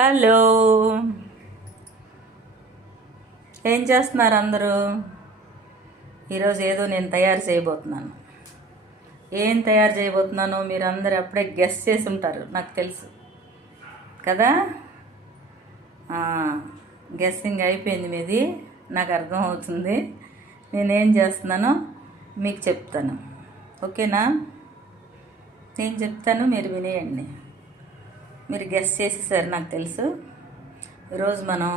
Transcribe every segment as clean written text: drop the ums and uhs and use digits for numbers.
Hello, ఏం చేస్తున్నారు అందరూ? ఈరోజు ఏదో నేను తయారు చేయబోతున్నాను. ఏం తయారు చేయబోతున్నానో మీరు అందరు అప్పుడే గెస్ చేసి ఉంటారు, నాకు తెలుసు కదా. గెస్సింగ్ అయిపోయింది మీది, నాకు అర్థం అవుతుంది. నేనేం చేస్తున్నానో మీకు చెప్తాను, ఓకేనా? నేను చెప్తాను, మీరు వినేయండి. మీరు గెస్ చేసేసారు, నాకు తెలుసు. ఈరోజు మనం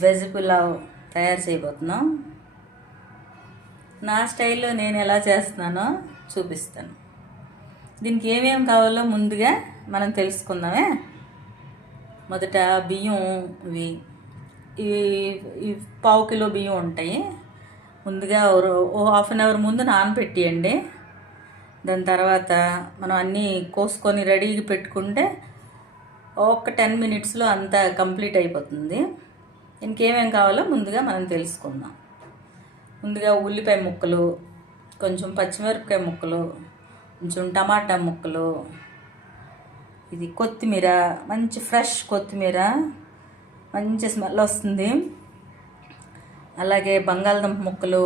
వెజ్ పులావ్ తయారు చేయబోతున్నాం. నా స్టైల్లో నేను ఎలా చేస్తున్నానో చూపిస్తాను. దీనికి ఏమేమి కావాలో ముందుగా మనం తెలుసుకుందామే. మొదట బియ్యం, ఇవి పావు కిలో బియ్యం ఉంటాయి. ముందుగా ఓ హాఫ్ అన్ అవర్ ముందు నానబెట్టియండి. దాని తర్వాత మనం అన్నీ కోసుకొని రెడీగా పెట్టుకుంటే ఒక 10 మినిట్స్లో అంతా కంప్లీట్ అయిపోతుంది. ఇంకేమేం కావాలో ముందుగా మనం తెలుసుకుందాం. ముందుగా ఉల్లిపాయ ముక్కలు, కొంచెం పచ్చిమిరపకాయ ముక్కలు, కొంచెం టమాటా ముక్కలు, ఇది కొత్తిమీర, మంచి ఫ్రెష్ కొత్తిమీర, మంచి స్మెల్ వస్తుంది. అలాగే బంగాళదుంప ముక్కలు,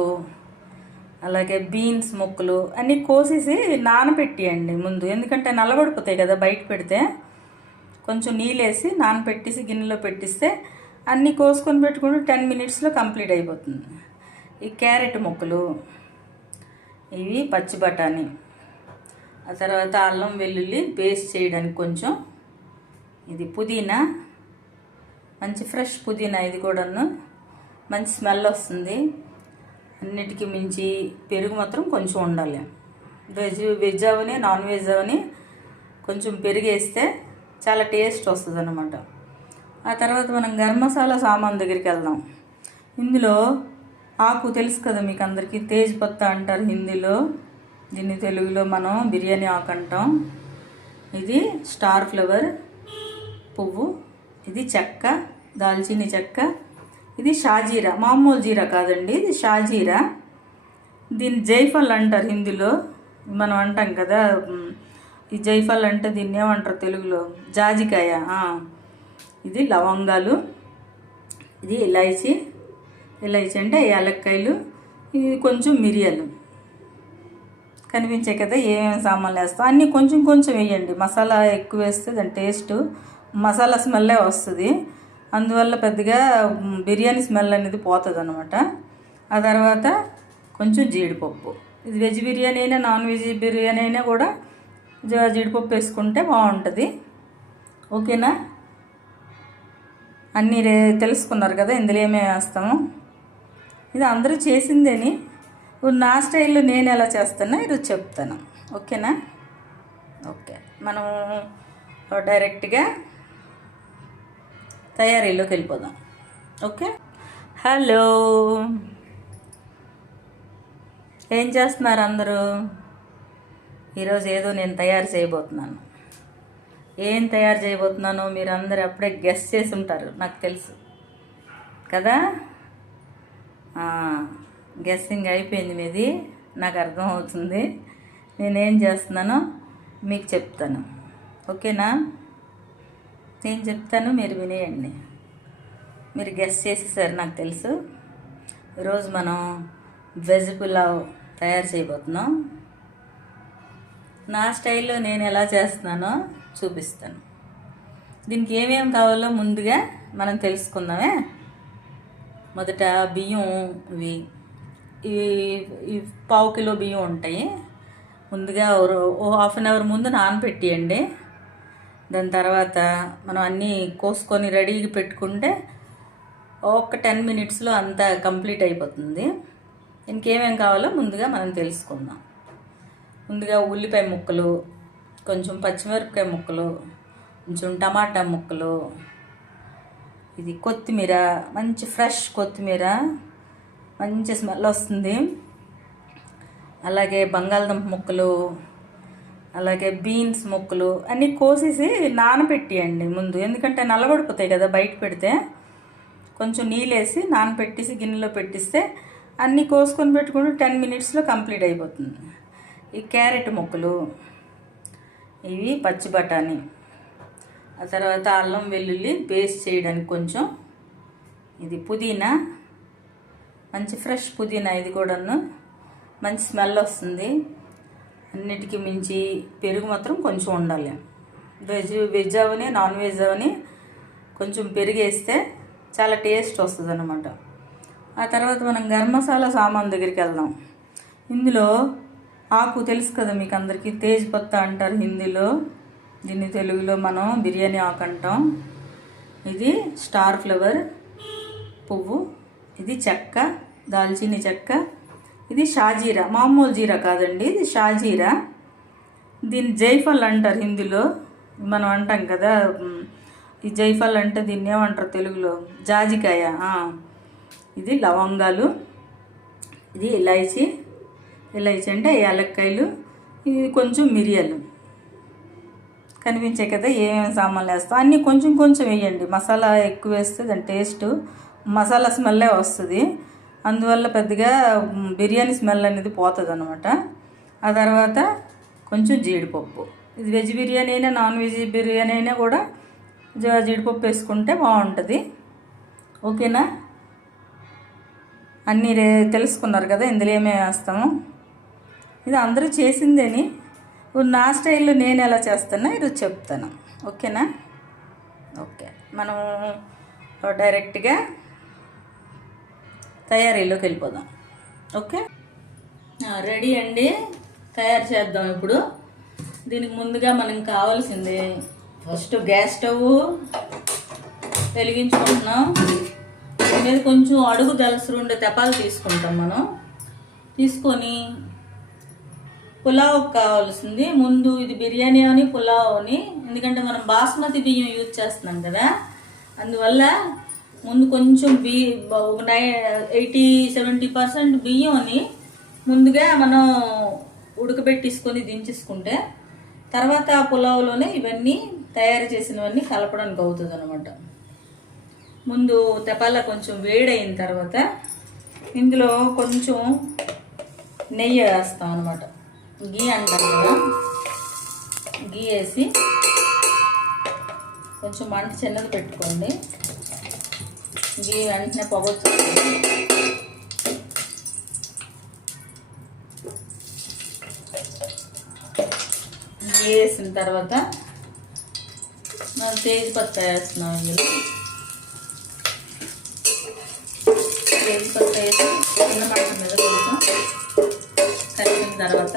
అలాగే బీన్స్ ముక్కలు అన్నీ కోసేసి నానబెట్టియండి ముందు, ఎందుకంటే నల్లబడిపోతాయి కదా బయట పెడితే. కొంచెం నీళ్ళు వేసి నానబెట్టేసి గిన్నెలో పెట్టిస్తే అన్నీ కోసుకొని పెట్టుకుంటే 10 మినిట్స్లో కంప్లీట్ అయిపోతుంది. ఈ క్యారెట్ ముక్కలు, ఇవి పచ్చి బఠానీ, ఆ తర్వాత అల్లం వెల్లుల్లి పేస్ట్ చేయడానికి కొంచెం, ఇది పుదీనా, మంచి ఫ్రెష్ పుదీనా, ఇది కూడాను మంచి స్మెల్ వస్తుంది. అన్నిటికీ మించి పెరుగు మాత్రం కొంచెం ఉండాలి. వెజ్ అవని నాన్ వెజ్ అవని కొంచెం పెరుగు వేస్తే చాలా టేస్ట్ వస్తుంది అన్నమాట. ఆ తర్వాత మనం గరం మసాలా సామాన్ దగ్గరికి వెళ్దాం. ఇందులో ఆకు తెలుసు కదా మీకు అందరికీ, తేజ్ పత్తా అంటారు హిందీలో, దీన్ని తెలుగులో మనం బిర్యానీ ఆకు అంటాం. ఇది స్టార్ ఫ్లవర్ పువ్వు, ఇది చెక్క, దాల్చిని చెక్క, ఇది షాజీరా, మామూలు జీరా కాదండి, ఇది షాజీరా. దీన్ని జైఫల్ అంటారు హిందీలో, మనం అంటాం కదా. ఈ జైఫల్ అంటే దీన్ని ఏమంటారు తెలుగులో? జాజికాయ. ఇది లవంగాలు, ఇది ఇలాచీ అంటే యాలక్కాయలు, ఇది కొంచెం మిరియాలు. కనిపించే కదా ఏమేమి సామాన్లు వేస్తాం, అన్నీ కొంచెం కొంచెం వేయండి. మసాలా ఎక్కువ వేస్తే దాని టేస్ట్ మసాలా స్మెల్లే వస్తుంది, అందువల్ల పెద్దగా బిర్యానీ స్మెల్ అనేది పోతుంది అనమాట. ఆ తర్వాత కొంచెం జీడిపప్పు, ఇది వెజ్ బిర్యానీ అయినా నాన్ వెజ్ బిర్యానీ అయినా కూడా జీడిపప్పు వేసుకుంటే బాగుంటుంది, ఓకేనా? అన్నీ తెలుసుకున్నారు కదా ఇందులో ఏమేమి వేస్తాము. ఇది అందరూ చేసిందని, నా స్టైల్లో నేను ఎలా చేస్తానో ఈరోజు చెప్తాను, ఓకేనా? ఓకే, మనం డైరెక్ట్గా తయారీలోకి వెళ్ళిపోదాం, ఓకే? హలో, ఏం చేస్తున్నారు అందరూ? ఈరోజు ఏదో నేను తయారు చేయబోతున్నాను. ఏం తయారు చేయబోతున్నానో మీరు అందరు అప్పుడే గెస్ చేసి ఉంటారు, నాకు తెలుసు కదా. గెస్సింగ్ అయిపోయింది మీది, నాకు అర్థం అవుతుంది. నేనేం చేస్తున్నానో మీకు చెప్తాను, ఓకేనా? నేను చెప్తాను, మీరు వినేయండి. మీరు గెస్ చేసేసారు, నాకు తెలుసు. ఈరోజు మనం వెజ్ పులావ్ తయారు చేయబోతున్నాం. నా స్టైల్లో నేను ఎలా చేస్తున్నానో చూపిస్తాను. దీనికి ఏమేమి కావాలో ముందుగా మనం తెలుసుకుందామే. మొదట బియ్యం, ఇవి పావు కిలో బియ్యం ఉంటాయి. ముందుగా ఓ హాఫ్ అన్ అవర్ ముందు నానబెట్టియండి. దాని తర్వాత మనం అన్నీ కోసుకొని రెడీగా పెట్టుకుంటే ఒక 10 మినిట్స్లో అంతా కంప్లీట్ అయిపోతుంది. ఇంకేమేమి కావాలో ముందుగా మనం తెలుసుకుందాం. ముందుగా ఉల్లిపాయ ముక్కలు, కొంచెం పచ్చిమిరపకాయ ముక్కలు, కొంచెం టమాటా ముక్కలు, ఇది కొత్తిమీర, మంచి ఫ్రెష్ కొత్తిమీర, మంచి స్మెల్ వస్తుంది. అలాగే బంగాళదుంప ముక్కలు, అలాగే బీన్స్ ముక్కలు అన్నీ కోసేసి నానబెట్టియండి ముందు, ఎందుకంటే నల్లబడిపోతాయి కదా బయట పెడితే. కొంచెం నీళ్ళు వేసి నానబెట్టేసి గిన్నెలో పెట్టిస్తే అన్నీ కోసుకొని పెట్టుకుంటే 10 మినిట్స్లో కంప్లీట్ అయిపోతుంది. ఈ క్యారెట్ ముక్కలు, ఇవి పచ్చి బఠానీ, ఆ తర్వాత అల్లం వెల్లుల్లి పేస్ట్ చేయడానికి కొంచెం, ఇది పుదీనా, మంచి ఫ్రెష్ పుదీనా, ఇది కూడాను మంచి స్మెల్ వస్తుంది. అన్నిటికీ మించి పెరుగు మాత్రం కొంచెం ఉండాలి. వెజ్ అవని నాన్ వెజ్ అవని కొంచెం పెరుగు వేస్తే చాలా టేస్ట్ వస్తుంది అన్నమాట. ఆ తర్వాత మనం గరం మసాలా సామాన్ దగ్గరికి వెళ్దాం. ఇందులో ఆకు తెలుసు కదా మీకు అందరికీ, తేజ్ పత్తా అంటారు హిందీలో, దీన్ని తెలుగులో మనం బిర్యానీ ఆకు అంటాం. ఇది స్టార్ ఫ్లవర్ పువ్వు, ఇది చెక్క, దాల్చిని చెక్క, ఇది షాజీరా, మామూలు జీరా కాదండి, ఇది షాజీరా. దీన్ని జైఫల్ అంటారు హిందీలో, మనం అంటాం కదా ఈ జైఫల్ అంటే దీన్ని ఏమంటారు తెలుగులో, జాజికాయ. ఇది లవంగాలు, ఇది ఇలాచీ అంటే యాలక్కాయలు, ఇది కొంచెం మిరియాలు. కనిపించే కదా ఏమేమి సామాన్లు వేస్తాం, అన్నీ కొంచెం కొంచెం వేయండి. మసాలా ఎక్కువ వేస్తే దాని టేస్ట్ మసాలా స్మెల్లే వస్తుంది, అందువల్ల పెద్దగా బిర్యానీ స్మెల్ అనేది పోతుంది అనమాట. ఆ తర్వాత కొంచెం జీడిపప్పు, ఇది వెజ్ బిర్యానీ అయినా నాన్ వెజ్ బిర్యానీ అయినా కూడా జీడిపప్పు వేసుకుంటే బాగుంటుంది. ఓకేనా? అన్నీ తెలుసుకున్నారు కదా ఇందులో ఏమేమి వేస్తాము. ఇది అందరూ చేసిందేని, నా స్టైల్లో నేను ఎలా చేస్తానో ఈరోజు చెప్తాను. ఓకేనా? ఓకే, మనం డైరెక్ట్గా తయారీలోకి వెళ్ళిపోదాం. ఓకే, రెడీ అండి, తయారు చేద్దాం ఇప్పుడు. దీనికి ముందుగా మనకు కావాల్సింది ఫస్ట్ గ్యాస్ స్టవ్ వెలిగించుకుంటున్నాం. దీని మీద కొంచెం అడుగు దలసరు ఉండే తెపాలు తీసుకుంటాం. మనం తీసుకొని పులావ్ కావాల్సింది ముందు, ఇది బిర్యానీ అని పులావ్ అని, ఎందుకంటే మనం బాస్మతి బియ్యం యూజ్ చేస్తున్నాం కదా, అందువల్ల ముందు కొంచెం 80-70% బియ్యం అని ముందుగా మనం ఉడకబెట్టేసుకొని దించేసుకుంటే తర్వాత ఆ పులావ్లోనే ఇవన్నీ తయారు చేసినవన్నీ కలపడానికి అవుతుంది అనమాట. ముందు తెపాల కొంచెం వేడైన తర్వాత ఇందులో కొంచెం నెయ్యి వేస్తాం అనమాట. గీ అంటారు కదా, గీ వేసి కొంచెం మంట చిన్నది పెట్టుకోండి. గీ వెంటనే పొగొచ్చింది. గీ వేసిన తర్వాత మనం తేజ్ పత్తా వేస్తున్నాం. ఇందులో తేజ్ పత్తా వేసి చిన్న మంట మీద కొంచెం కలిపిన తర్వాత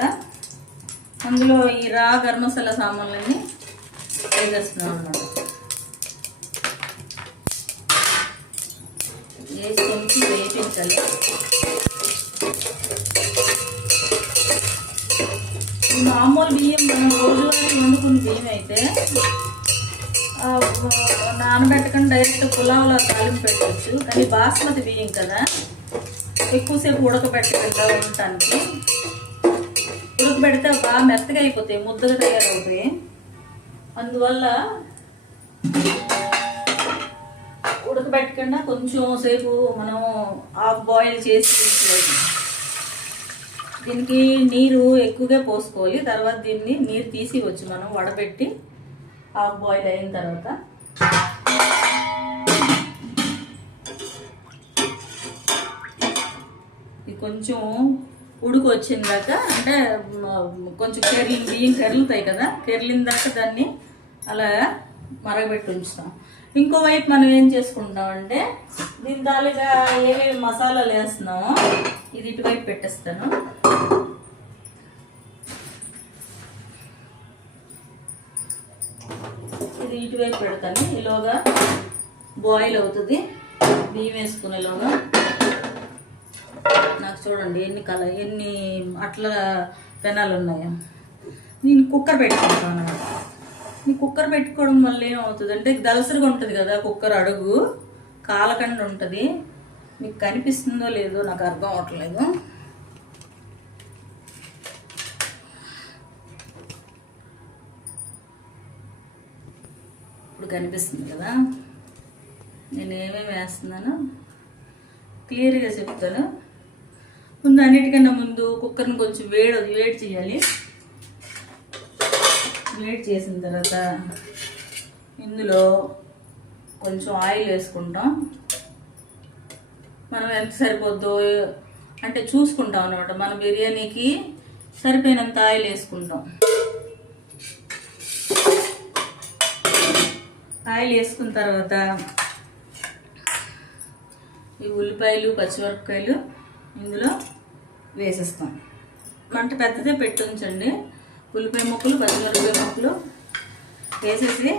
అందులో ఈ గరం మసాలా సామాన్లన్నీ వేసేస్తున్నాం అన్నమాట. వేసి కొంచెం వేయించాలి. ఈ మామూలు బియ్యం మనం రోజువారీ వండుకున్న బియ్యం అయితే నానబెట్టకుండా డైరెక్ట్ పులావ్లో తాలింపు పెట్టవచ్చు. కానీ బాస్మతి బియ్యం కదా, ఎక్కువసేపు ఉడకబెట్టకుండా ఉండటానికి, ఉడకబెడితే బాగా మెత్తగా అయిపోతాయి, ముద్దగా తయారవుతాయి. అందువల్ల ఉడకబెట్టకుండా కొంచెం సేపు మనం హాఫ్ బాయిల్ చేసి తీసుకోవాలి. దీనికి నీరు ఎక్కువగా పోసుకోవాలి. తర్వాత దీన్ని నీరు తీసి వచ్చి మనం వడబెట్టి హాఫ్ బాయిల్ అయిన తర్వాత ఇది కొంచెం ఉడుకు వచ్చిందాక, అంటే కొంచెం బియ్యం కెరలుతాయి కదా, కెరలిన దాకా దాన్ని అలా మరగబెట్టి ఉంచుతాం. ఇంకోవైపు మనం ఏం చేసుకుంటామంటే దీని తాలుగా ఏమేమి మసాలాలు వేస్తున్నామో ఇది ఇటువైపు పెట్టేస్తాను. ఇది ఇటువైపు పెడతాను. ఈలోగా బాయిల్ అవుతుంది బియ్యం వేసుకునేలోగా. నాకు చూడండి ఎన్ని అట్ల పెనాలు ఉన్నాయో. నేను కుక్కర్ పెట్టుకుంటాను అన్నమాట. ఈ కుక్కర్ పెట్టుకోవడం వల్ల ఏమవుతుంది అంటే దలసరిగా ఉంటుంది కదా కుక్కర్, అడుగు కాలకండ ఉంటుంది. మీకు కనిపిస్తుందో లేదో నాకు అర్థం అవట్లేదు. ఇప్పుడు కనిపిస్తుంది కదా, నేను ఏమేమి వేస్తున్నానో క్లియర్గా చెప్తాను. ముందు అన్నిటికన్నా ముందు కుక్కర్ని కొంచెం వేడి చేయాలి. వేడి చేసిన తర్వాత ఇందులో కొంచెం ఆయిల్ వేసుకుంటాం. మనం ఎంత సరిపోద్దో అంటే చూసుకుంటాం అన్నమాట. మన బిర్యానీకి సరిపోయినంత ఆయిల్ వేసుకుంటాం. ఆయిల్ వేసుకున్న తర్వాత ఈ ఉల్లిపాయలు పచ్చిమిరపకాయలు ఇందులో వేసేస్తాం. మంట పెద్దదే పెట్టి ఉంచండి. ఉల్లిపాయ ముక్కలు పచ్చిమిరపకాయ ముక్కలు వేసేసి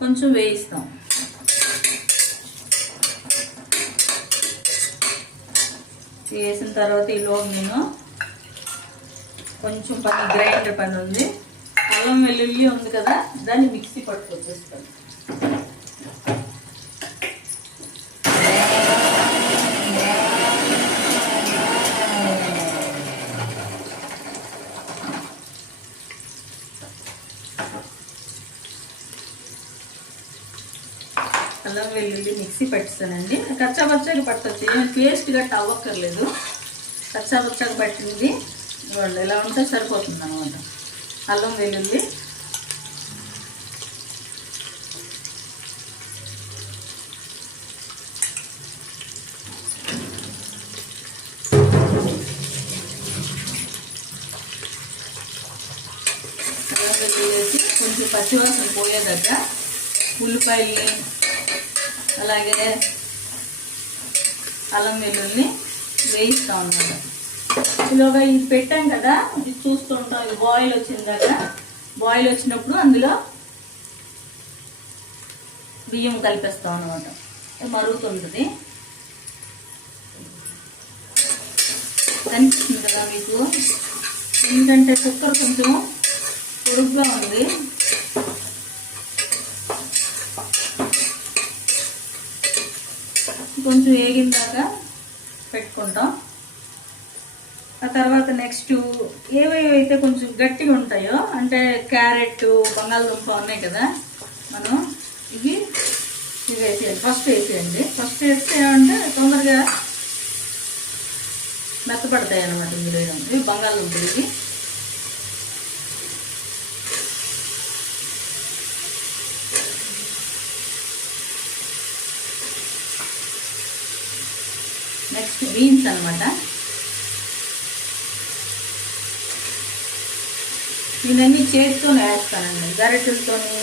కొంచెం వేయిస్తాం. వేసిన తర్వాత ఈలో నేను కొంచెం గ్రైండర్ పని ఉంది. అల్లం వెల్లుల్లి ఉంది కదా, దాన్ని మిక్సీ పట్టుకొచ్చేస్తాను. అల్లం వెల్లుల్లి మిక్సీ పట్టిస్తానండి. కచ్చాపచ్చాగా పట్టచ్చు, ఏమైనా పేస్ట్ గట్ట అవ్వక్కర్లేదు. కచ్చాపచ్చాగా పట్టింది ఇవ్వండి, ఇలా ఉంటే సరిపోతుంది అనమాట. అల్లం వెల్లుల్లి వేసి కొంచెం పచ్చివాసన పోయేదాకా ఉల్లిపాయల్ని అలాగే అల్లం వెల్లుల్ని వేయిస్తాం అన్నమాట. ఇలాగా ఇది పెట్టాం కదా, ఇది చూస్తుంటాం. ఇది బాయిల్ వచ్చిందాక, బాయిల్ వచ్చినప్పుడు అందులో బియ్యం కలిపేస్తాం అన్నమాట. మరుగుతుంటుంది, కనిపిస్తుంది కదా మీకు. ఎందుకంటే కుక్కర్ కొంచెం పొడుగ్గా ఉంది. కొంచెం వేగిందాక పెట్టుకుంటాం. ఆ తర్వాత నెక్స్ట్ ఏవైతే కొంచెం గట్టిగా ఉంటాయో, అంటే క్యారెట్ బంగాళదుంప ఉన్నాయి కదా, మనం ఇవి వేసేయండి. ఫస్ట్ వేసేయండి. ఫస్ట్ వేస్తే ఏమంటే తొందరగా మెత్తపడతాయి అన్నమాట. ఇందులో ఇవి బంగాళదుంపలు. ఇవి నెక్స్ట్ బీన్స్ అనమాట. నేనన్నీ చేతితోనే వేస్తానండి, గరిటెలతోని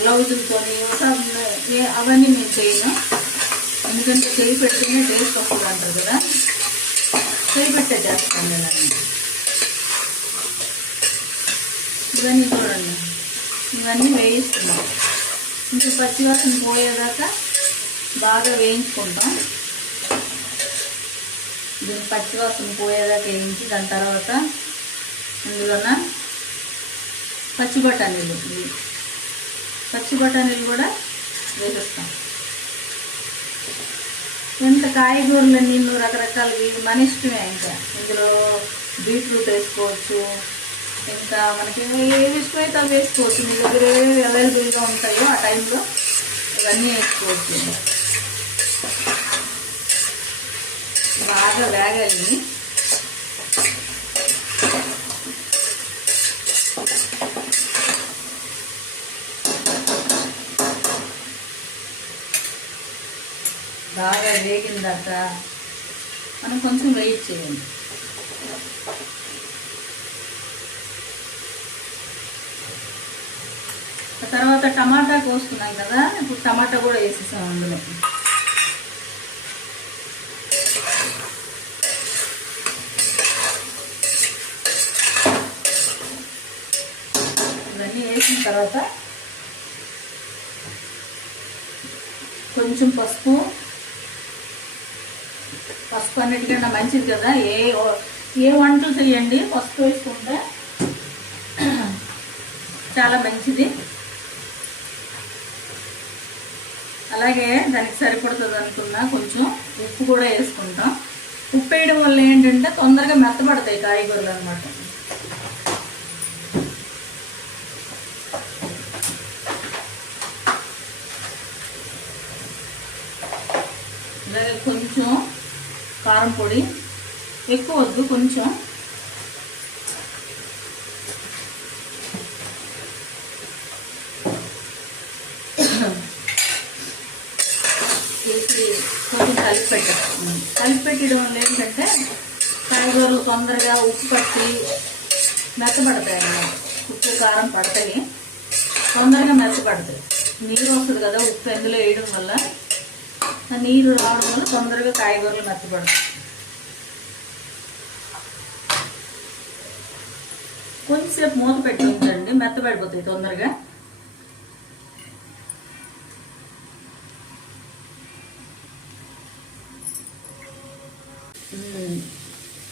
గ్లౌజులతోని అవన్నీ నేను చేయను. ఎందుకంటే చేయి పెట్టినే టేస్ట్ వస్తుంది అంటారు కదా, చేయి పెట్టే చేస్తాను నేను అన్నీ. ఇవన్నీ చూడండి, ఇవన్నీ వేయిస్తున్నాం. ఇంకా పచ్చివాసన పోయేదాకా బాగా వేయించుకుంటాం. దీన్ని పచ్చివాసన పోయేదాకా వేయించి దాని తర్వాత ఇందులోన పచ్చి బఠానీలు కూడా వేసేస్తాం. ఎంత కాయగూరలన్నీ రకరకాలవి మన ఇష్టమే. ఇంకా ఇందులో బీట్రూట్ వేసుకోవచ్చు, ఇంకా మనకి ఏవి ఇష్టమైతే అవి వేసుకోవచ్చు. మీ దగ్గర ఏవి అవైలబుల్గా ఉంటాయో ఆ టైంలో ఇవన్నీ వేసుకోవచ్చు. బాగా వేగాలి. బాగా వేగిందాక మనం కొంచెం వెయిట్ చేయండి. తర్వాత టమాటా కోసుకున్నాం కదా, ఇప్పుడు టమాటా కూడా వేసేసాం అందులో. ఇవన్నీ వేసిన తర్వాత కొంచెం పసుపు అన్నిటికన్నా మంచిది కదా. ఏ వంటలు చేయండి పసుపు వేసుకుంటే చాలా మంచిది. అలాగే దానికి సరిపడుతుంది అనుకున్నా కొంచెం ఉప్పు కూడా వేసుకుంటాం. ఉప్పు వేయడం వల్ల ఏంటంటే తొందరగా మెత్తపడతాయి కాయగూరలు అన్నమాట. అలాగే కొంచెం కారం పొడి, ఎక్కువ వద్దు, కొంచెం. వేసి కొంచెం కలిపి పెట్టడం వల్ల ఏంటంటే కాయగూరలు తొందరగా ఉప్పు పట్టి మెత్తపడతాయి అన్నమాట. ఉప్పు కారం పడతాయి, తొందరగా మెత్తపడతాయి. నీరు వస్తుంది కదా ఉప్పు ఎందులో వేయడం వల్ల, ఆ నీరు రావడం వల్ల తొందరగా కాయగూరలు మెత్తపడతాయి. కొంచెంసేపు మూత పెట్టి ఉంచండి, మెత్తపడిపోతాయి తొందరగా.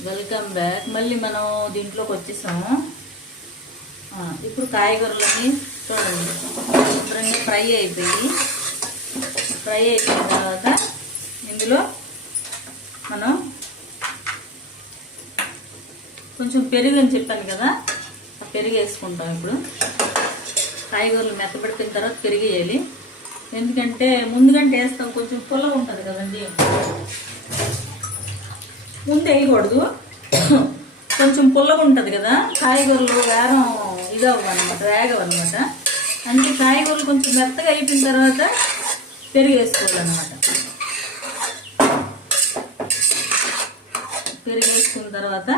Welcome back. మళ్ళీ మనం దీంట్లోకి వచ్చేసాము. ఇప్పుడు కాయగూరలన్నీ చూడండి శుభ్రంగా ఫ్రై అయిపోయిన తర్వాత ఇందులో మనం కొంచెం పెరుగు అని చెప్పాను కదా, ఆ పెరుగు వేసుకుంటాం. ఇప్పుడు కాయగూరలు మెత్తబడిపోయిన తర్వాత పెరుగు వేయాలి. ఎందుకంటే ముందుగంటే వేస్తాం కొంచెం పుల్లగా ఉంటుంది కదండి, ముందు వేయకూడదు. కొంచెం పుల్లగా ఉంటుంది కదా, కాయగూరలు వేగవన్నమాట. అందుకే కాయగూరలు కొంచెం మెత్తగా అయిపోయిన తర్వాత పెరుగు వేసుకోవాలన్నమాట. పెరుగు వేసుకున్న తర్వాత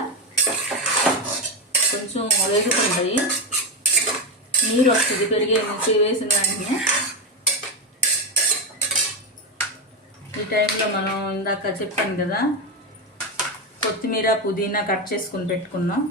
కొంచెం వేగుతుంటాయి, నీరు వస్తుంది పెరుగు వేసిన వెంటనే. ఈ టైంలో మనం ఇందాక చెప్పాను కదా కొత్తిమీర పుదీనా కట్ చేసుకుని పెట్టుకున్నాం.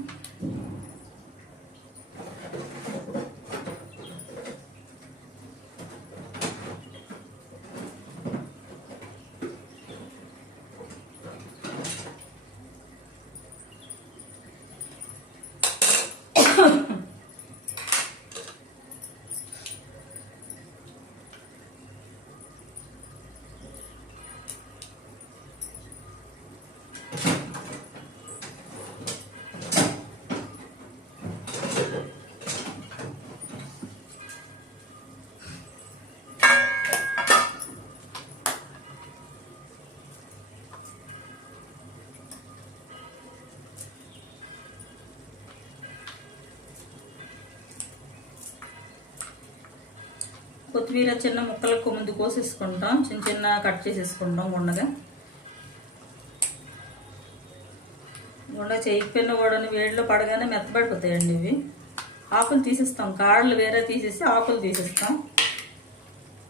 కొత్తిమీర చిన్న ముక్కలకు ముందు కోసేసుకుంటాం, చిన్న కట్ చేసేసుకుంటాం గుండగా చేయకపోయినా కూడా వేడిలో పడగానే మెత్తబడిపోతాయండి ఇవి. ఆకులు తీసేస్తాం, కాడలు వేరే తీసేసి ఆకులు తీసేస్తాం.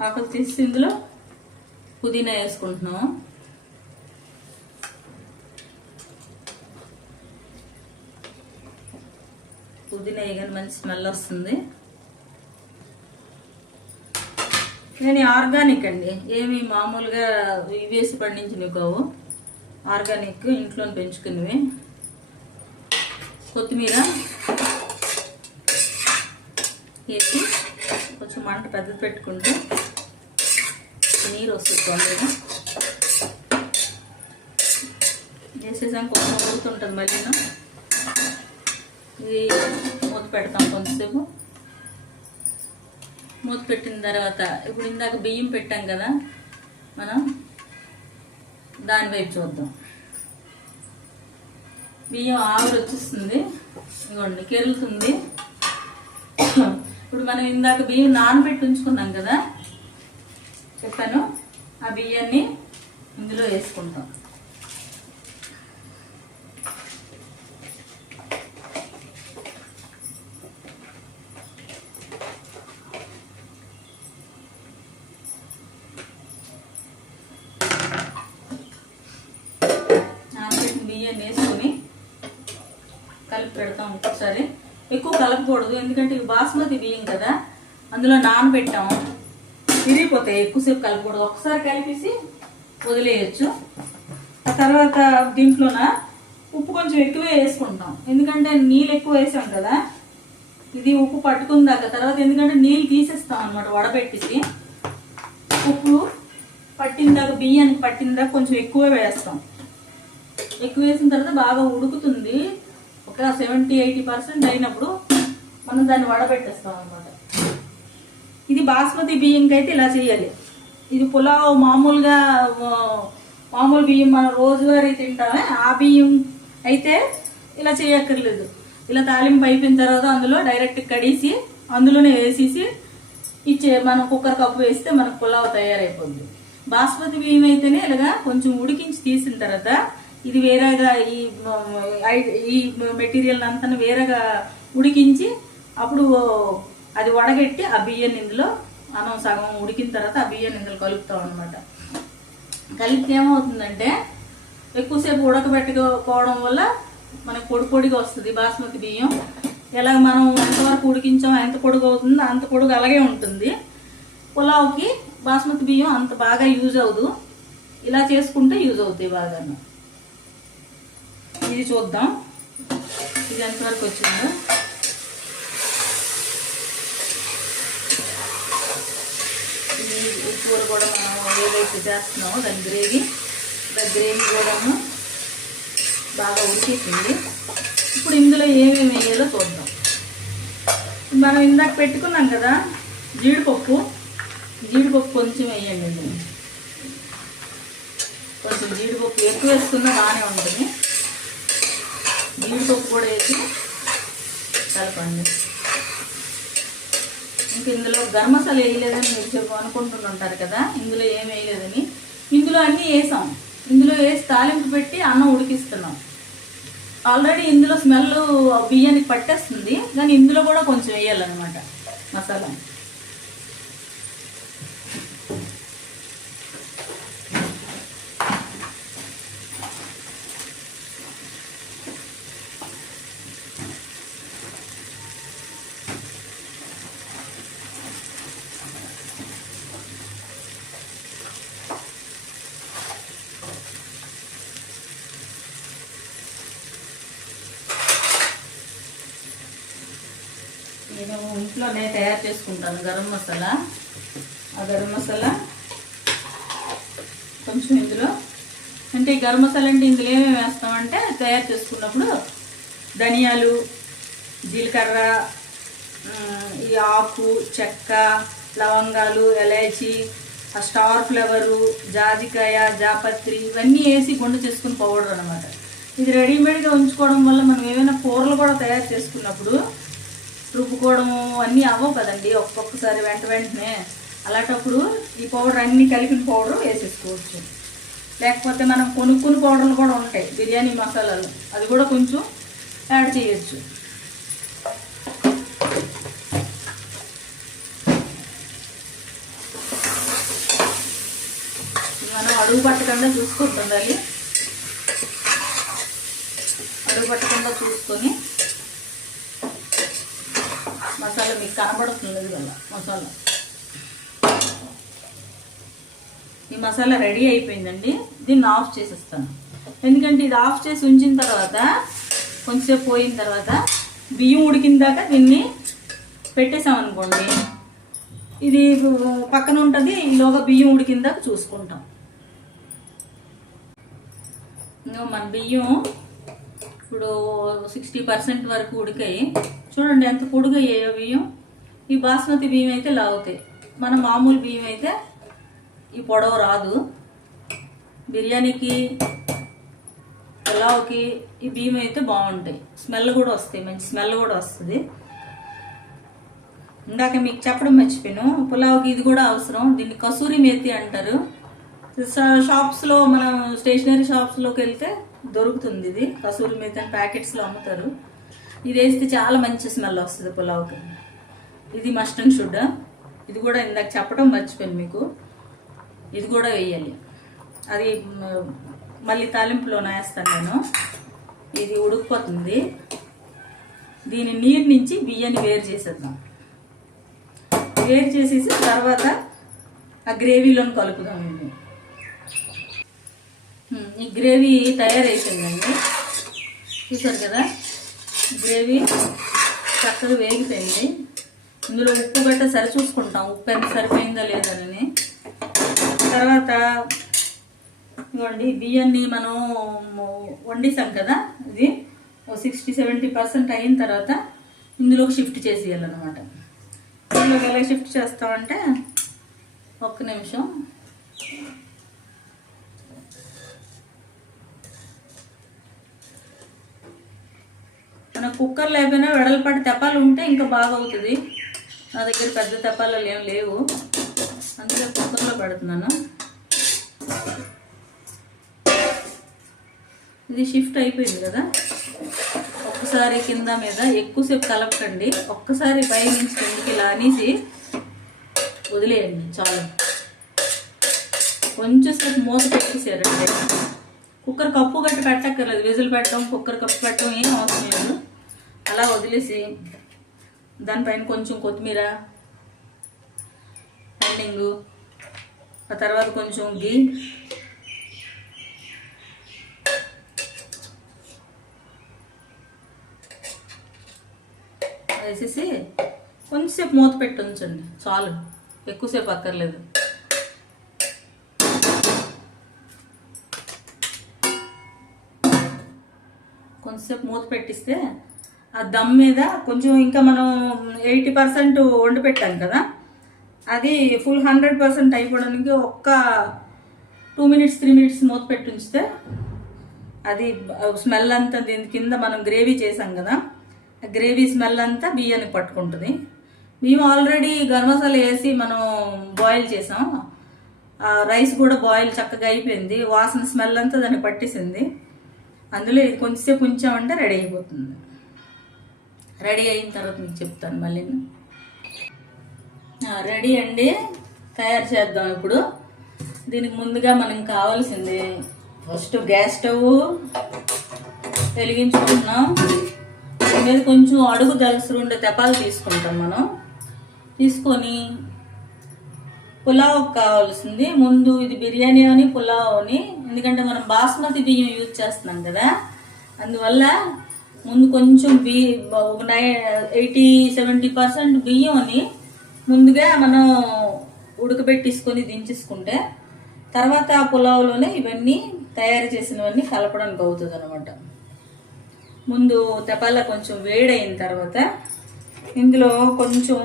ఆకులు తీసి ఇందులో పుదీనా వేసుకుంటున్నాము. పుదీనా వేయగానే మంచి స్మెల్ వస్తుంది. నేను ఆర్గానిక్ అండి, ఏమి మామూలుగా వేసి పండించినవి కావు, ఆర్గానిక్ ఇంట్లో పెంచుకునేవి. కొత్తిమీర వేసి కొంచెం మంట పెద్దది పెట్టుకుంటే నీరు వస్తుంది తొందరగా. వేసేసాం కొంచెం ఉడుతుంటుంది. మళ్ళీ ఇది మూత పెడతాం కొంతసేపు. మూత పెట్టిన తర్వాత ఇప్పుడు ఇందాక బియ్యం పెట్టాం కదా మనం, దాని వైపు చూద్దాం. బియ్యం ఆవిరి వచ్చేస్తుంది, ఇదిగోండి కెరులుతుంది. ఇప్పుడు మనం ఇందాక బియ్యం నానబెట్టి ఉంచుకున్నాం కదా చెప్పాను, ఆ బియ్యాన్ని ఇందులో వేసుకుంటాం. బియ్యాన్ని వేసుకొని కలిపి పెడతాం. ఒకసారి ఎక్కువ కలపకూడదు, ఎందుకంటే ఇవి బాస్మతి బియ్యం కదా, అందులో నానబెట్టాము, విరిగిపోతాయి. ఎక్కువసేపు కలపకూడదు, ఒకసారి కలిపేసి వదిలేయచ్చు. ఆ తర్వాత దీంట్లోన ఉప్పు కొంచెం ఎక్కువే వేసుకుంటాం, ఎందుకంటే నీళ్ళు ఎక్కువ వేసాం కదా, ఇది ఉప్పు పట్టుకుందాక. తర్వాత ఎందుకంటే నీళ్ళు తీసేస్తాం అనమాట వడబెట్టేసి. ఉప్పు పట్టిందాక, బియ్యానికి పట్టిందాక కొంచెం ఎక్కువ వేస్తాం. ఎక్కువ వేసిన తర్వాత బాగా ఉడుకుతుంది, ఒక 70-80% అయినప్పుడు మనం దాన్ని వడబెట్టేస్తాం అనమాట. ఇది బాస్మతి బియ్యంకి అయితే ఇలా చేయాలి. ఇది పులావ్ మామూలు బియ్యం మనం రోజువారీ తింటామే, ఆ బియ్యం అయితే ఇలా చేయక్కర్లేదు. ఇలా తాలింపు అయిపోయిన తర్వాత అందులో డైరెక్ట్ కడిసి అందులోనే వేసేసి మనం కుక్కర్ కప్పు వేస్తే మనకు పులావ్ తయారైపోద్ది. బాస్మతి బియ్యం అయితేనే ఇలాగా కొంచెం ఉడికించి తీసిన తర్వాత ఇది వేరేగా ఈ మెటీరియల్ అంతా వేరేగా ఉడికించి అప్పుడు అది వడగట్టి ఆ బియ్యం ఇందులో అన్నం సగం ఉడికిన తర్వాత ఆ బియ్యం ఇందులో కలుపుతాం అనమాట. కలిపితే ఏమవుతుందంటే ఎక్కువసేపు ఉడకబెట్టుకోవడం వల్ల మనకు పొడి పొడిగా వస్తుంది బాస్మతి బియ్యం. ఎలా మనం ఎంతవరకు ఉడికించామో ఎంత పొడుగు అవుతుందో అంత పొడుగు అలాగే ఉంటుంది. పులావ్కి బాస్మతి బియ్యం అంత బాగా యూజ్ అవ్వదు, ఇలా చేసుకుంటే యూజ్ అవుతాయి బాగా. ఇది చూద్దాం ఇది ఎంతవరకు వచ్చిందో. ఈ కూర కూడా మనం ఏదైతే చేస్తున్నామో దాని గ్రేవీ కూడా బాగా ఉడికేసింది. ఇప్పుడు ఇందులో ఏమేమి వేయాలో చూద్దాం. మనం ఇందాక పెట్టుకున్నాం కదా జీడిపప్పు కొంచెం వేయండి. ఇందులో కొంచెం జీడిపప్పు ఎక్కువ వేసుకున్నా బాగానే ఉంటుంది. జీడిపప్పు కూడా వేసి కలపండి. ఇంక ఇందులో గరం మసాలా వేయలేదని మీరు అనుకుంటుంటారు కదా, ఇందులో ఏం వేయలేదని. ఇందులో అన్నీ వేసాం. ఇందులో వేసి తాలింపు పెట్టి అన్నం ఉడికిస్తున్నాం. ఆల్రెడీ ఇందులో స్మెల్ బియ్యానికి పట్టేస్తుంది, కానీ ఇందులో కూడా కొంచెం వేయాలన్నమాట మసాలా. నేను ఇంట్లోనే తయారు చేసుకుంటాను గరం మసాలా. ఆ గరం మసాలా కొంచెం ఇందులో అంటే ఈ గరం మసాలా అంటే ఇందులో ఏమేమి వేస్తామంటే తయారు చేసుకున్నప్పుడు ధనియాలు, జీలకర్ర, ఈ ఆకు, చెక్క, లవంగాలు, ఎలాచి, స్టార్ ఫ్లవరు, జాజికాయ, జాపత్రి ఇవన్నీ వేసి గుండు చేసుకుని పౌడర్ అనమాట. ఇది రెడీమేడ్గా ఉంచుకోవడం వల్ల మనం ఏమైనా కూరలు కూడా తయారు చేసుకున్నప్పుడు రుబ్బుకోవడము అన్నీ అవ్వవు కదండి ఒక్కొక్కసారి వెంటనే. అలాంటప్పుడు ఈ పౌడర్ అన్నీ కలిపిన పౌడర్ వేసేసుకోవచ్చు. లేకపోతే మనం కొనుక్కుని పౌడర్లు కూడా ఉంటాయి బిర్యానీ మసాలాలు, అది కూడా కొంచెం యాడ్ చేయొచ్చు. మనం అడుగు పట్టకుండా చూసుకుంటుండాలి. అడుగు పట్టకుండా చూసుకొని మసాలా మీకు కనబడుతుంది కదా మసాలా. ఈ మసాలా రెడీ అయిపోయిందండి. దీన్ని ఆఫ్ చేసేస్తాను. ఎందుకంటే ఇది ఆఫ్ చేసి ఉంచిన తర్వాత కొంచెంసేపు పోయిన తర్వాత బియ్యం ఉడికిన దాకా దీన్ని పెట్టేసామనుకోండి, ఇది పక్కన ఉంటుంది. ఈలోగా బియ్యం ఉడికిన దాకా చూసుకుంటాం. మన బియ్యం ఇప్పుడు 60% వరకు ఉడికాయి. చూడండి ఎంత పొడుగయ్యాయో బియ్యం. ఈ బాస్మతి బియ్యం అయితే లావుతాయి. మన మామూలు బియ్యం అయితే ఈ పొడవు రాదు. బిర్యానీకి, పులావ్కి ఈ బియ్యం అయితే బాగుంటాయి. స్మెల్ కూడా వస్తాయి, మంచి స్మెల్ కూడా వస్తుంది. ఇందాక మీకు చెప్పడం మర్చిపోయాను, పులావ్కి ఇది కూడా అవసరం. దీన్ని కసూరి మేతి అంటారు. షాప్స్లో మనం స్టేషనరీ షాప్స్లోకి వెళ్తే దొరుకుతుంది. ఇది కసూరి మేతి అని ప్యాకెట్స్లో అమ్ముతారు. ఇది వేస్తే చాలా మంచి స్మెల్ వస్తుంది పులావ్కి. ఇది మస్ట్ అండ్ షుడ్. ఇది కూడా ఇందాక చెప్పడం మర్చిపోయాను మీకు, ఇది కూడా వేయాలి. అది మళ్ళీ తాలింపులో వేస్తాను నేను. ఇది ఉడికిపోతుంది. దీని నీరు నుంచి బియ్యాన్ని వేరు చేసేద్దాం. వేరు చేసేసి తర్వాత ఆ గ్రేవీలోని కలుపుదాం. ఈ గ్రేవీ తయారైపోయిందండి, చూసారు కదా. గ్రేవీ చక్కగా వేగిపోయింది. ఇందులో ఉప్పు గట్ట సరి చూసుకుంటాం, ఉప్పు ఎంత సరిపోయిందా లేదని. తర్వాత ఇవ్వండి బియ్యాన్ని మనం వండిసాం కదా, ఇది 60-70% అయిన తర్వాత ఇందులోకి షిఫ్ట్ చేసేయాలన్నమాట. ఇందులోకి ఎలా షిఫ్ట్ చేస్తామంటే ఒక్క నిమిషం. మన కుక్కర్ లేకపోయినా వెడల్పాటి తెప్పాలు ఉంటే ఇంకా బాగా అవుతుంది. నా దగ్గర పెద్ద తపాలాలు ఏం లేవు, అందుకే కుక్కర్లో పెడుతున్నాను. ఇది షిఫ్ట్ అయిపోయింది కదా. ఒక్కసారి కింద మీద ఎక్కువసేపు కలపకండి, ఒక్కసారి పై నుంచి కిందకి ఇలా అనేసి వదిలేయండి చాలు. కొంచెం సేపు మూత పెట్టేసారంటే కుక్కర్ కప్పు గట్టి పెట్టక్కర్లేదు, విజిల్ పెట్టడం కుక్కర్ కప్పు పెట్టడం ఏం అవసరం లేదు. అలా వదిలేసి దానిపైన కొంచెం కొత్తిమీర ఎండింగు, ఆ తర్వాత కొంచెం గీ వేసేసి కొంచెంసేపు మూత పెట్టి ఉంచండి చాలు, ఎక్కువసేపు అక్కర్లేదు. కొంచెంసేపు మూత పెట్టిస్తే ఆ దమ్ మీద కొంచెం ఇంకా మనం 80% వండి పెట్టాం కదా, అది ఫుల్ 100% అయిపోవడానికి ఒక్క 2 minutes 3 minutes మూత పెట్టి ఉంచితే అది స్మెల్ అంతా దీని కింద మనం గ్రేవీ చేసాం కదా, గ్రేవీ స్మెల్ అంతా బియ్యానికి పట్టుకుంటుంది. మేము ఆల్రెడీ గరం మసాలా వేసి మనం బాయిల్ చేసాం, రైస్ కూడా బాయిల్ చక్కగా అయిపోయింది, వాసన స్మెల్ అంతా దాన్ని పట్టేసింది. అందులో ఇది కొంచెంసేపు ఉంచామంటే రెడీ అయిపోతుంది. రెడీ అయిన తర్వాత మీకు చెప్తాను మళ్ళీ. రెడీ అండి, తయారు చేద్దాం ఇప్పుడు. దీనికి ముందుగా మనకు కావాల్సింది ఫస్ట్ గ్యాస్ స్టవ్ వెలిగించుకుంటున్నాం. దీని మీద కొంచెం అడుగు దలసరు ఉండే తెపాలు తీసుకుంటాం మనం. తీసుకొని పులావ్ కావాల్సింది ముందు, ఇది బిర్యానీ అని పులావ్ అని, ఎందుకంటే మనం బాస్మతి బియ్యం యూజ్ చేస్తున్నాం కదా, అందువల్ల ముందు కొంచెం 80-70% బియ్యం అని ముందుగా మనం ఉడకబెట్టేసుకొని దించేసుకుంటే తర్వాత ఆ పులావ్లోనే ఇవన్నీ తయారు చేసినవన్నీ కలపడానికి అవుతుంది అనమాట. ముందు తెపాల కొంచెం వేడైన తర్వాత ఇందులో కొంచెం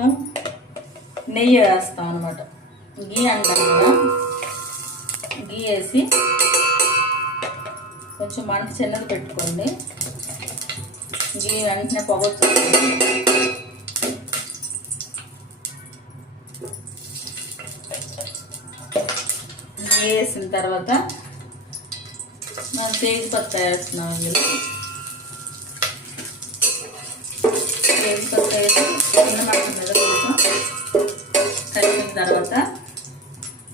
నెయ్యి వేస్తాం అనమాట, గీ అంటాం కదా, గీ వేసి కొంచెం మంట చిన్నది పెట్టుకోండి. గీ వెంటనే పొగొచ్చు. గీ వేసిన తర్వాత మనం తేజ్పత్తా వేస్తున్నాం. ఇందులో తేజ్పత్తా వేసి చిన్న మంట మీద కొంచెం కలిపిన తర్వాత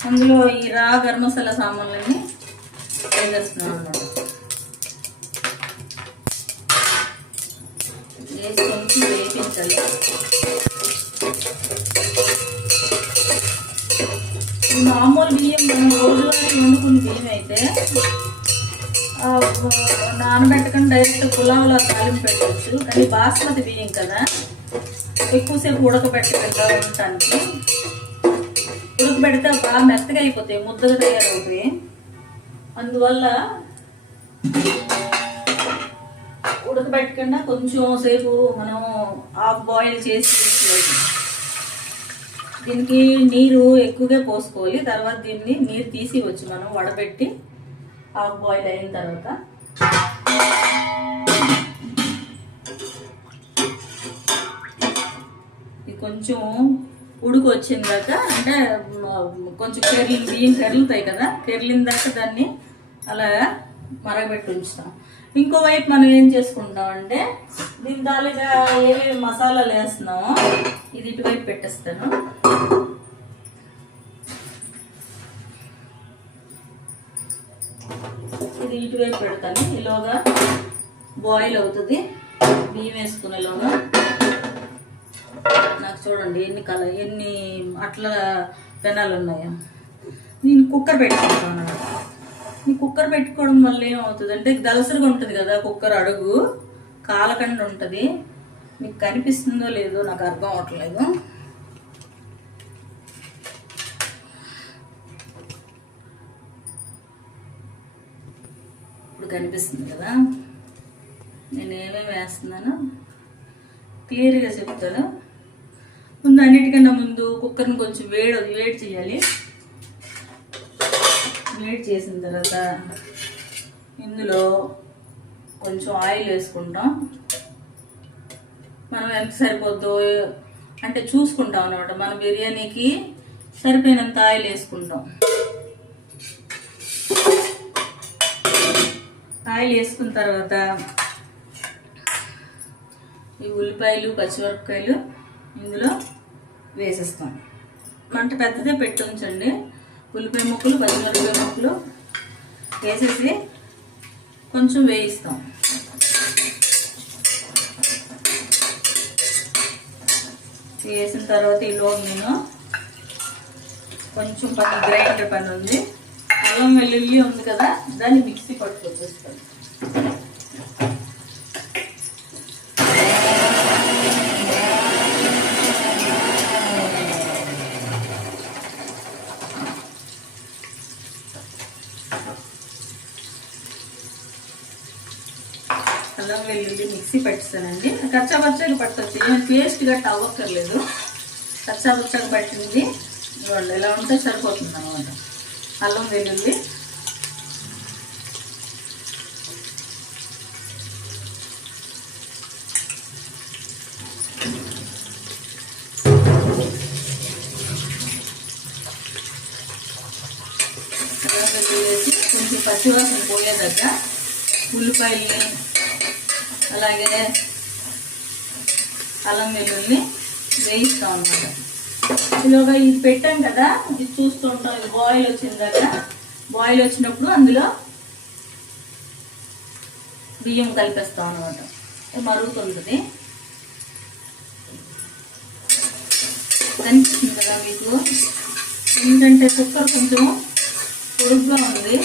అందులో ఈ గరం మసాలా సామాన్లన్నీ వేసేస్తున్నాం అన్నమాట. వేసి కొంచెం వేపించాలి. మామూలు బియ్యం మనం రోజువారీ వండుకున్న బియ్యం అయితే నానబెట్టకుండా డైరెక్ట్ పులావ్లో తాలింపు పెట్టవచ్చు, కానీ బాస్మతి బియ్యం కదా ఎక్కువసేపు ఉడకబెట్టకుండా ఉండటానికి, ఉడకబెడితే బాగా మెత్తగా అయిపోతాయి, ముద్దగా తయారవుతాయి. అందువల్ల ఉడకబెట్టకుండా కొంచెం సేపు మనం హాఫ్ బాయిల్ చేసి దీనికి నీరు ఎక్కువగా పోసుకోవాలి. తర్వాత దీన్ని నీరు తీసి వచ్చి మనం వడబెట్టి హాఫ్ బాయిల్ అయిన తర్వాత ఇది కొంచెం ఉడుకు వచ్చిన దాకా, అంటే కొంచెం బియ్యం కెరలుతాయి కదా, కెరలిన దాకా దాన్ని అలా మరగబెట్టి ఉంచుతాం. ఇంకోవైపు మనం ఏం చేసుకుంటాం అంటే దీని తాలూగా ఏమేమి మసాలాలు వేస్తున్నామో ఇది ఇటువైపు పెట్టేస్తాను. ఇది ఇటువైపు పెడతాను, ఈలోగా బాయిల్ అవుతుంది. బియ్యం వేసుకునేలోగా నాకు చూడండి ఎన్ని అట్ల పెనాలు ఉన్నాయో. నేను కుక్కర్ పెట్టుకుంటాను. ఈ కుక్కర్ పెట్టుకోవడం వల్ల ఏమవుతుంది అంటే దలసరిగా ఉంటుంది కదా, కుక్కర్ అడుగు కాలకండ ఉంటుంది. మీకు కనిపిస్తుందో లేదో నాకు అర్థం అవట్లేదు. ఇప్పుడు కనిపిస్తుంది కదా, నేను ఏమేమి వేస్తున్నానో క్లియర్గా చెప్తాను. ముందు అన్నిటికన్నా ముందు కుక్కర్ని కొంచెం వేడి చేయాలి. వేడి చేసిన తర్వాత ఇందులో కొంచెం ఆయిల్ వేసుకుంటాం. మనం ఎంత సరిపోద్దో అంటే చూసుకుంటాం అన్నమాట. మన బిర్యానీకి సరిపోయినంత ఆయిల్ వేసుకుంటాం. ఆయిల్ వేసుకున్న తర్వాత ఈ ఉల్లిపాయలు పచ్చిమిరపకాయలు ఇందులో వేసేస్తాం. మంట పెద్దదే పెట్టి ఉంచండి. ఉల్లిపాయ ముక్కలు పచ్చిమిరపకాయ ముక్కలు వేసేసి కొంచెం వేయిస్తాం. వేసిన తర్వాత ఈలోపు నేను కొంచెం గ్రైండర్ పని ఉంది. అల్లం వెల్లుల్లి ఉంది కదా, దాన్ని మిక్సీ పట్టుకొచ్చేస్తాను. అల్లం వెల్లుల్లి మిక్సీ పట్టిస్తానండి. కచ్చాపచ్చగా పట్టచ్చు, ఏమైనా పేస్ట్ గట్ట అవ్వక్కర్లేదు. కచ్చాపచ్చగా పట్టింది ఇవ్వండి, ఇలా ఉంటే సరిపోతుంది అన్నమాట. అల్లం వెల్లుల్లి వేసి కొంచెం పచ్చివాసన పోయేదాకా ఉల్లిపాయల్ని అలాగే అల్లం వెల్లుల్ని వేయిస్తాం అన్నమాట. ఇలాగా ఇది పెట్టాం కదా, ఇది చూస్తూ ఉంటాం. ఇది బాయిల్ వచ్చిందాక, బాయిల్ వచ్చినప్పుడు అందులో బియ్యం కలిపేస్తాం అన్నమాట. మరుగుతుంటుంది. కనిపిస్తుంది కదా మీకు, ఎందుకంటే కుక్కర్ కొంచెం పొడుగ్గా ఉంది.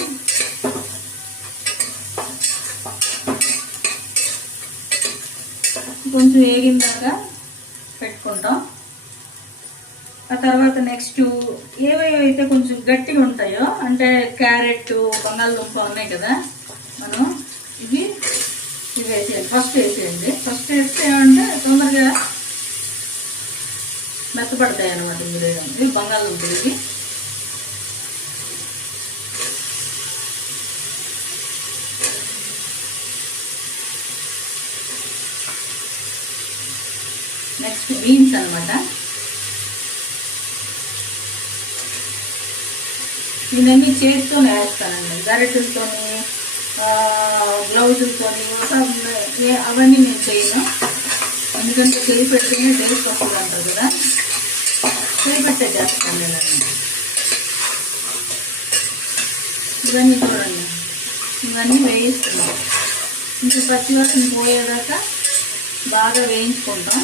కొంచెం వేగిందాక పెట్టుకుంటాం. ఆ తర్వాత నెక్స్ట్ ఏవైతే కొంచెం గట్టిగా ఉంటాయో, అంటే క్యారెట్ బంగాళదుంప ఉన్నాయి కదా, మనం ఇవి వేసేయాలి. ఫస్ట్ వేసేయండి. ఫస్ట్ వేస్తే ఏమంటే తొందరగా మెత్తపడతాయి అన్నమాట. ఇందులో ఇవి బంగాళదుంపలు. ఇవి నెక్స్ట్ బీన్స్ అన్నమాట. ఇవన్నీ చేతితోనే వేస్తానండి, గరిటెలతోని గ్లౌజులతోని అవన్నీ నేను చేయను. ఎందుకంటే చేయి పెడితేనే టేస్ట్ వస్తుంది అంటారు కదా, చేయి పెట్టే చేస్తాను నేను. ఇవన్నీ చూడండి, ఇవన్నీ వేయిస్తున్నాం. ఇంకా పచ్చివాసన పోయేదాకా బాగా వేయించుకుంటాం.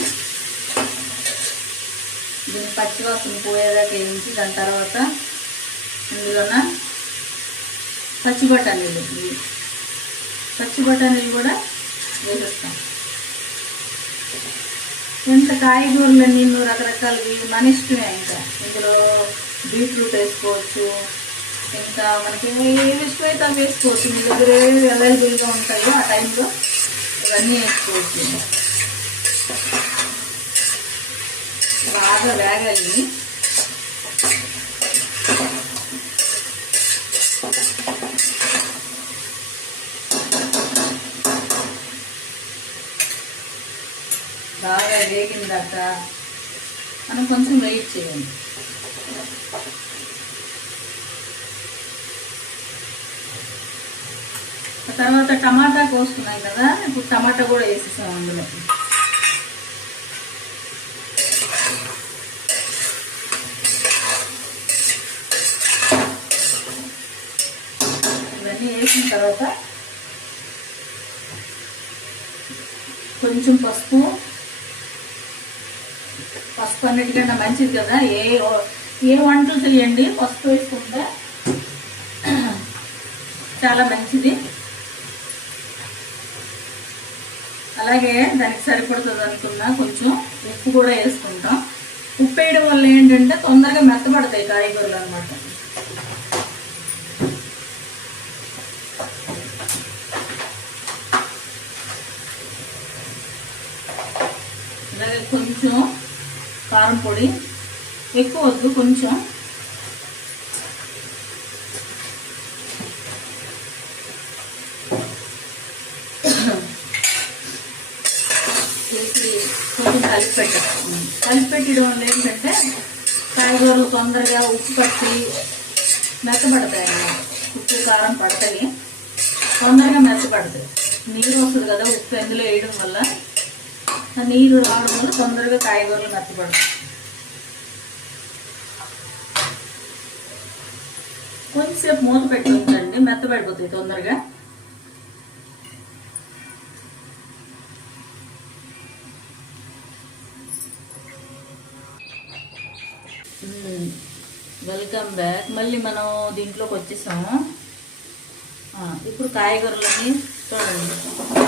దీన్ని పచ్చివాసన పోయేదాకా వేయించి దాని తర్వాత ఇందులోన పచ్చి బఠానీలు కూడా వేసేస్తాం. ఎంత కాయగూరలు నేను రకరకాలవి మన ఇష్టమే. ఇంకా ఇందులో బీట్రూట్ వేసుకోవచ్చు, ఇంకా మనకి ఏమి ఇష్టమైతే అవి వేసుకోవచ్చు. మీ దగ్గర ఏవి అవైలబుల్గా ఉంటాయో ఆ టైంలో ఇవన్నీ వేసుకోవచ్చు. బాగా వేగాలి. బాగా వేగిందాక మనం కొంచెం వెయిట్ చేయండి. తర్వాత టమాటా కోసుకున్నాం కదా, ఇప్పుడు టమాటా కూడా వేసేసాం అందులో. ఇవన్నీ వేసిన తర్వాత కొంచెం పసుపు అన్నిటికన్నా మంచిది కదా. ఏ వంటలు చేయండి పసుపు వేసుకుంటే చాలా మంచిది. అలాగే దానికి సరిపడుతుంది అనుకున్నా కొంచెం ఉప్పు కూడా వేసుకుంటాం. ఉప్పు వేయడం వల్ల ఏంటంటే తొందరగా మెత్తపడతాయి కాయగూరలు అన్నమాట. అలాగే కొంచెం కారం పొడి, ఎక్కువ వద్దు, కొంచెం. కొంచెం కలిపి కలిపి పెట్టడం వల్ల ఏంటంటే కాయగూరలు తొందరగా ఉప్పు పట్టి మెత్తపడతాయి అన్నమాట. ఉప్పు కారం పడతాయి, తొందరగా మెత్తపడతాయి. నీరు వస్తుంది కదా ఉప్పు ఎందులో వేయడం వల్ల, ఆ నీరు రావడం వల్ల తొందరగా కాయగూరలు మెత్తపడతాయి. కొంచెంసేపు మూత పెట్టి ఉంచండి, మెత్తపడిపోతాయి తొందరగా. Welcome back. మళ్ళీ మనం దీంట్లోకి వచ్చేసాము. ఇప్పుడు కాయగూరలన్నీ చూడండి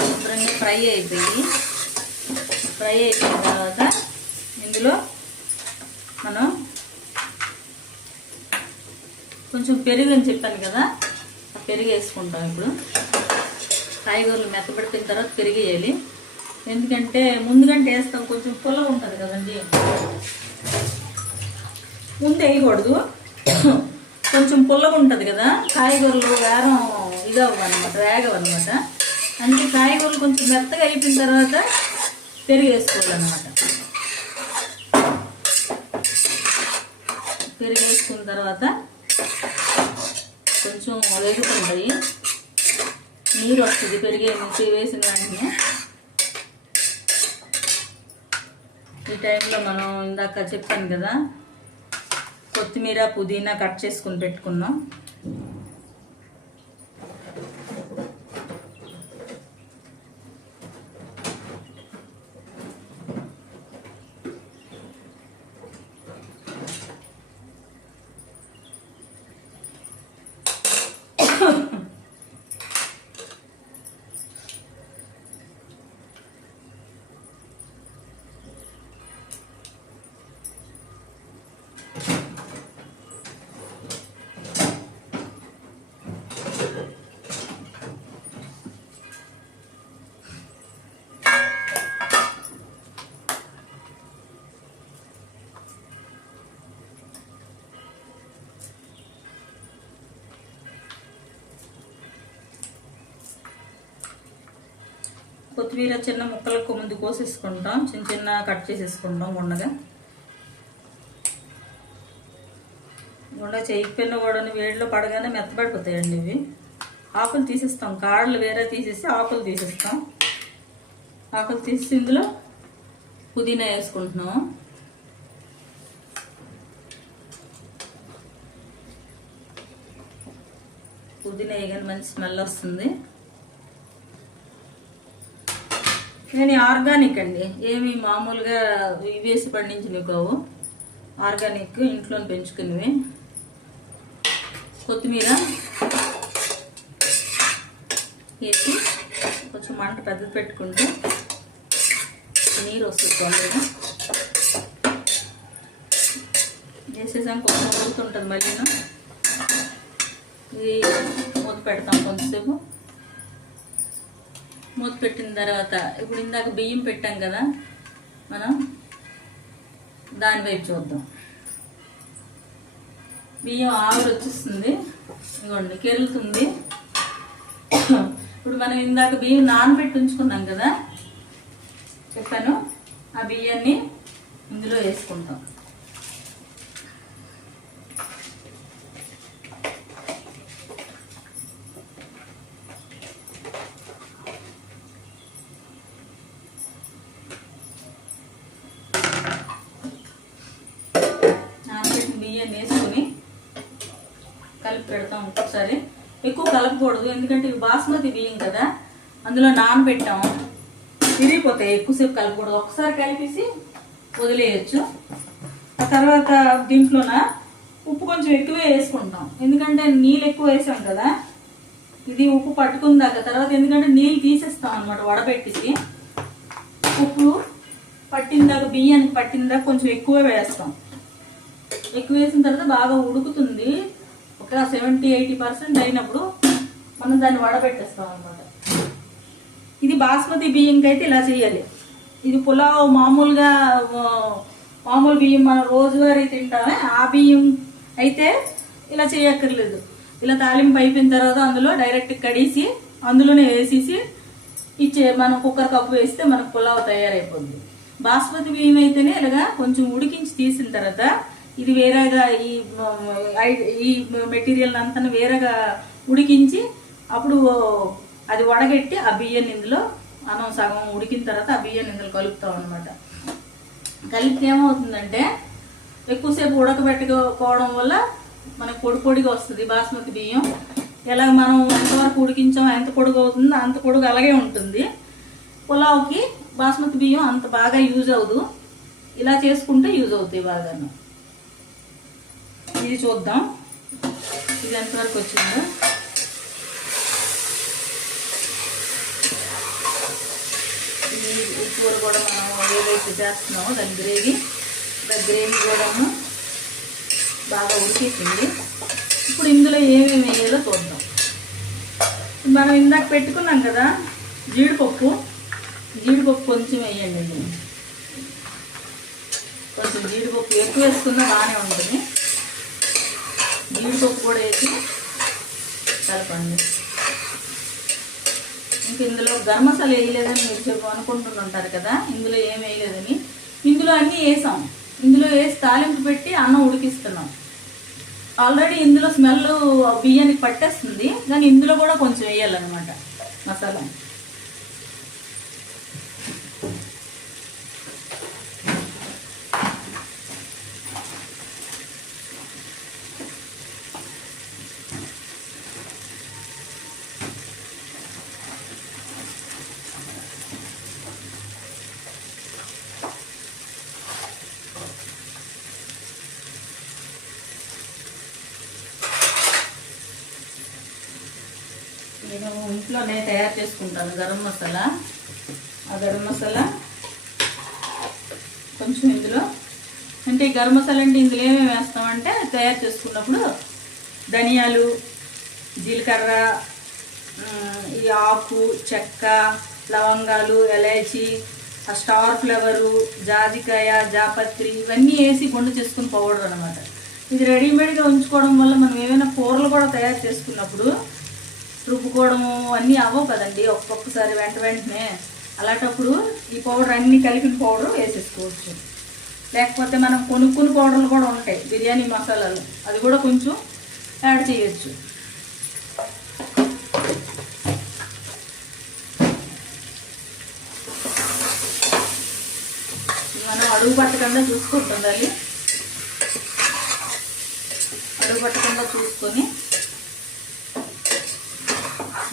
శుభ్రంగా ఫ్రై అయిపోయిన తర్వాత ఇందులో మనం కొంచెం పెరుగు అని చెప్పాను కదా, ఆ పెరుగు వేసుకుంటాం. ఇప్పుడు కాయగూరలు మెత్తబడిపోయిన తర్వాత పెరుగు వేయాలి, ఎందుకంటే ముందుగంటే వేస్తాం కొంచెం పుల్లగా ఉంటుంది కదండి. ముందు వేయకూడదు, కొంచెం పుల్లగా ఉంటుంది కదా, కాయగూరలు వేరం ఇదవ్వనమాట, వేగవన్నమాట. అందుకే కాయగూరలు కొంచెం మెత్తగా అయిపోయిన తర్వాత పెరుగు వేసుకోవాలన్నమాట. పెరుగు వేసుకున్న తర్వాత కొంచెం వేగుతుంటాయి, నీరు వస్తుంది పెరుగు వేసిన వెంటనే. ఈ టైంలో మనం ఇందాక చెప్పాను కదా కొత్తిమీర పుదీనా కట్ చేసుకుని పెట్టుకున్నాం. కొత్తిమీర చిన్న ముక్కలకు ముందు కోసేసుకుంటాం, చిన్న చిన్న కట్ చేసేసుకుంటాం గుండగా. గుండగా చేయకపోయినా కూడా వేడిలో పడగానే మెత్తబడిపోతాయండి ఇవి. ఆకులు తీసేస్తాం, కాడలు వేరే తీసేసి ఆకులు తీసేస్తాం. ఆకులు తీసి ఇందులో పుదీనా వేసుకుంటున్నాం. పుదీనా వేయగానే మంచి స్మెల్ వస్తుంది. నేను ఆర్గానిక్ అండి, ఏమి మామూలుగా వేసి పండించినవి కావు, ఆర్గానిక్ ఇంట్లో పెంచుకునేవి. కొత్తిమీర వేసి కొంచెం మంట పెద్దది పెట్టుకుంటే నీరు వస్తుంది తొందరగా. వేసేసాం, కొంచెం ఉడుకుతుంటుంది. మళ్ళీ ఇది మూత పెడతాం కొంచెంసేపు. మూత పెట్టిన తర్వాత ఇప్పుడు ఇందాక బియ్యం పెట్టాం కదా మనం, దాని వైపు చూద్దాం. బియ్యం ఆవిరి వచ్చేస్తుంది, ఇదిగోండి కెరులుతుంది. ఇప్పుడు మనం ఇందాక బియ్యం నానబెట్టి ఉంచుకున్నాం కదా చెప్పాను, ఆ బియ్యాన్ని ఇందులో వేసుకుంటాం. బియ్యాన్ని వేసుకుని కలిపి పెడతాం. ఒక్కొక్కసారి ఎక్కువ కలపకూడదు, ఎందుకంటే ఇవి బాస్మతి బియ్యం కదా, అందులో నానబెట్టాం, విరిగిపోతాయి. ఎక్కువసేపు కలపకూడదు, ఒకసారి కలిపేసి వదిలేయచ్చు. ఆ తర్వాత దీంట్లోన ఉప్పు కొంచెం ఎక్కువే వేసుకుంటాం, ఎందుకంటే నీళ్ళు ఎక్కువ వేసాం కదా, ఇది ఉప్పు పట్టుకుందాక. తర్వాత ఎందుకంటే నీళ్ళు తీసేస్తాం అనమాట వడబెట్టేసి, ఉప్పు పట్టిందాక బియ్యానికి పట్టిందాక కొంచెం ఎక్కువ వేస్తాం. ఎక్కువ వేసిన తర్వాత బాగా ఉడుకుతుంది, ఒక 70-80% అయినప్పుడు మనం దాన్ని వడబెట్టేస్తాం అనమాట. ఇది బాస్మతి బియ్యంకి అయితే ఇలా చేయాలి. ఇది పులావ్ మామూలు బియ్యం మనం రోజువారీ తింటామే, ఆ బియ్యం అయితే ఇలా చేయక్కర్లేదు. ఇలా తాలింపు అయిపోయిన తర్వాత అందులో డైరెక్ట్ కడిసి అందులోనే వేసేసి మనం కుక్కర్ కప్పు వేస్తే మనకు పులావ్ తయారైపోద్ది. బాస్మతి బియ్యం అయితేనే ఇలాగా కొంచెం ఉడికించి తీసిన తర్వాత ఇది వేరేగా ఈ మెటీరియల్ అంతా వేరేగా ఉడికించి అప్పుడు అది వడగట్టి ఆ బియ్యం ఇందులో అన్నం సగం ఉడికిన తర్వాత ఆ బియ్యం ఇందులో కలుపుతాం అనమాట. కలిపితే ఏమవుతుందంటే ఎక్కువసేపు ఉడకబెట్టుకోవడం వల్ల మనకు పొడి పొడిగా వస్తుంది బాస్మతి బియ్యం. ఎలా మనం ఎంతవరకు ఉడికించామో ఎంత పొడుగు అవుతుందో అంత పొడుగు అలాగే ఉంటుంది. పులావ్కి బాస్మతి బియ్యం అంత బాగా యూజ్ అవ్వదు, ఇలా చేసుకుంటే యూజ్ అవుతాయి బాగాను. ఇది చూద్దాం ఇది ఎంతవరకు వచ్చిందో. ఈ కూర కూడా మనం ఏదైతే చేస్తున్నామో దాని గ్రేవీ కూడాను బాగా ఉడికేసింది. ఇప్పుడు ఇందులో ఏమేమి వేయాలో చూద్దాం. మనం ఇందాక పెట్టుకున్నాం కదా జీడిపప్పు కొంచెం వేయండి. కొంచెం జీడిపప్పు ఎక్కువ వేసుకున్నా బాగానే ఉంటుంది. జీడిపప్పు కూడా వేసి కలపండి. ఇంక ఇందులో గరం మసాలా వేయలేదని మీరు అనుకుంటుంటారు కదా, ఇందులో ఏం వేయలేదని. ఇందులో అన్నీ వేసాం. ఇందులో వేసి తాలింపు పెట్టి అన్నం ఉడికిస్తున్నాం. ఆల్రెడీ ఇందులో స్మెల్ బియ్యానికి పట్టేస్తుంది, కానీ ఇందులో కూడా కొంచెం వేయాలన్నమాట మసాలా. నేను ఇంట్లోనే తయారు చేసుకుంటాను గరం మసాలా. ఆ గరం మసాలా కొంచెం ఇందులో అంటే ఈ గరం మసాలా అంటే ఇందులో ఏమేమి వేస్తామంటే తయారు చేసుకున్నప్పుడు ధనియాలు, జీలకర్ర, ఈ ఆకు, చెక్క, లవంగాలు, ఎలాచి, ఆ స్టార్ ఫ్లవరు, జాజికాయ, జాపత్రి ఇవన్నీ వేసి గుండు చేసుకుని పౌడర్ అనమాట. ఇది రెడీమేడ్గా ఉంచుకోవడం వల్ల మనం ఏమైనా కూరలు కూడా తయారు చేసుకున్నప్పుడు రుబ్బుకోవడము అన్నీ అవ్వవు కదండి ఒక్కొక్కసారి వెంటనే. అలాంటప్పుడు ఈ పౌడర్ అన్నీ కలిపిన పౌడర్ వేసేసుకోవచ్చు. లేకపోతే మనం కొనుక్కుని పౌడర్లు కూడా ఉంటాయి బిర్యానీ మసాలాలు, అది కూడా కొంచెం యాడ్ చేయొచ్చు. మనం అడుగు పట్టకుండా చూసుకుంటుండాలి. అడుగు పట్టకుండా చూసుకొని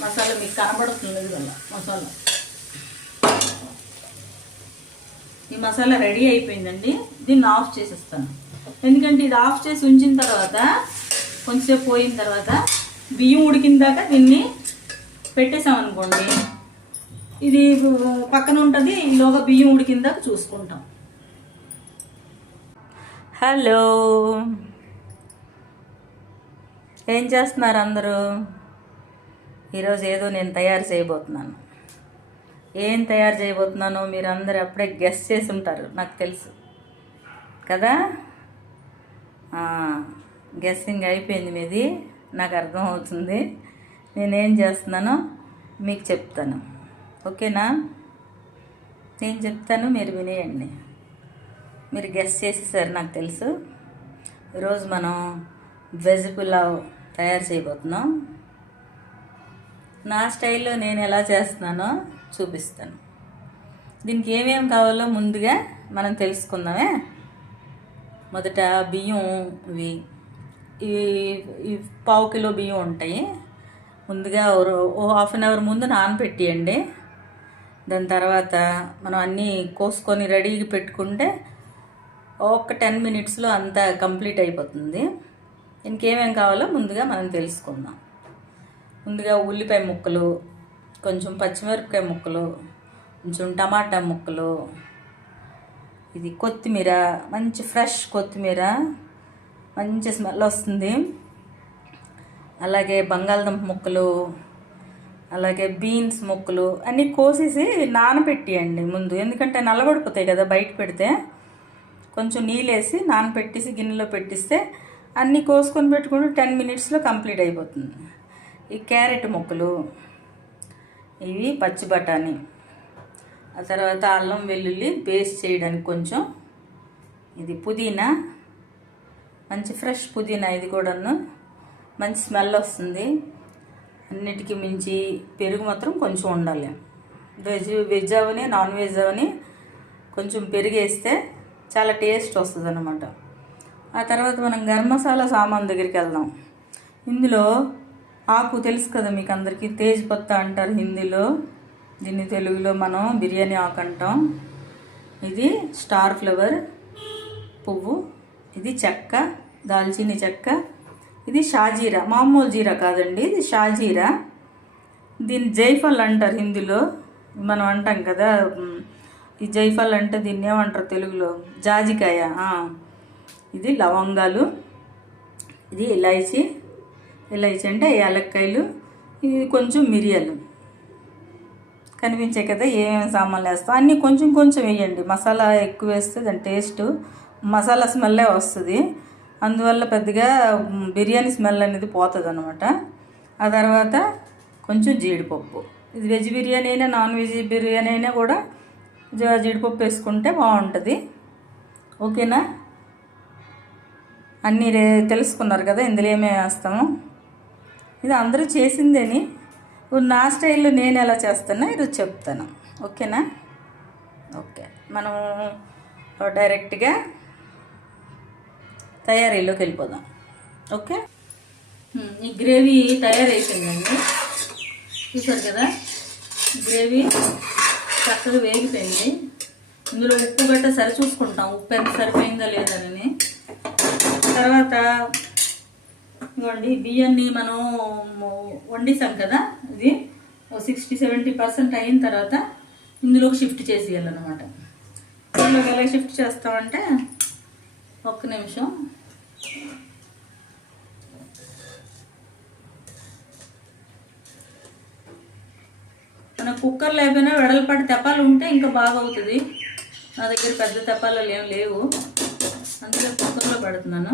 మసాలా మీకు కనబడుతుంది వల్ల మసాలా. ఈ మసాలా రెడీ అయిపోయిందండి. దీన్ని ఆఫ్ చేసేస్తాను. ఎందుకంటే ఇది ఆఫ్ చేసి ఉంచిన తర్వాత కొంచెంసేపు పోయిన తర్వాత బియ్యం ఉడికిన దాకా దీన్ని పెట్టేసామనుకోండి, ఇది పక్కన ఉంటుంది. ఈలోగా బియ్యం ఉడికిన దాకా చూసుకుంటాం. హలో, ఏం చేస్తున్నారు అందరూ? ఈరోజు ఏదో నేను తయారు చేయబోతున్నాను. ఏం తయారు చేయబోతున్నానో మీరు అందరూ అప్పుడే గెస్ చేసి ఉంటారు, నాకు తెలుసు కదా. గెస్సింగ్ అయిపోయింది మీది, నాకు అర్థం అవుతుంది. నేనేం చేస్తున్నానో మీకు చెప్తాను, ఓకేనా? నేను చెప్తాను, మీరు వినేయండి. మీరు గెస్ చేసేసారు నాకు తెలుసు. ఈరోజు మనం వెజ్ పులావ్ తయారు చేయబోతున్నాం. నా స్టైల్లో నేను ఎలా చేస్తున్నానో చూపిస్తాను. దీనికి ఏమేమి కావాలో ముందుగా మనం తెలుసుకుందామే. మొదట బియ్యం ఈ 1/2 కిలో బియ్యం ఉంటాయి. ముందుగా ఓ హాఫ్ అన్ అవర్ ముందు నానబెట్టియండి. దాని తర్వాత మనం అన్నీ కోసుకొని రెడీగా పెట్టుకుంటే ఒక 10 మినిట్స్లో అంతా కంప్లీట్ అయిపోతుంది. ఇంకేమేమి కావాలో ముందుగా మనం తెలుసుకుందాం. ముందుగా ఉల్లిపాయ ముక్కలు, కొంచెం పచ్చిమిరపకాయ ముక్కలు, కొంచెం టమాటా ముక్కలు, ఇది కొత్తిమీర, మంచి ఫ్రెష్ కొత్తిమీర, మంచి స్మెల్ వస్తుంది. అలాగే బంగాళదుంప ముక్కలు, అలాగే బీన్స్ ముక్కలు అన్నీ కోసేసి నానబెట్టియండి ముందు. ఎందుకంటే నల్లబడిపోతాయి కదా బయట పెడితే. కొంచెం నీళ్ళు వేసి నానబెట్టేసి గిన్నెలో పెట్టిస్తే అన్నీ కోసుకొని పెట్టుకుంటూ 10 మినిట్స్లో కంప్లీట్ అయిపోతుంది. ఈ క్యారెట్ ముక్కలు, ఇవి పచ్చి బఠానీ, ఆ తర్వాత అల్లం వెల్లుల్లి పేస్ట్ చేయడానికి కొంచెం, ఇది పుదీనా, మంచి ఫ్రెష్ పుదీనా, ఇది కూడాను మంచి స్మెల్ వస్తుంది. అన్నిటికీ మించి పెరుగు మాత్రం కొంచెం ఉండాలి. వెజ్ అవని నాన్ వెజ్ అవని కొంచెం పెరుగు వేస్తే చాలా టేస్ట్ వస్తుంది అన్నమాట. ఆ తర్వాత మనం గరం మసాలా సామాన్ దగ్గరికి వెళ్దాం. ఇందులో ఆకు తెలుసు కదా మీకు అందరికీ, తేజ్ పత్తా అంటారు హిందీలో, దీన్ని తెలుగులో మనం బిర్యానీ ఆకు అంటాం. ఇది స్టార్ ఫ్లవర్ పువ్వు, ఇది చెక్క, దాల్చిని చెక్క, ఇది షాజీరా, మామూలు జీరా కాదండి, ఇది షాజీరా. దీన్ని జైఫల్ అంటారు హిందీలో, మనం అంటాం కదా. ఈ జైఫల్ అంటే దీన్ని ఏమంటారు తెలుగులో, జాజికాయ. ఇది లవంగాలు, ఇది ఇలాచీ అంటే యాలక్కాయలు, ఇది కొంచెం మిరియాలు. కనిపించే కదా ఏమేమి సామాన్లు వేస్తాం, అన్నీ కొంచెం కొంచెం వేయండి. మసాలా ఎక్కువ వేస్తే దాని టేస్ట్ మసాలా స్మెల్లే వస్తుంది, అందువల్ల పెద్దగా బిర్యానీ స్మెల్ అనేది పోతుంది అనమాట. ఆ తర్వాత కొంచెం జీడిపప్పు, ఇది వెజ్ బిర్యానీ అయినా నాన్ వెజ్ బిర్యానీ అయినా కూడా జీడిపప్పు వేసుకుంటే బాగుంటుంది. ఓకేనా? అన్నీ తెలుసుకున్నారు కదా ఇందులో ఏమేమి వేస్తాము. ఇది అందరూ చేసిందేని, ఇప్పుడు నా స్టైల్లో నేను ఎలా చేస్తానో ఈరోజు చెప్తాను. ఓకేనా? ఓకే, మనం డైరెక్ట్గా తయారీలోకి వెళ్ళిపోదాం. ఓకే, ఈ గ్రేవీ తయారైపోయిందండి, చూసారు కదా. గ్రేవీ చక్కగా వేగిపోయింది. ఇందులో ఉప్పు గట్ట సరి చూసుకుంటాం, ఉప్పు ఎంత సరిపోయిందా లేదని. తర్వాత ఇవ్వండి, బియ్యాన్ని మనం వండిసాం కదా, ఇది 60-70% అయిన తర్వాత ఇందులోకి షిఫ్ట్ చేసేయాలన్నమాట. ఇందులోకి ఎలా షిఫ్ట్ చేస్తామంటే, ఒక్క నిమిషం, మన కుక్కర్ లేకపోయినా వెడల్పాటి తెప్పాలు ఉంటే ఇంకా బాగా అవుతుంది. నా దగ్గర పెద్ద తెప్పాలు ఏం లేవు, అందుకే కుక్కర్లో పెడుతున్నాను.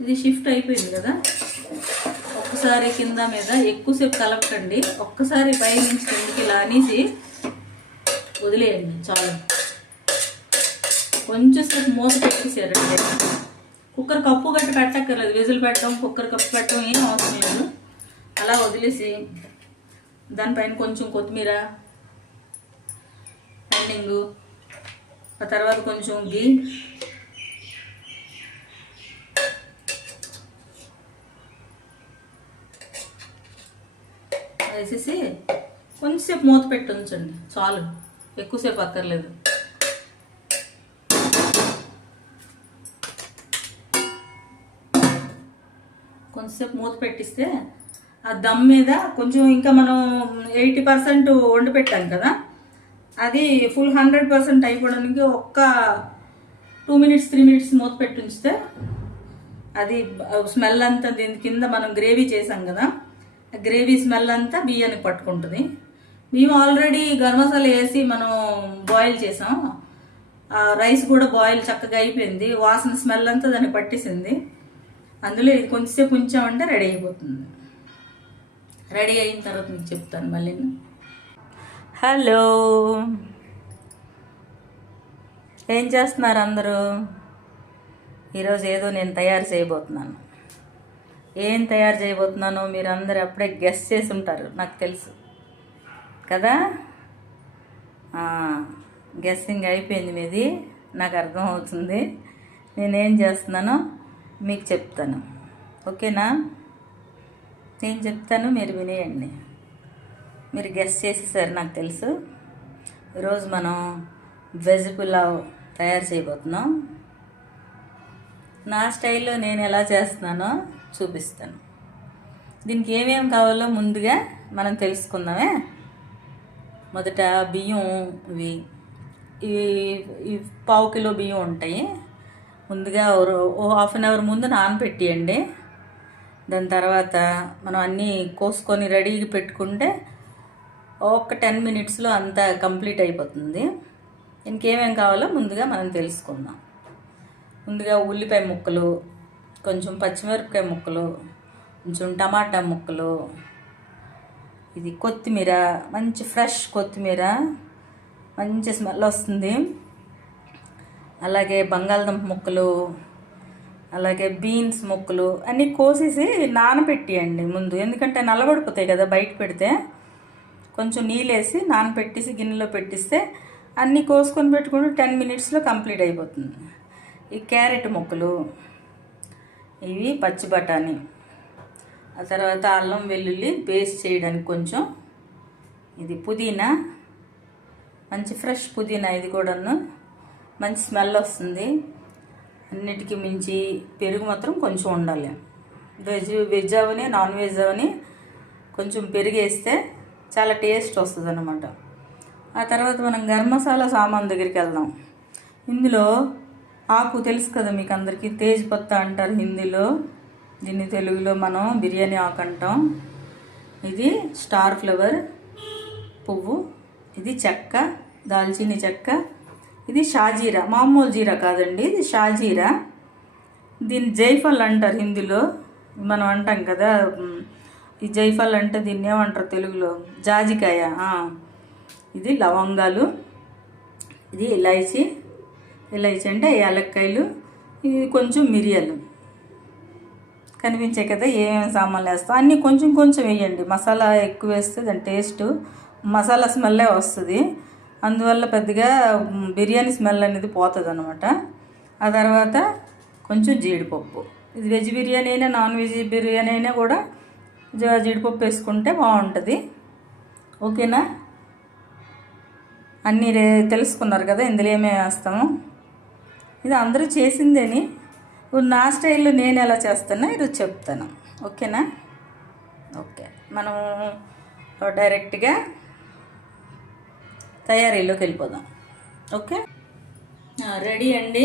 ఇది షిఫ్ట్ అయిపోయింది కదా. ఒక్కసారి కింద మీద ఎక్కువసేపు కలపకండి, ఒక్కసారి పై నుంచి కిందకి ఇలా అనేసి వదిలేయండి చాలు. కొంచెం సేపు మూత పెట్టేసారండి. కుక్కర్ కప్పు గట్టి పెట్టక్కర్లేదు, విజిల్ పెట్టడం, కుక్కర్ కప్పు పెట్టడం ఏం అవసరం లేదు. అలా వదిలేసి దానిపైన కొంచెం కొత్తిమీర, ఎండింగు, ఆ తర్వాత కొంచెం గీ వేసేసి కొంచెంసేపు మూత పెట్టి ఉంచండి చాలు, ఎక్కువసేపు అక్కర్లేదు. కొంచెంసేపు మూత పెట్టిస్తే ఆ దమ్ మీద కొంచెం, ఇంకా మనం 80% వండి పెట్టాం కదా, అది ఫుల్ 100% అయిపోవడానికి ఒక్క 2-3 మినిట్స్ మూత పెట్టి ఉంచితే అది స్మెల్ అంతా దీని కింద మనం గ్రేవీ చేసాం కదా, గ్రేవీ స్మెల్ అంతా బియ్యానికి పట్టుకుంటుంది. మేము ఆల్రెడీ గరం మసాలా వేసి మనం బాయిల్ చేసాం, రైస్ కూడా బాయిల్ చక్కగా అయిపోయింది, వాసన స్మెల్ అంతా దాన్ని పట్టేసింది. అందులో ఇది కొంచెంసేపు ఉంచామంటే రెడీ అయిపోతుంది. రెడీ అయిన తర్వాత మీకు చెప్తాను మళ్ళీ. హలో, ఏం చేస్తున్నారు అందరూ? ఈరోజు ఏదో నేను తయారు చేయబోతున్నాను. ఏం తయారు చేయబోతున్నానో మీరు అందరూ అప్పుడే గెస్ చేసి ఉంటారు, నాకు తెలుసు కదా. గెస్సింగ్ అయిపోయింది మీది, నాకు అర్థమవుతుంది. నేనేం చేస్తున్నానో మీకు చెప్తాను, ఓకేనా? నేను చెప్తాను, మీరు వినేయండి. మీరు గెస్ చేసేసారు నాకు తెలుసు. ఈరోజు మనం వెజ్ పులావ్ తయారు చేయబోతున్నాం. నా స్టైల్లో నేను ఎలా చేస్తున్నానో చూపిస్తాను. దీనికి ఏమేమి కావాలో ముందుగా మనం తెలుసుకుందామే. మొదట బియ్యం, ఇవి 1/2 కిలో బియ్యం ఉంటాయి. ముందుగా ఓ 1/2 అవర్ ముందు నానబెట్టియండి. దాని తర్వాత మనం అన్నీ కోసుకొని రెడీగా పెట్టుకుంటే ఒక 10 మినిట్స్లో అంతా కంప్లీట్ అయిపోతుంది. ఇంకేమేమి కావాలో ముందుగా మనం తెలుసుకుందాం. ముందుగా ఉల్లిపాయ ముక్కలు, కొంచెం పచ్చిమిరపకాయ ముక్కలు, కొంచెం టమాటా ముక్కలు, ఇది కొత్తిమీర, మంచి ఫ్రెష్ కొత్తిమీర, మంచి స్మెల్ వస్తుంది. అలాగే బంగాళదుంప ముక్కలు, అలాగే బీన్స్ ముక్కలు అన్నీ కోసేసి నానబెట్టియండి ముందు, ఎందుకంటే నల్లబడిపోతాయి కదా బయట పెడితే. కొంచెం నీళ్ళేసి నానబెట్టేసి గిన్నెలో పెట్టిస్తే అన్నీ కోసుకొని పెట్టుకుంటే 10 minutesలో కంప్లీట్ అయిపోతుంది. ఈ క్యారెట్ ముక్కలు, ఇవి పచ్చి బఠానీ, ఆ తర్వాత అల్లం వెల్లుల్లి పేస్ట్ చేయడానికి కొంచెం, ఇది పుదీనా, మంచి ఫ్రెష్ పుదీనా, ఇది కూడాను మంచి స్మెల్ వస్తుంది. అన్నిటికీ మించి పెరుగు మాత్రం కొంచెం ఉండాలి. వెజ్ అవని నాన్ వెజ్ అవని కొంచెం పెరుగు వేస్తే చాలా టేస్ట్ వస్తుంది అన్నమాట. ఆ తర్వాత మనం గరం మసాలా సామాన్ దగ్గరికి వెళ్దాం. ఇందులో ఆకు తెలుసు కదా మీకు అందరికీ, తేజ్ పత్తా అంటారు హిందీలో, దీన్ని తెలుగులో మనం బిర్యానీ ఆకు అంటాం. ఇది స్టార్ ఫ్లవర్ పువ్వు, ఇది చెక్క, దాల్చిని చెక్క, ఇది షాజీరా, మామూలు జీరా కాదండి, ఇది షాజీరా. దీన్ని జైఫల్ అంటారు హిందీలో, మనం అంటాం కదా ఈ జైఫల్ అంటే దీన్ని ఏమంటారు తెలుగులో, జాజికాయ. ఇది లవంగాలు, ఇది ఇలాచీ అంటే యాలక్కాయలు, ఇది కొంచెం మిరియాలు. కనిపించే కదా ఏమేమి సామాన్లు వేస్తాం, అన్నీ కొంచెం కొంచెం వేయండి. మసాలా ఎక్కువ వేస్తే దాని టేస్ట్ మసాలా స్మెల్లే వస్తుంది, అందువల్ల పెద్దగా బిర్యానీ స్మెల్ అనేది పోతుంది అనమాట. ఆ తర్వాత కొంచెం జీడిపప్పు, ఇది వెజ్ బిర్యానీ అయినా నాన్ వెజ్ బిర్యానీ అయినా కూడా జీడిపప్పు వేసుకుంటే బాగుంటుంది. ఓకేనా? అన్నీ తెలుసుకున్నారు కదా ఇందులో ఏమేమి వేస్తాము. ఇది అందరూ చేసిందేని, నా స్టైల్లో నేను ఎలా చేస్తానో ఈరోజు చెప్తాను. ఓకేనా? ఓకే, మనం డైరెక్ట్గా తయారీలోకి వెళ్ళిపోదాం. ఓకే, రెడీ అండి,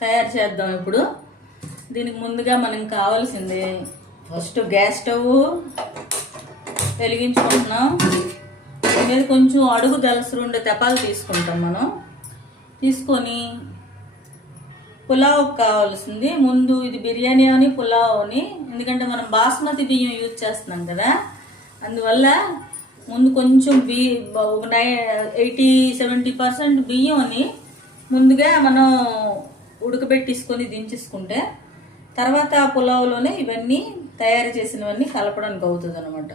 తయారు చేద్దాం ఇప్పుడు. దీనికి ముందుగా మనకు కావాల్సింది ఫస్ట్ గ్యాస్ స్టవ్ వెలిగించుకుంటున్నాం. దీని మీద కొంచెం అడుగు దలసరు ఉండే తెపాలు తీసుకుంటాం. మనం తీసుకొని పులావ్ కావాల్సింది ముందు, ఇది బిర్యానీ అని పులావ్ అని, ఎందుకంటే మనం బాస్మతి బియ్యం యూజ్ చేస్తున్నాం కదా, అందువల్ల ముందు కొంచెం 80-70% బియ్యం అని ముందుగా మనం ఉడకబెట్టేసుకొని దించేసుకుంటే తర్వాత ఆ పులావ్లోనే ఇవన్నీ తయారు చేసినవన్నీ కలపడానికి అవుతుంది అనమాట.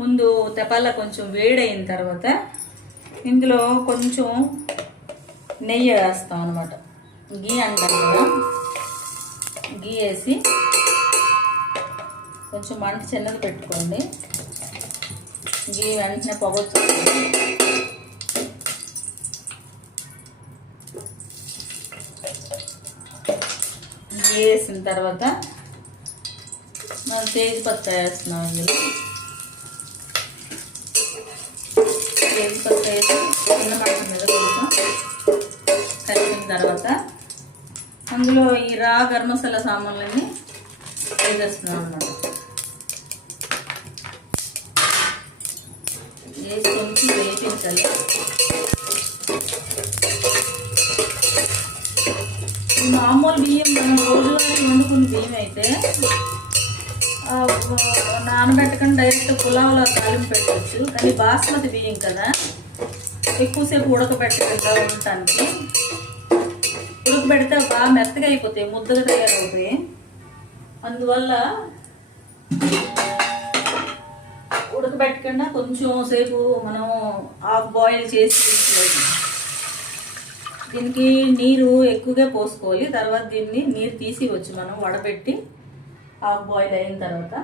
ముందు తెపాల కొంచెం వేడైన తర్వాత ఇందులో కొంచెం నెయ్యి వేస్తాం అనమాట. గీ అంటాం కదా, గీ వేసి కొంచెం మంట చిన్నది పెట్టుకోండి. గీ వెంటనే పొగొచ్చు. గీ వేసిన తర్వాత మనం తేజ్ పత్తా వేస్తున్నాం. ఇందులో తేజ్ పత్తా వేసి చిన్న మంట మీద కొంచెం కలిపిన తర్వాత అందులో ఈ గరం మసాలా సామాన్లన్నీ వేసేస్తున్నాం అన్నమాట. వేసి కొంచెం వేయించాలి. మామూలు బియ్యం మనం రోజువారీ వండుకున్న బియ్యం అయితే నానబెట్టకుండా డైరెక్ట్ పులావ్లో తాలింపు పెట్టవచ్చు. కానీ బాస్మతి బియ్యం కదా, ఎక్కువసేపు ఉడకబెట్టకుండా ఉండటానికి, ఉడకబెడితే బాగా మెత్తగా అయిపోతాయి, ముద్దగా తయారవుతాయి. అందువల్ల ఉడకబెట్టకుండా కొంచెం సేపు మనం హాఫ్ బాయిల్ చేసి తీసుకోవాలి. దీనికి నీరు ఎక్కువగా పోసుకోవాలి. తర్వాత దీన్ని నీరు తీసి వచ్చి మనం వడబెట్టి హాఫ్ బాయిల్ అయిన తర్వాత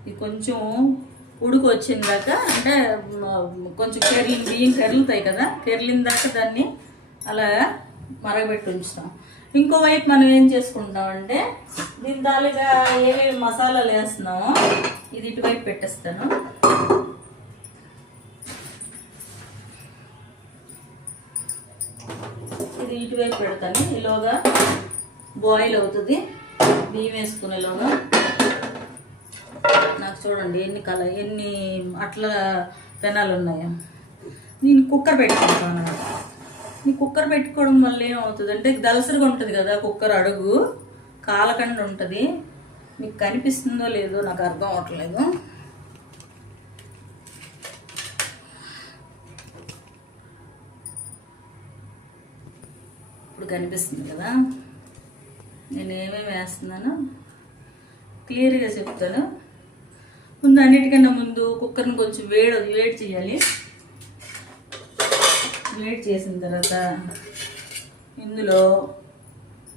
ఇది కొంచెం ఉడుకు వచ్చిన దాకా, అంటే కొంచెం బియ్యం కెరులుతాయి కదా, కెరిలిన దాకా దాన్ని అలా మరగబెట్టి ఉంచుతాం. ఇంకోవైపు మనం ఏం చేసుకుంటామంటే దీని తాలుగా ఏమేమి మసాలాలు వేస్తున్నామో ఇది ఇటువైపు పెట్టేస్తాను. ఇది ఇటువైపు పెడతాను. ఈలోగా బాయిల్ అవుతుంది బియ్యం వేసుకునేలోగా. నాకు చూడండి ఎన్ని అట్ల పెనాలు ఉన్నాయో. నేను కుక్కర్ పెట్టుకుంటాను అన్నమాట. ఈ కుక్కర్ పెట్టుకోవడం వల్ల ఏమవుతుంది అంటే దలసరిగా ఉంటుంది కదా కుక్కర్ అడుగు, కాలకండ ఉంటుంది. మీకు కనిపిస్తుందో లేదో నాకు అర్థం అవట్లేదు. ఇప్పుడు కనిపిస్తుంది కదా. నేను ఏమేమి వేస్తున్నానో క్లియర్గా చెప్తాను. ముందు అన్నిటికన్నా ముందు కుక్కర్ని కొంచెం వేడి చేయాలి. వేడి చేసిన తర్వాత ఇందులో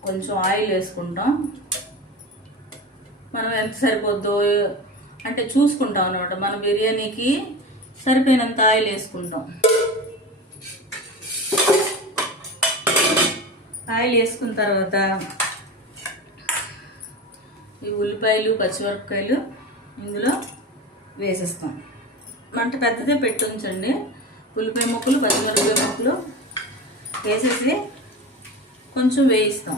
కొంచెం ఆయిల్ వేసుకుంటాం. మనం ఎంత సరిపోద్దో అంటే చూసుకుంటాం అన్నమాట. మన బిర్యానీకి సరిపోయినంత ఆయిల్ వేసుకుంటాం. ఆయిల్ వేసుకున్న తర్వాత ఈ ఉల్లిపాయలు పచ్చిమిరపకాయలు ఇందులో వేసేస్తాం. మంట పెద్దదే పెట్టి ఉంచండి. ఉల్లిపాయ ముక్కలు పచ్చిమిరపకాయ ముక్కలు వేసేసి కొంచెం వేయిస్తాం.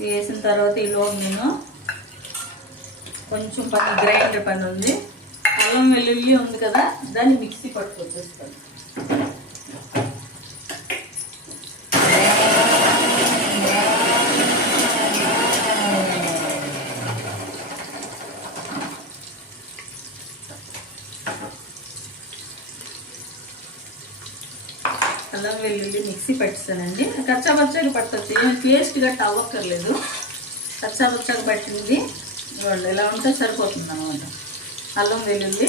వేసిన తర్వాత ఈలో నేను కొంచెం గ్రైండర్ పని ఉంది. అల్లం వెల్లుల్లి ఉంది కదా, దాన్ని మిక్సీ పట్టుకొచ్చేస్తాను. అల్లం వెల్లుల్లి మిక్సీ పట్టిస్తానండి. కచ్చాపచ్చాగా పట్టచ్చు, ఏమైనా పేస్ట్ గట్ట అవ్వక్కర్లేదు. కచ్చాపచ్చాగా పట్టింది ఇలా ఉంటే సరిపోతుంది అన్నమాట. అల్లం వెల్లుల్లి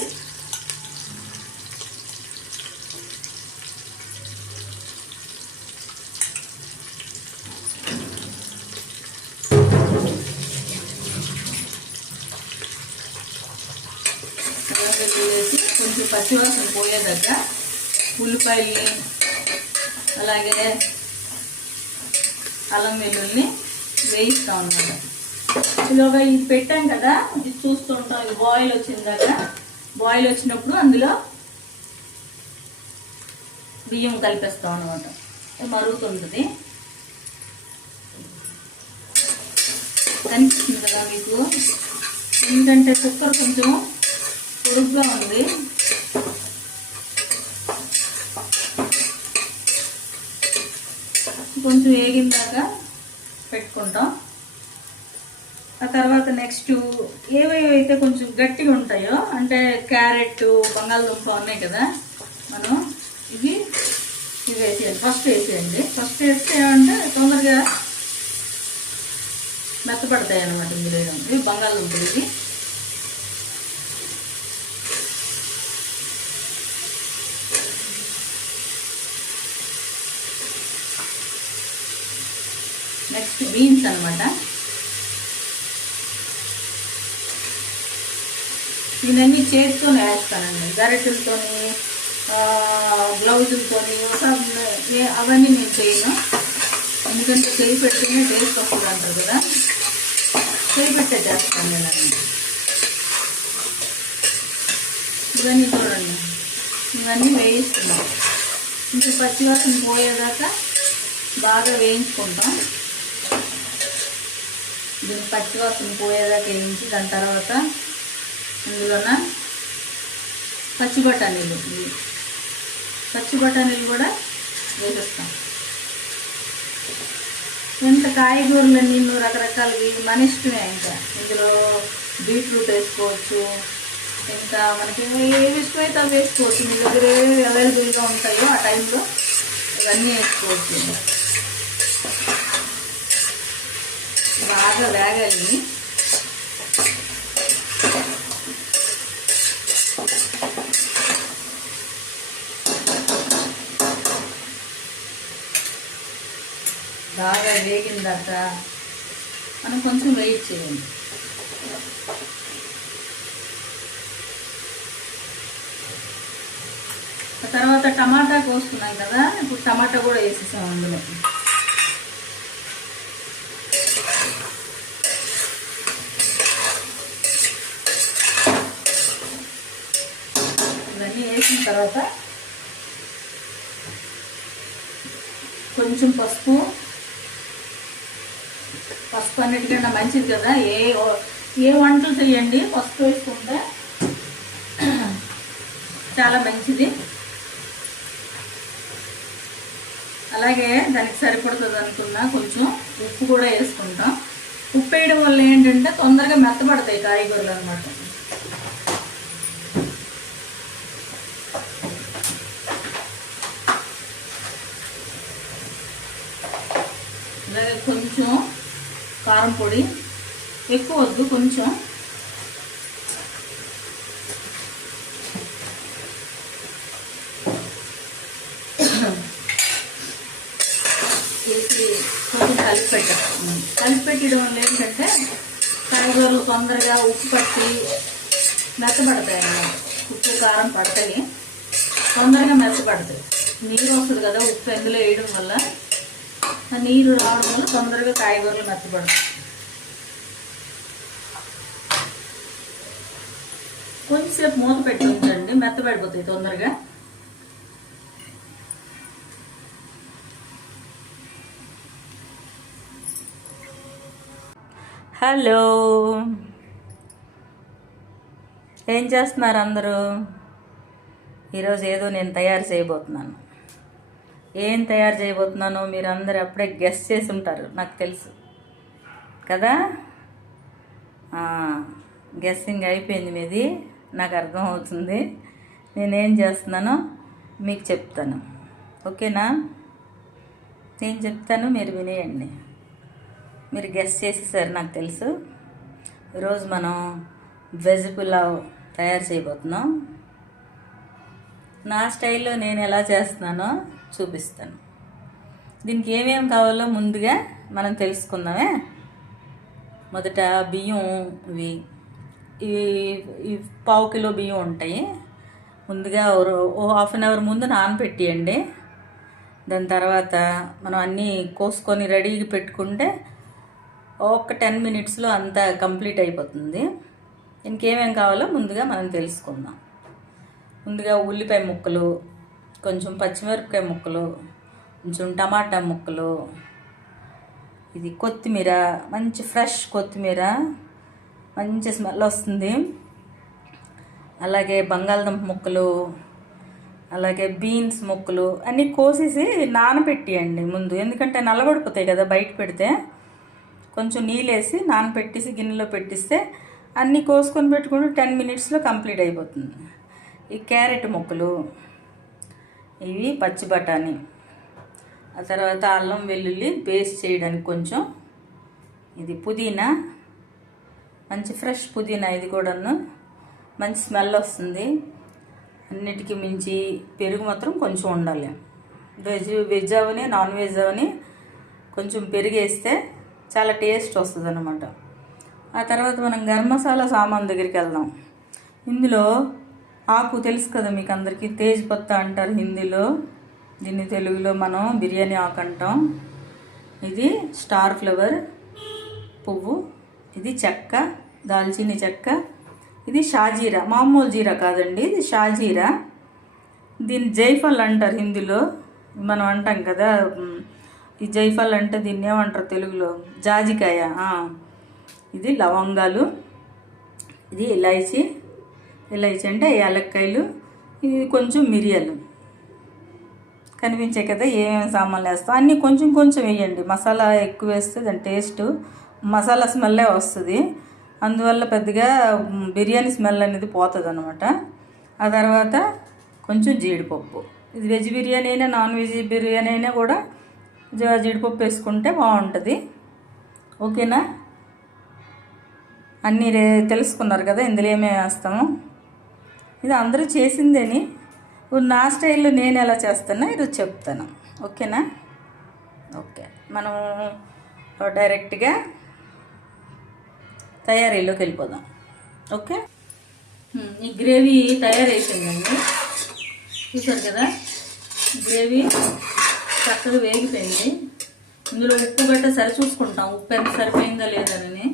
వేసి కొంచెం పచ్చివాసన పోయేదాకా ఉల్లిపాయల్ని అలాగే అల్లం వెల్లుల్ని వేయిస్తాం అన్నమాట. ఇలాగా ఇది పెట్టాం కదా, ఇది చూస్తుంటాం. ఇది బాయిల్ వచ్చిందాక, బాయిల్ వచ్చినప్పుడు అందులో బియ్యం కలిపేస్తాం అన్నమాట. మరుగుతుంటుంది. కనిపిస్తుంది కదా మీకు. ఎందుకంటే కుక్కర్ కొంచెం పొడుగ్గా ఉంది. కొంచెం వేగిందాక పెట్టుకుంటాం. ఆ తర్వాత నెక్స్ట్ ఏవైతే కొంచెం గట్టిగా ఉంటాయో, అంటే క్యారెట్ బంగాళదుంప ఉన్నాయి కదా, మనం ఇవి వేసేయాలి. ఫస్ట్ వేసేయండి. ఫస్ట్ వేస్తే ఏమంటే తొందరగా మెత్తపడతాయి అన్నమాట. ఇందులో ఇవి బంగాళదుంపలు. ఇవి నెక్స్ట్ బీన్స్ అనమాట. నేనన్నీ చేతితోనే వేస్తానండి, గరిటెలతోని గ్లౌజులతోని అవన్నీ నేను చేయను. ఎందుకంటే చేయి పెడితేనే టేస్ట్ వస్తుంది అంటారు కదా, చేయి పెట్టే చేస్తాను నేను అన్నీ. ఇవన్నీ చూడండి, ఇవన్నీ వేయిస్తున్నాం. ఇంకా పచ్చివాసన పోయేదాకా బాగా వేయించుకుంటాం. దీన్ని పచ్చివాసన పోయేదాకా వేయించి దాని తర్వాత ఇందులోన పచ్చి బఠానీలు కూడా వేసేస్తాం. ఎంత కాయగూరలన్నీ రకరకాలవి మన ఇష్టమే. ఇంకా ఇందులో బీట్రూట్ వేసుకోవచ్చు, ఇంకా మనకి ఏవి ఇష్టమైతే అవి వేసుకోవచ్చు. మీ దగ్గర ఏవి అవైలబుల్గా ఉంటాయో ఆ టైంలో ఇవన్నీ వేసుకోవచ్చు. బాగా వేగాలి. బాగా వేగిన తర్వాత మనం కొంచెం వెయిట్ చేయండి. తర్వాత టమాటా కోసుకున్నాం కదా, ఇప్పుడు టమాటా కూడా వేసేసాం అందులో. ఇవన్నీ వేసిన తర్వాత కొంచెం పసుపు అన్నిటికన్నా మంచిది కదా. ఏ వంటలు చేయండి పసుపు వేసుకుంటే చాలా మంచిది. అలాగే దానికి సరిపడుతుంది అనుకున్నా కొంచెం ఉప్పు కూడా వేసుకుంటాం. ఉప్పు వేయడం వల్ల ఏంటంటే తొందరగా మెత్తపడతాయి కాయగూరలు అనమాట. అలాగే కొంచెం కారం పొడి, ఎక్కువ వద్దు, కొంచెం. వేసి కొంచెం కలిపి పెట్టడం వల్ల ఏంటంటే కాయగూరలు తొందరగా ఉప్పు పట్టి మెత్తపడతాయి అన్నమాట. ఉప్పు కారం పడతాయి, తొందరగా మెత్తపడతాయి. నీరు వస్తుంది కదా ఉప్పు ఎందులో వేయడం వల్ల, ఆ నీరు రావడం వల్ల తొందరగా కాయగూరలు మెత్తపడతాయి. కొంచెంసేపు మూత పెట్టి ఉంచండి, మెత్తపడిపోతాయి తొందరగా. హలో, ఏం చేస్తున్నారు అందరూ? ఈరోజు ఏదో నేను తయారు చేయబోతున్నాను. ఏం తయారు చేయబోతున్నానో మీరు అందరూ అప్పుడే గెస్ చేసి ఉంటారు, నాకు తెలుసు కదా. గెస్సింగ్ అయిపోయింది మీది, నాకు అర్థం అవుతుంది. నేనేం చేస్తున్నానో మీకు చెప్తాను, ఓకేనా? నేను చెప్తాను, మీరు వినేయండి. మీరు గెస్ చేసేసారు, నాకు తెలుసు. ఈరోజు మనం వెజ్ పులావ్ తయారు చేయబోతున్నాం. నా స్టైల్లో నేను ఎలా చేస్తున్నానో చూపిస్తాను. దీనికి ఏమేమి కావాలో ముందుగా మనం తెలుసుకుందామే. మొదట బియ్యం, ఇవి 1/2 కిలో బియ్యం ఉంటాయి. ముందుగా ఓ హాఫ్ అన్ అవర్ ముందు నానబెట్టియండి. దాని తర్వాత మనం అన్నీ కోసుకొని రెడీగా పెట్టుకుంటే ఒక 10 మినిట్స్లో అంతా కంప్లీట్ అయిపోతుంది. ఇంకేమేం కావాలో ముందుగా మనం తెలుసుకుందాం. ముందుగా ఉల్లిపాయ ముక్కలు, కొంచెం పచ్చిమిరపకాయ ముక్కలు, కొంచెం టమాటా ముక్కలు, ఇది కొత్తిమీర, మంచి ఫ్రెష్ కొత్తిమీర, మంచి స్మెల్ వస్తుంది. అలాగే బంగాళదుంప ముక్కలు, అలాగే బీన్స్ ముక్కలు అన్నీ కోసేసి నానబెట్టియండి ముందు, ఎందుకంటే నల్లబడిపోతాయి కదా బయట పెడితే. కొంచెం నీళ్ళు వేసి నానబెట్టేసి గిన్నెలో పెట్టిస్తే అన్నీ కోసుకొని పెట్టుకుంటూ 10 మినిట్స్లో కంప్లీట్ అయిపోతుంది. ఈ క్యారెట్ ముక్కలు, ఇవి పచ్చి బఠానీ, ఆ తర్వాత అల్లం వెల్లుల్లి పేస్ట్ చేయడానికి కొంచెం, ఇది పుదీనా, మంచి ఫ్రెష్ పుదీనా, ఇది కూడాను మంచి స్మెల్ వస్తుంది. అన్నిటికీ మించి పెరుగు మాత్రం కొంచెం ఉండాలి. వెజ్ అవని నాన్ వెజ్ అవని కొంచెం పెరుగు వేస్తే చాలా టేస్ట్ వస్తుంది అన్నమాట. ఆ తర్వాత మనం గరం మసాలా సామాన్ దగ్గరికి వెళ్దాం. ఇందులో ఆకు తెలుసు కదా మీకు అందరికీ, తేజ్ పత్తా అంటారు హిందీలో, దీన్ని తెలుగులో మనం బిర్యానీ ఆకు అంటాం. ఇది స్టార్ ఫ్లవర్ పువ్వు, ఇది చెక్క, దాల్చిని చెక్క, ఇది షాజీరా, మామూలు జీరా కాదండి, ఇది షాజీరా. దీన్ని జైఫల్ అంటారు హిందీలో, మనం అంటాం కదా. ఈ జైఫల్ అంటే దీన్ని ఏమంటారు తెలుగులో? జాజికాయ. ఇది లవంగాలు, ఇది ఇలాచీ అంటే యాలక్కాయలు, ఇది కొంచెం మిరియాలు. కనిపించే కదా ఏమేమి సామాన్లు వేస్తాం, అన్నీ కొంచెం కొంచెం వేయండి. మసాలా ఎక్కువ వేస్తే దాని టేస్ట్ మసాలా స్మెల్లే వస్తుంది, అందువల్ల పెద్దగా బిర్యానీ స్మెల్ అనేది పోతుంది అనమాట. ఆ తర్వాత కొంచెం జీడిపప్పు, ఇది వెజ్ బిర్యానీ అయినా నాన్ వెజ్ బిర్యానీ అయినా కూడా జీడిపప్పు వేసుకుంటే బాగుంటుంది, ఓకేనా? అన్నీ తెలుసుకున్నారు కదా ఇందులో ఏమేమి వేస్తాము. ఇది అందరూ చేసిందేని, నా స్టైల్లో నేను ఎలా చేస్తానో ఈరోజు చెప్తాను, ఓకేనా? ఓకే, మనం డైరెక్ట్గా తయారీలోకి వెళ్ళిపోదాం, ఓకే? ఈ గ్రేవీ తయారైపోయిందండి, చూసారు కదా. గ్రేవీ చక్కగా వేగిపోయింది. ఇందులో ఉప్పు గట్ట సరి చూసుకుంటాం, ఉప్పు ఎంత సరిపోయిందా లేదని.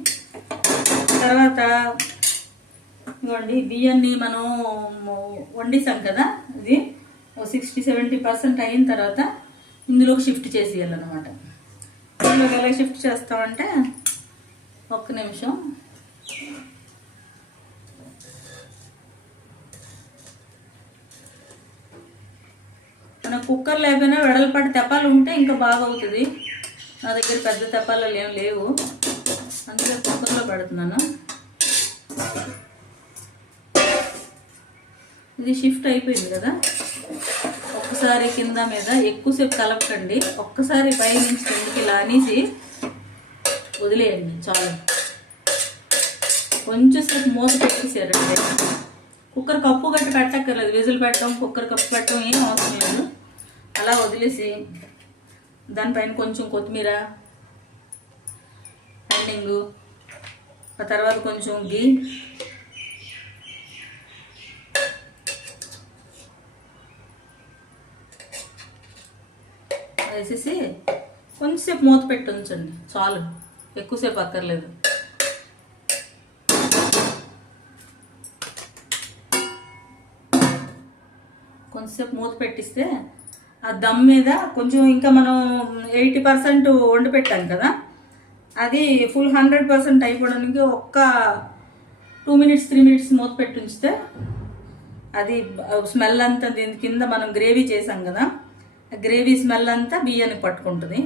తర్వాత ఇవ్వండి, బియ్యాన్ని మనం వండిసాం కదా, ఇది 60-70% అయిన తర్వాత ఇందులోకి షిఫ్ట్ చేసేయాలన్నమాట. ఇందులోకి ఎలా షిఫ్ట్ చేస్తామంటే, ఒక్క నిమిషం, మనం కుక్కర్ లేకపోయినా వెడల్పాటి తెప్పాలు ఉంటే ఇంకా బాగా అవుతుంది. నా దగ్గర పెద్ద తెప్పాలు ఏం లేవు, అందుకే కుక్కర్లో పెడుతున్నాను. ఇది షిఫ్ట్ అయిపోయింది కదా. ఒక్కసారి కింద మీద ఎక్కువసేపు కలపకండి, ఒక్కసారి పై నుంచి కిందకి ఇలా అనేసి వదిలేయండి చాలు. కొంచెం సేపు మూత పెట్టేసారంటే కుక్కర్ కప్పు గట్టి పెట్టక్కర్లేదు, విజిల్ పెట్టడం కుక్కర్ కప్పు పెట్టడం ఏం అవసరం లేదు. అలా వదిలేసి దానిపైన కొంచెం కొత్తిమీర ఎండింగు, ఆ తర్వాత కొంచెం గీ వేసేసి కొంచెంసేపు మూత పెట్టి ఉంచండి చాలు, ఎక్కువసేపు అక్కర్లేదు. కొంచెంసేపు మూత పెట్టిస్తే ఆ దమ్ మీద కొంచెం ఇంకా మనం 80% వండి పెట్టాం కదా, అది ఫుల్ 100% అయిపోవడానికి ఒక్క 2 minutes 3 minutes మూత పెట్టి ఉంచితే అది స్మెల్ అంతా దీని కింద మనం గ్రేవీ చేసాం కదా, గ్రేవీ స్మెల్ అంతా బియ్యానికి పట్టుకుంటుంది.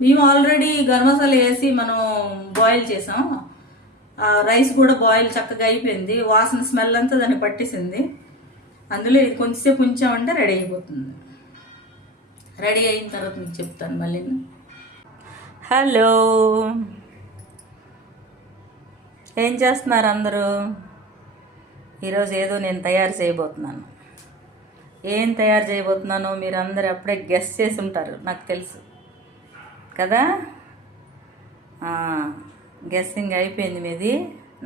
మేము ఆల్రెడీ గరం మసాలా వేసి మనం బాయిల్ చేసాం, రైస్ కూడా బాయిల్ చక్కగా అయిపోయింది, వాసన స్మెల్ అంతా దాన్ని పట్టేసింది. అందులో ఇది కొంచెంసేపు ఉంచామంటే రెడీ అయిపోతుంది. రెడీ అయిన తర్వాత మీకు చెప్తాను మళ్ళీ. హలో, ఏం చేస్తున్నారు అందరూ? ఈరోజు ఏదో నేను తయారు చేయబోతున్నాను. ఏం తయారు చేయబోతున్నానో మీరు అందరు అప్పుడే గెస్ చేసి ఉంటారు, నాకు తెలుసు కదా. గెస్సింగ్ అయిపోయింది మీది,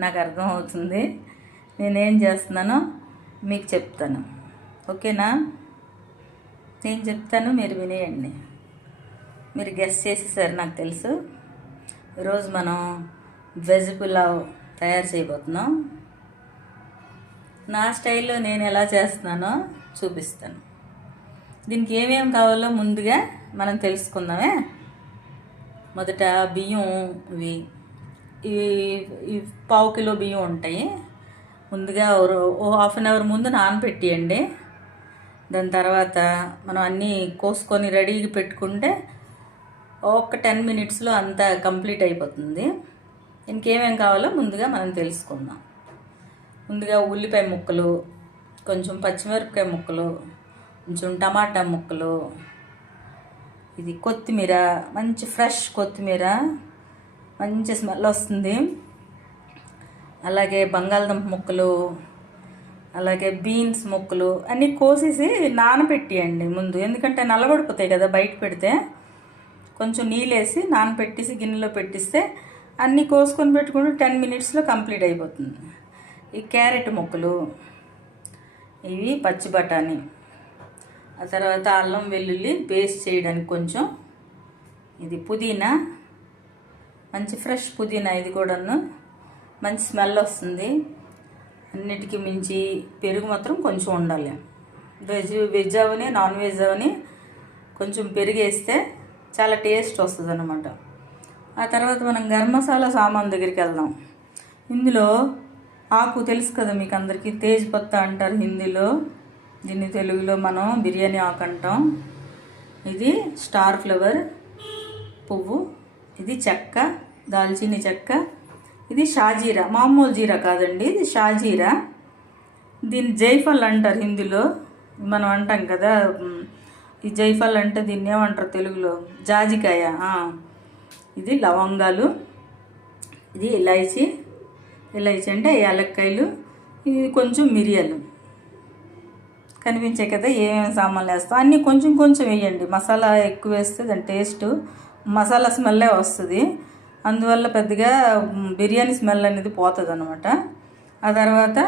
నాకు అర్థం అవుతుంది. నేనేం చేస్తున్నానో మీకు చెప్తాను, ఓకేనా? నేను చెప్తాను, మీరు వినేయండి. మీరు గెస్ చేసేసారు నాకు తెలుసు. ఈరోజు మనం వెజ్ పులావ్ తయారు చేయబోతున్నాం. నా స్టైల్లో నేను ఎలా చేస్తున్నానో చూపిస్తాను. దీనికి ఏమేమి కావాలో ముందుగా మనం తెలుసుకుందామే. మొదట బియ్యం, ఇవి 1/2 కిలో బియ్యం ఉంటాయి. ముందుగా ఓ 1/2 hour ముందు నానబెట్టియండి. దాని తర్వాత మనం అన్నీ కోసుకొని రెడీగా పెట్టుకుంటే ఒక 10 minutesలో అంతా కంప్లీట్ అయిపోతుంది. ఇంకేమేమి కావాలో ముందుగా మనం తెలుసుకుందాం. ముందుగా ఉల్లిపాయ ముక్కలు, కొంచెం పచ్చిమిరపకాయ ముక్కలు, కొంచెం టమాటా ముక్కలు, ఇది కొత్తిమీర, మంచి ఫ్రెష్ కొత్తిమీర, మంచి స్మెల్ వస్తుంది. అలాగే బంగాళదుంప ముక్కలు, అలాగే బీన్స్ ముక్కలు అన్నీ కోసేసి నానబెట్టియండి ముందు, ఎందుకంటే నల్లబడిపోతాయి కదా బయట పెడితే. కొంచెం నీళ్ళేసి నానబెట్టేసి గిన్నెలో పెట్టిస్తే అన్నీ కోసుకొని పెట్టుకుంటే 10 minutesలో కంప్లీట్ అయిపోతుంది. ఈ క్యారెట్ ముక్కలు, ఇవి పచ్చి బఠానీ, ఆ తర్వాత అల్లం వెల్లుల్లి పేస్ట్ చేయడానికి కొంచెం, ఇది పుదీనా, మంచి ఫ్రెష్ పుదీనా, ఇది కూడాను మంచి స్మెల్ వస్తుంది. అన్నిటికీ మించి పెరుగు మాత్రం కొంచెం ఉండాలి. వెజ్ అవని నాన్ వెజ్ అవని కొంచెం పెరుగు వేస్తే చాలా టేస్ట్ వస్తుంది అన్నమాట. ఆ తర్వాత మనం గరం మసాలా సామాన్ దగ్గరికి వెళ్దాం. ఇందులో ఆకు తెలుసు కదా మీకు అందరికీ, తేజ్ పత్తా అంటారు హిందీలో, దీన్ని తెలుగులో మనం బిర్యానీ ఆకు అంటాం. ఇది స్టార్ ఫ్లవర్ పువ్వు, ఇది చెక్క, దాల్చిని చెక్క, ఇది షాజీరా, మామూలు జీరా కాదండి, ఇది షాజీరా. దీన్ని జైఫల్ అంటారు హిందీలో, మనం అంటాం కదా ఈ జైఫల్ అంటే దీన్ని ఏమంటారు తెలుగులో, జాజికాయ. ఇది లవంగాలు, ఇది ఇలాచీ అంటే యాలక్కాయలు, ఇది కొంచెం మిరియాలు. కనిపించాయి కదా ఏమేమి సామాన్లు వేస్తాం, అన్నీ కొంచెం కొంచెం వేయండి. మసాలా ఎక్కువ వేస్తే దాని టేస్ట్ మసాలా స్మెల్లే వస్తుంది, అందువల్ల పెద్దగా బిర్యానీ స్మెల్ అనేది పోతుంది అనమాట. ఆ తర్వాత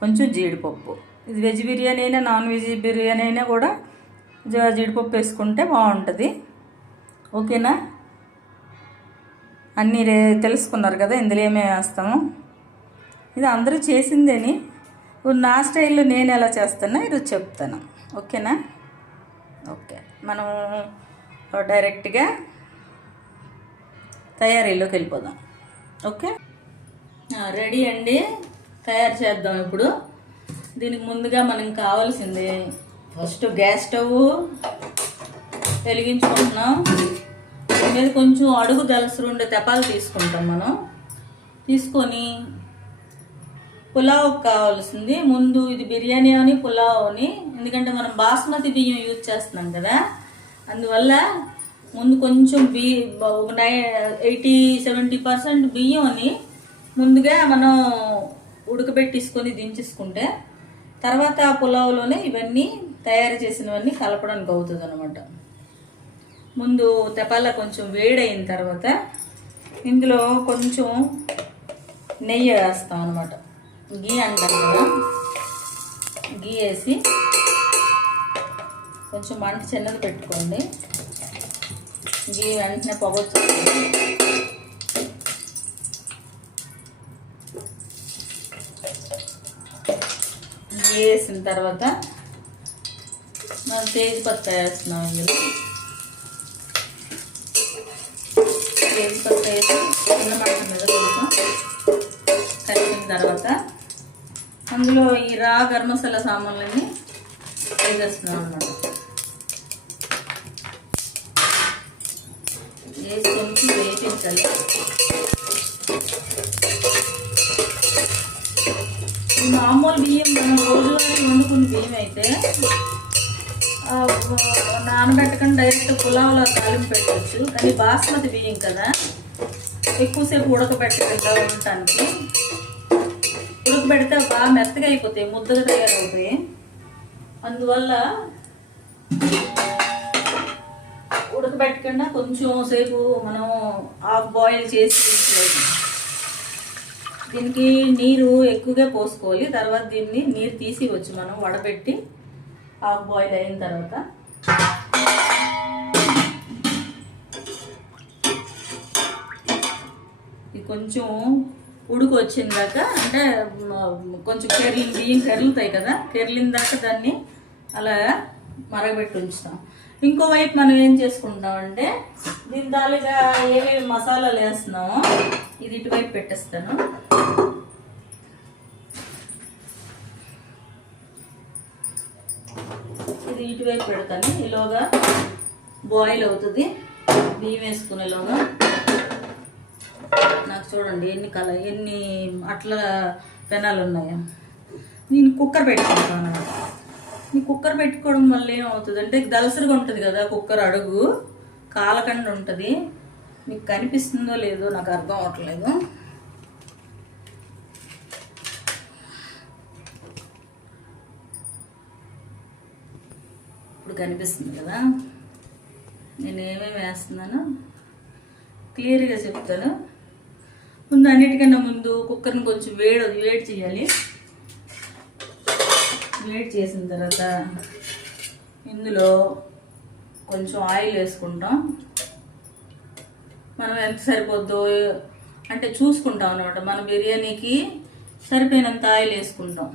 కొంచెం జీడిపప్పు, ఇది వెజ్ బిర్యానీ అయినా నాన్ వెజ్ బిర్యానీ అయినా కూడా జీడిపప్పు వేసుకుంటే బాగుంటుంది, ఓకేనా? అన్నీ తెలుసుకున్నారు కదా ఇందులో ఏమేమి వేస్తాము. ఇది అందరూ చేసిందేని, నా స్టైల్లో నేను ఎలా చేస్తానో ఈరోజు చెప్తాను, ఓకేనా? ఓకే, మనం డైరెక్ట్గా తయారీలోకి వెళ్ళిపోదాం. ఓకే, రెడీ అండి, తయారు చేద్దాం ఇప్పుడు. దీనికి ముందుగా మనకు కావాల్సింది ఫస్ట్ గ్యాస్ స్టవ్ వెలిగించుకుంటున్నాం. దీని మీద కొంచెం అడుగు దలసరు ఉండే తెపాలు తీసుకుంటాం. మనం తీసుకొని పులావ్ కావాల్సింది ముందు, ఇది బిర్యానీ అని పులావ్ అని, ఎందుకంటే మనం బాస్మతి బియ్యం యూజ్ చేస్తున్నాం కదా, అందువల్ల ముందు కొంచెం 80-70% బియ్యంని ముందుగా మనం ఉడకబెట్టేసుకొని దించేసుకుంటే తర్వాత ఆ పులావ్లోనే ఇవన్నీ తయారు చేసినవన్నీ కలపడానికి అవుతుంది అనమాట. ముందు తెపాల కొంచెం వేడైన తర్వాత ఇందులో కొంచెం నెయ్యి వేస్తాం అనమాట. గీ అంటాం కదా, గీ వేసి కొంచెం మంట చిన్నది పెట్టుకోండి. గీ వెంటనే పొగొచ్చు. గీ వేసిన తర్వాత మనం తేజ్పత్తా వేస్తున్నాం. ఇందులో తేజ్పత్తా వేసి చిన్న మంట మీద కొంచెం కలిపిన తర్వాత అందులో ఈ గరం మసాలా సామాన్లన్నీ వేసేస్తున్నాం అన్నమాట. వేసి కొంచెం వేయించాలి. మామూలు బియ్యం మనం రోజువారీ వండుకున్న బియ్యం అయితే నానబెట్టకుండా డైరెక్ట్ పులావ్లో తాలింపు పెట్టవచ్చు. కానీ బాస్మతి బియ్యం కదా, ఎక్కువసేపు ఉడకబెట్టకుండా ఉండటానికి, ఉడకబెడితే బాగా మెత్తగా అయిపోతాయి, ముద్దగా తయారవుతాయి. అందువల్ల ఉడకబెట్టకుండా కొంచెం సేపు మనం హాఫ్ బాయిల్ చేసి దీనికి నీరు ఎక్కువగా పోసుకోవాలి. తర్వాత దీన్ని నీరు తీసివచ్చు మనం వడబెట్టి హాఫ్ బాయిల్ అయిన తర్వాత. ఇది కొంచెం ఉడుకు వచ్చిందాక, అంటే కొంచెం బియ్యం కెరలుతాయి కదా, కెరలిన దాకా దాన్ని అలా మరగబెట్టి ఉంచుతాం. ఇంకోవైపు మనం ఏం చేసుకుంటామంటే దీని తాలుగా ఏమేమి మసాలాలు వేస్తున్నామో ఇది ఇటువైపు పెట్టేస్తాను. ఇది ఇటువైపు పెడతాను. ఈలోగా బాయిల్ అవుతుంది. బియ్యం వేసుకునేలోగా నాకు చూడండి ఎన్ని అట్ల పెనాలు ఉన్నాయో. నేను కుక్కర్ పెట్టుకుంటాను. ఈ కుక్కర్ పెట్టుకోవడం వల్ల ఏమవుతుంది అంటే దలసరిగా ఉంటుంది కదా, కుక్కర్ అడుగు కాలకండ ఉంటుంది. మీకు కనిపిస్తుందో లేదో నాకు అర్థం అవట్లేదు. ఇప్పుడు కనిపిస్తుంది కదా, నేను ఏమేమి వేస్తున్నానో క్లియర్గా చెప్తాను. ముందు అన్నిటికన్నా ముందు కుక్కర్ని కొంచెం వేడి చేయాలి. వేడి చేసిన తర్వాత ఇందులో కొంచెం ఆయిల్ వేసుకుంటాం. మనం ఎంత సరిపోద్దో అంటే చూసుకుంటాం అన్నమాట. మన బిర్యానీకి సరిపోయినంత ఆయిల్ వేసుకుంటాం.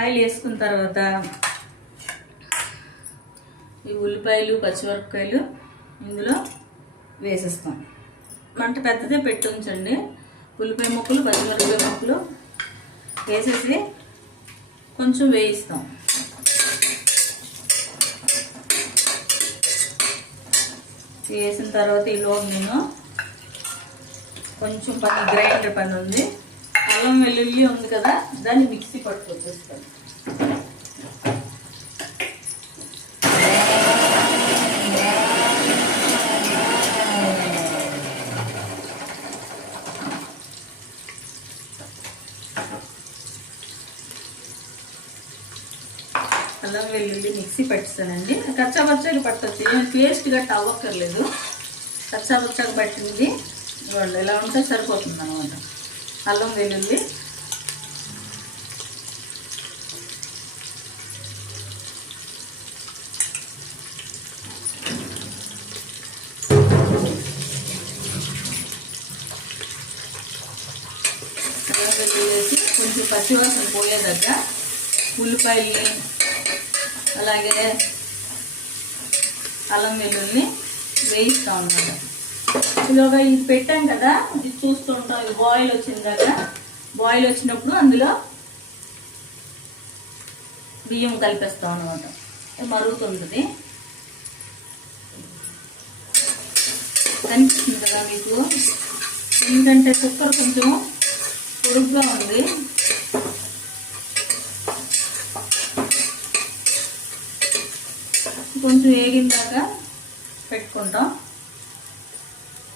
ఆయిల్ వేసుకున్న తర్వాత ఈ ఉల్లిపాయలు పచ్చిమిరపకాయలు ఇందులో వేసేస్తాం. మంట పెద్దదే పెట్టి ఉంచండి. ఉల్లిపాయ ముక్కలు పచ్చిమిరపకాయ ముక్కలు వేసేసి కొంచెం వేయిస్తాం. వేసిన తర్వాత ఈలోపు నేను కొంచెం గ్రైండర్ పని ఉంది. అల్లం వెల్లుల్లి ఉంది కదా, దాన్ని మిక్సీ పట్టుకొచ్చేస్తాను. అల్లం వెల్లుల్లి మిక్సీ పట్టిస్తానండి. కచ్చాపచ్చాగా పట్టచ్చు, ఏమైనా పేస్ట్ గట్ట అవ్వక్కర్లేదు. కచ్చాపచ్చాగా పట్టింది ఇవ్వండి, ఇలా ఉంటే సరిపోతుంది అనమాట. అల్లం వెల్లుల్లి వేసి కొంచెం పచ్చివాసన పోయేదాకా ఉల్లిపాయలు అలాగే అల్లం వెల్లుల్ని వేయిస్తూ ఉన్నాను. ఇలాగా ఇది పెట్టాం కదా, ఇది చూస్తూ ఉంటాం. ఇది బాయిల్ వచ్చిందాక, బాయిల్ వచ్చినప్పుడు అందులో బియ్యం కలిపేస్తాం అనమాట. మరుగుతుంది, కనిపిస్తుంది కదా మీకు. ఎందుకంటే కుక్కర్ కొంచెం పొడుగ్గా ఉంది. కొంచెం వేగిందాక పెట్టుకుంటాం.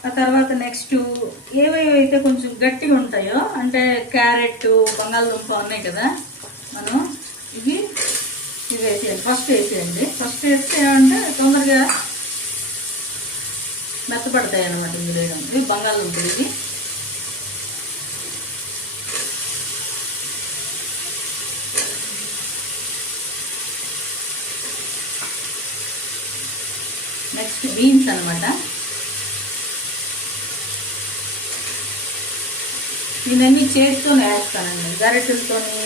ఆ తర్వాత నెక్స్ట్ ఏవైతే కొంచెం గట్టిగా ఉంటాయో, అంటే క్యారెట్, బంగాళదుంప ఉన్నాయి కదా, మనం ఇవి వేసేయండి. ఫస్ట్ వేసేయండి. ఫస్ట్ వేస్తే ఏమంటే తొందరగా మెత్తపడతాయి అన్నమాట. ఇందులో ఇవి బంగాళదుంపలు. ఇవి నెక్స్ట్ బీన్స్ అనమాట. ఇవన్నీ చేతితోనే వేస్తానండి, గరిటెలతోని,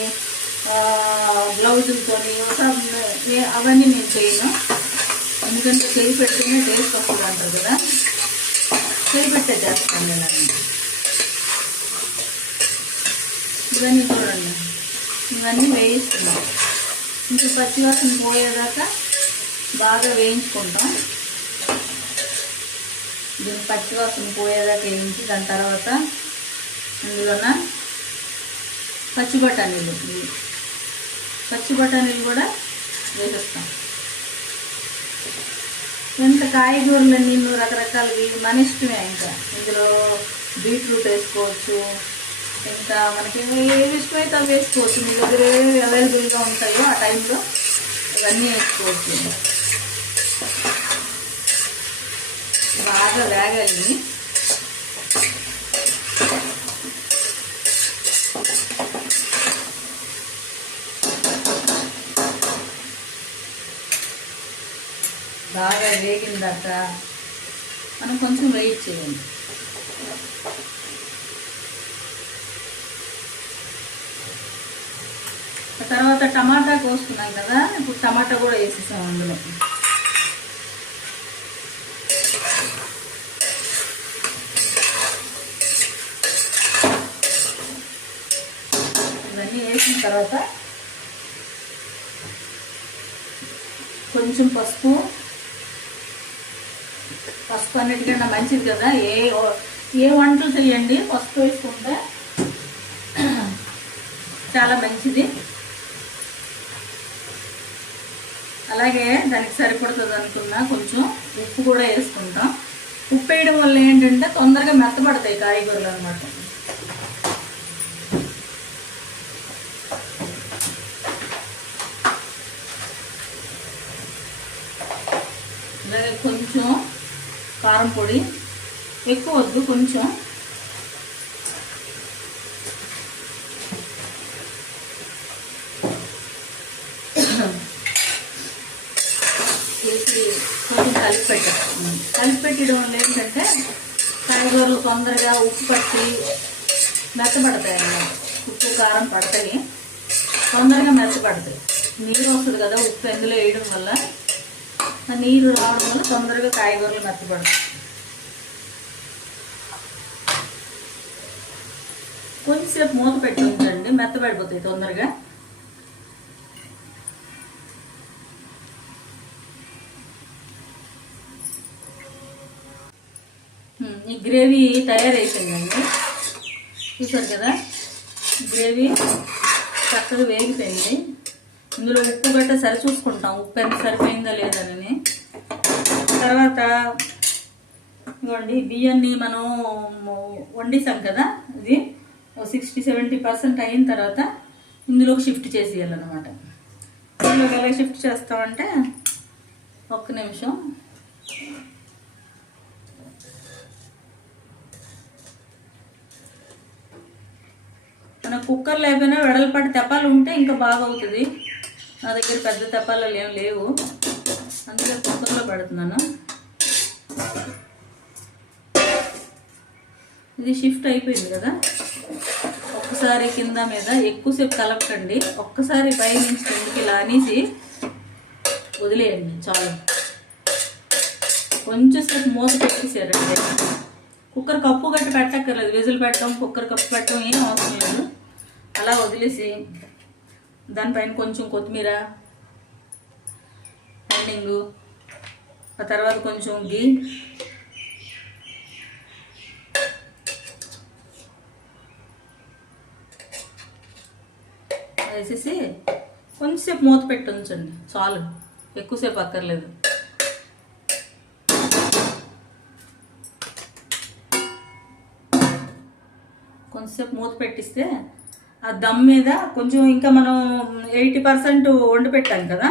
గ్లౌజులతోని అవన్నీ నేను చేయను. ఎందుకంటే చేయి పెడితేనే టేస్ట్ వస్తుంది అంటారు కదా, చేయి పెట్టే చేస్తాను నేను. ఇవన్నీ చూడండి, ఇవన్నీ వేయిస్తున్నాం. ఇంకా పచ్చివాసన పోయేదాకా బాగా వేయించుకుంటాం. దీన్ని పచ్చివాసన పోయేదాకా వేయించి దాని తర్వాత ఇందులోన పచ్చి బఠానీలు కూడా వేసేస్తాం. ఎంత కాయగూరలన్నీ రకరకాలవి మన ఇష్టమే. ఇంకా ఇందులో బీట్రూట్ వేసుకోవచ్చు, ఇంకా మనకి ఏవి ఇష్టమైతే అవి వేసుకోవచ్చు. మీ దగ్గర ఏవి అవైలబుల్గా ఉంటాయో ఆ టైంలో ఇవన్నీ వేసుకోవచ్చు. బాగా వేగాలి. బాగా వేగిందాక మనం కొంచెం వెయిట్ చేయండి. తర్వాత టమాటా కోసుకున్నాం కదా, ఇప్పుడు టమాటా కూడా వేసేసాం అందులో. ఇవన్నీ వేసిన తర్వాత కొంచెం పసుపు అన్నిటికన్నా మంచిది కదా. ఏ వంటలు చేయండి పసుపు వేసుకుంటే చాలా మంచిది. అలాగే దానికి సరిపడుతుంది అనుకున్నా కొంచెం ఉప్పు కూడా వేసుకుంటాం. ఉప్పు వేయడం వల్ల ఏంటంటే తొందరగా మెత్తపడతాయి కాయగూరలు అన్నమాట. అలాగే కొంచెం కారం పొడి, ఎక్కువ వద్దు, కొంచెం. వేసి కొంచెం కలిపి పెట్టడం వల్ల ఏంటంటే కాయగూరలు తొందరగా ఉప్పు పట్టి మెత్తపడతాయి అన్నమాట. ఉప్పు కారం పడతాయి, తొందరగా మెత్తపడతాయి. నీరు వస్తుంది కదా ఉప్పు ఎందులో వేయడం వల్ల, ఆ నీరు రావడం వల్ల తొందరగా కాయగూరలు మెత్తపడతాయి. కొంచెంసేపు మూత పెట్టి ఉంచండి, మెత్తపడిపోతాయి తొందరగా. ఈ గ్రేవీ తయారైపోయిందండి, చూసారు కదా. గ్రేవీ చక్కగా వేగిపోయింది. ఇందులో ఉప్పు గట్ట సరి చూసుకుంటాం, ఉప్పు ఎంత సరిపోయిందా లేదని. తర్వాత ఇవ్వండి, బియ్యాన్ని మనం వండిసాం కదా, ఇది 60-70% అయిన తర్వాత ఇందులోకి షిఫ్ట్ చేసేయాలన్నమాట. ఇందులోకి ఎలా షిఫ్ట్ చేస్తామంటే, ఒక్క నిమిషం. మన కుక్కర్ లేకపోయినా వెడల్పాటి తెప్పాలు ఉంటే ఇంకా బాగా అవుతుంది. నా దగ్గర పెద్ద తెప్పాలు ఏం లేవు, అందుకే కుక్కర్లో పెడుతున్నాను. ఇది షిఫ్ట్ అయిపోయింది కదా. ఒక్కసారి కింద మీద ఎక్కువసేపు కలపకండి, ఒక్కసారి పై నుంచి కిందకి ఇలా అనేసి వదిలేయండి చాలు. కొంచెంసేపు మూత పెట్టేసారండి. కుక్కర్ కప్పు గట్టి పెట్టక్కర్లేదు, విజిల్ పెట్టడం, కుక్కర్ కప్పు పెట్టడం ఏం అవసరం లేదు. అలా వదిలేసి దానిపైన కొంచెం కొత్తిమీర ఎండింగు, ఆ తర్వాత కొంచెం గీ, వేసేసి కొంచెంసేపు మూత పెట్టి ఉంచండి. చాలు, ఎక్కువసేపు అక్కర్లేదు. కొంచెంసేపు మూత పెట్టిస్తే ఆ దమ్ మీద కొంచెం ఇంకా మనం 80% వండి పెట్టాం కదా,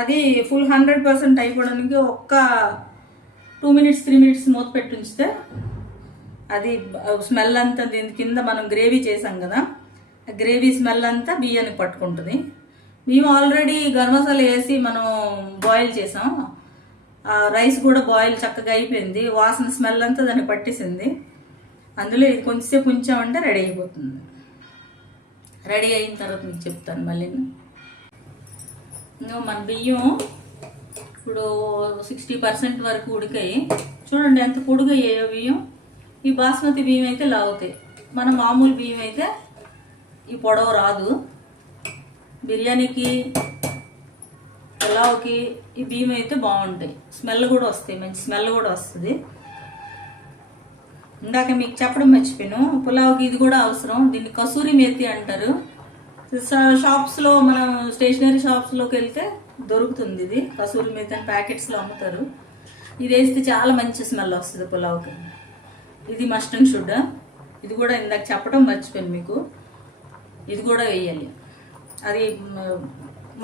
అది ఫుల్ 100% అయిపోవడానికి ఒక్క 2 minutes 3 minutes మూత పెట్టి ఉంచితే అది స్మెల్ అంతా దీని కింద మనం గ్రేవీ చేసాం కదా, ఆ గ్రేవీ స్మెల్ అంతా బియ్యానికి పట్టుకుంటుంది. మేము ఆల్రెడీ గరం మసాలా వేసి మనం బాయిల్ చేసాం, రైస్ కూడా బాయిల్ చక్కగా అయిపోయింది, వాసన స్మెల్ అంతా దాన్ని పట్టేసింది. అందులో ఇది కొంచెంసేపు ఉంచామంటే రెడీ అయిపోతుంది. రెడీ అయిన తర్వాత మీకు చెప్తాను మళ్ళీ. మన బియ్యం ఇప్పుడు 60% వరకు ఉడికాయి. చూడండి ఎంత పొడుగయ్యాయో బియ్యం. ఈ బాస్మతి బియ్యం అయితే లావుతాయి, మన మామూలు బియ్యం అయితే ఈ పొడవు రాదు. బిర్యానీకి పులావ్కి ఈ బియ్యం అయితే బాగుంటాయి, స్మెల్ కూడా వస్తాయి, మంచి స్మెల్ కూడా వస్తుంది. ఇందాక మీకు చెప్పడం మర్చిపోయాను, పులావ్కి ఇది కూడా అవసరం. దీన్ని కసూరి మేతి అంటారు. షాప్స్లో, మనం స్టేషనరీ షాప్స్లోకి వెళ్తే దొరుకుతుంది. ఇది కసూరి మేతి అని ప్యాకెట్స్లో అమ్ముతారు. ఇది వేస్తే చాలా మంచి స్మెల్ వస్తుంది పులావ్కి. ఇది మస్ట్ అండ్ షుడ్. ఇది కూడా ఇందాక చెప్పడం మర్చిపోయాను మీకు, ఇది కూడా వేయాలి. అది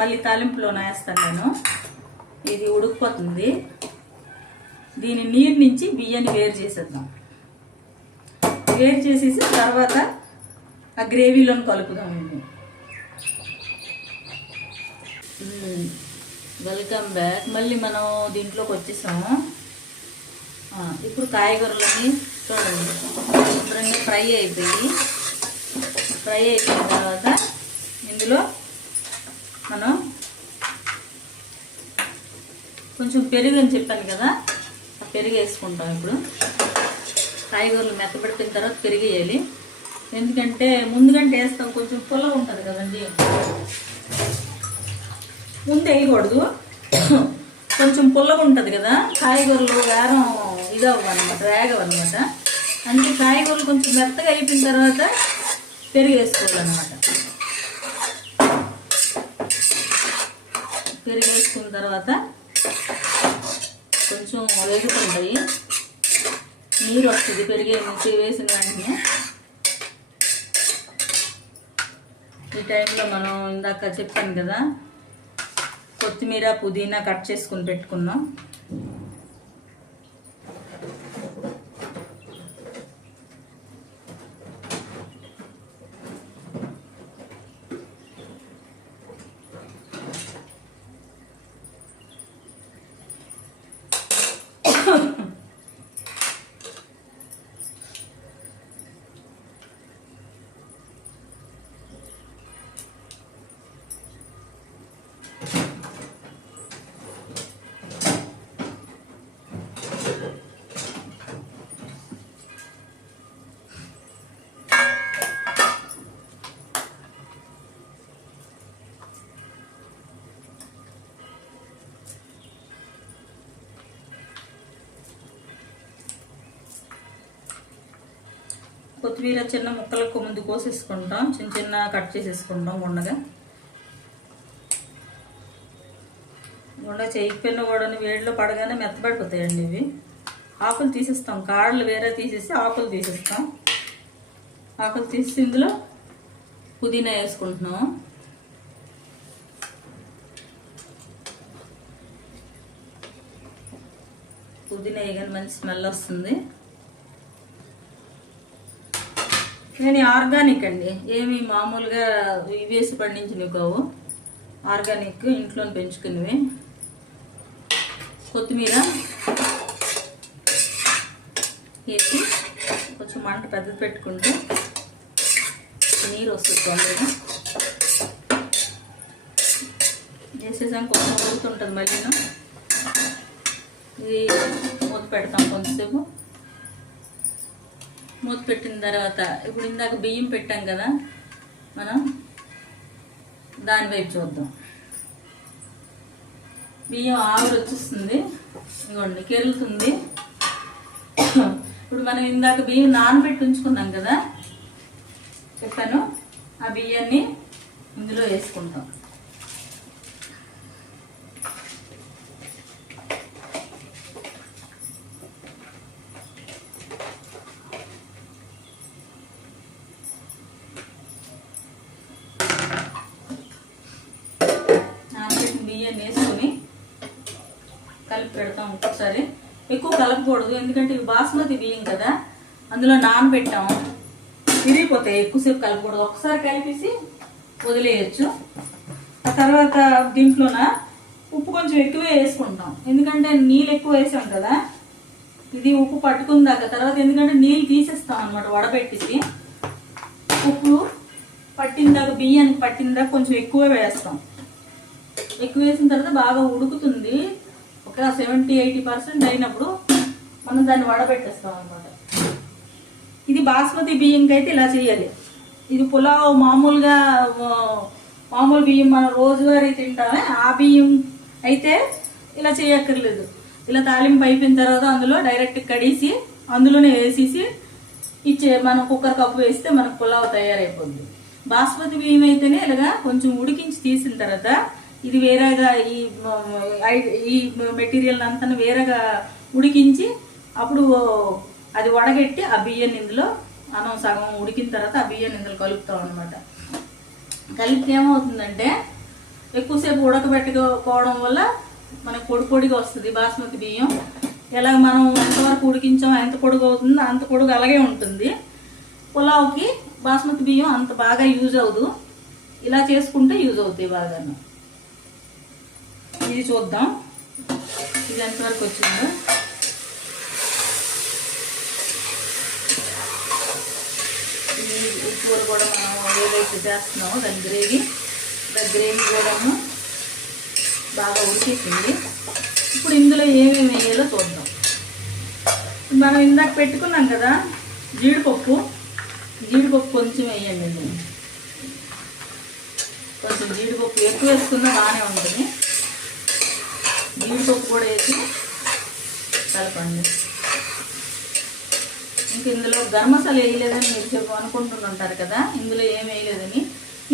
మళ్ళీ తాలింపులో వేస్తాను నేను. ఇది ఉడికిపోతుంది. దీని నీరు నుంచి బియ్యాన్ని వేరు చేసేద్దాం. వేరు చేసేసి తర్వాత ఆ గ్రేవీలోని కలుపుదాం. Welcome back. మళ్ళీ మనం దీంట్లోకి వచ్చేసాము. ఇప్పుడు కాయగూరలని చూడండి శుభ్రంగా ఫ్రై అయిపోయిన తర్వాత ఇందులో మనం కొంచెం పెరుగు అని చెప్పాను కదా, ఆ పెరుగు వేసుకుంటాం. ఇప్పుడు కాయగూరలు మెత్తబెట్టిన తర్వాత పెరుగు వేయాలి. ఎందుకంటే ముందుగంటే వేస్తాం, కొంచెం పుల్ల ఉంటుంది కదండి, ముందు వేయకూడదు. కొంచెం పుల్లగా ఉంటుంది కదా, కాయగూరలు వేరం ఇదవ్వనమాట, వేగవన్నమాట. అందుకే కాయగూరలు కొంచెం మెత్తగా అయిపోయిన తర్వాత పెరుగు వేసుకోవాలన్నమాట. పెరుగు వేసుకున్న తర్వాత కొంచెం వేగుతుంటాయి, నీరు వస్తుంది పెరిగే వేసిన వెంటనే. ఈ టైంలో మనం ఇందాక చెప్పాను కదా, కొత్తిమీర పుదీనా కట్ చేసుకుని పెట్టుకున్నాం. కొత్తిమీర చిన్న ముక్కలకు ముందు కోసేసుకుంటాం, చిన్న చిన్న కట్ చేసేసుకుంటాం గుండగా. గుండ చేయకపోయినా కూడా వేడిలో పడగానే మెత్తబడిపోతాయండి ఇవి. ఆకులు తీసేస్తాం, కాడలు వేరే తీసేసి ఆకులు తీసేస్తాం. ఆకులు తీసి ఇందులో పుదీనా వేసుకుంటున్నాం. పుదీనా వేయగానే మంచి స్మెల్ వస్తుంది. నేను ఆర్గానిక్ అండి, ఏమి మామూలుగా వేసి పండించినవి కావు, ఆర్గానిక్ ఇంట్లో పెంచుకునేవి. కొత్తిమీర వేసి కొంచెం మంట పెద్దది పెట్టుకుంటే నీరు వస్తుంది తొందరగా. వేసేసాం, కొంచెం ఉడుకుతుంటుంది. మళ్ళీ ఇది మూత పెడతాం కొంతసేపు. మూత పెట్టిన తర్వాత ఇప్పుడు ఇందాక బియ్యం పెట్టాం కదా మనం, దాని వైపు చూద్దాం. బియ్యం ఆవిరి వచ్చేస్తుంది, ఇదిగోండి కెరులుతుంది. ఇప్పుడు మనం ఇందాక బియ్యం నానబెట్టి ఉంచుకున్నాం కదా, చెప్పాను, ఆ బియ్యాన్ని ఇందులో వేసుకుంటాం. నానబెట్టిన బియ్యాన్ని వేసుకొని కలిపి పెడతాం. ఒక్కొక్కసారి ఎక్కువ కలపకూడదు, ఎందుకంటే ఇవి బాస్మతి బియ్యం కదా, అందులో నానబెట్టాము, విరిగిపోతాయి. ఎక్కువసేపు కలపకూడదు, ఒకసారి కలిపేసి వదిలేయచ్చు. ఆ తర్వాత దీంట్లోన ఉప్పు కొంచెం ఎక్కువే వేసుకుంటాం, ఎందుకంటే నీళ్ళు ఎక్కువ వేసాం కదా, ఇది ఉప్పు పట్టుకుందాక. తర్వాత ఎందుకంటే నీళ్ళు తీసేస్తాం అనమాట వడబెట్టేసి, ఉప్పు పట్టిందాక బియ్యానికి పట్టిందాక కొంచెం ఎక్కువ వేస్తాం. ఎక్కువ వేసిన తర్వాత బాగా ఉడుకుతుంది, ఒక 70-80% అయినప్పుడు మనం దాన్ని వడబెట్టేస్తాం అనమాట. ఇది బాస్మతి బియ్యంకి అయితే ఇలా చేయాలి. ఇది పులావ్ మామూలు బియ్యం మనం రోజువారీ తింటామే, ఆ బియ్యం అయితే ఇలా చేయక్కర్లేదు. ఇలా తాలింపు అయిపోయిన తర్వాత అందులో డైరెక్ట్ కడిసి అందులోనే వేసేసి మనం కుక్కర్ కప్పు వేస్తే మనకు పులావ్ తయారైపోద్ది. బాస్మతి బియ్యం అయితేనే ఇలాగా కొంచెం ఉడికించి తీసిన తర్వాత ఇది వేరేగా ఈ మెటీరియల్ అంతా వేరేగా ఉడికించి అప్పుడు అది వడగట్టి ఆ బియ్యాన్ని ఇందులో అన్నం సగం ఉడికిన తర్వాత ఆ బియ్యాన్ని ఇందులో కలుపుతాం అనమాట. కలిపితే ఏమవుతుందంటే ఎక్కువసేపు ఉడకబెట్టుకోవడం వల్ల మనకు పొడి పొడిగా వస్తుంది బాస్మతి బియ్యం. ఎలా మనం ఎంతవరకు ఉడికించామో ఎంత పొడుగు అవుతుందో అంత పొడుగు అలాగే ఉంటుంది. పులావ్కి బాస్మతి బియ్యం అంత బాగా యూజ్ అవ్వదు, ఇలా చేసుకుంటే యూజ్ అవుతాయి బాగా. ఇది చూద్దాం ఇది ఎంతవరకు వచ్చిందో. ఈ కూర కూడా మనం ఏదైతే చేస్తున్నామో దాని గ్రేవీ కూడా బాగా ఉడికేసింది. ఇప్పుడు ఇందులో ఏమేమి వేయాలో చూద్దాం. మనం ఇందాక పెట్టుకున్నాం కదా జీడిపప్పు కొంచెం వేయండి. కొంచెం జీడిపప్పు ఎక్కువ వేసుకున్నా బాగానే ఉంటుంది. జీడిపప్పు కూడా వేసి కలపండి. ఇంక ఇందులో గరం మసాలా వేయలేదని మీరు అనుకుంటుంటారు కదా, ఇందులో ఏం వేయలేదని.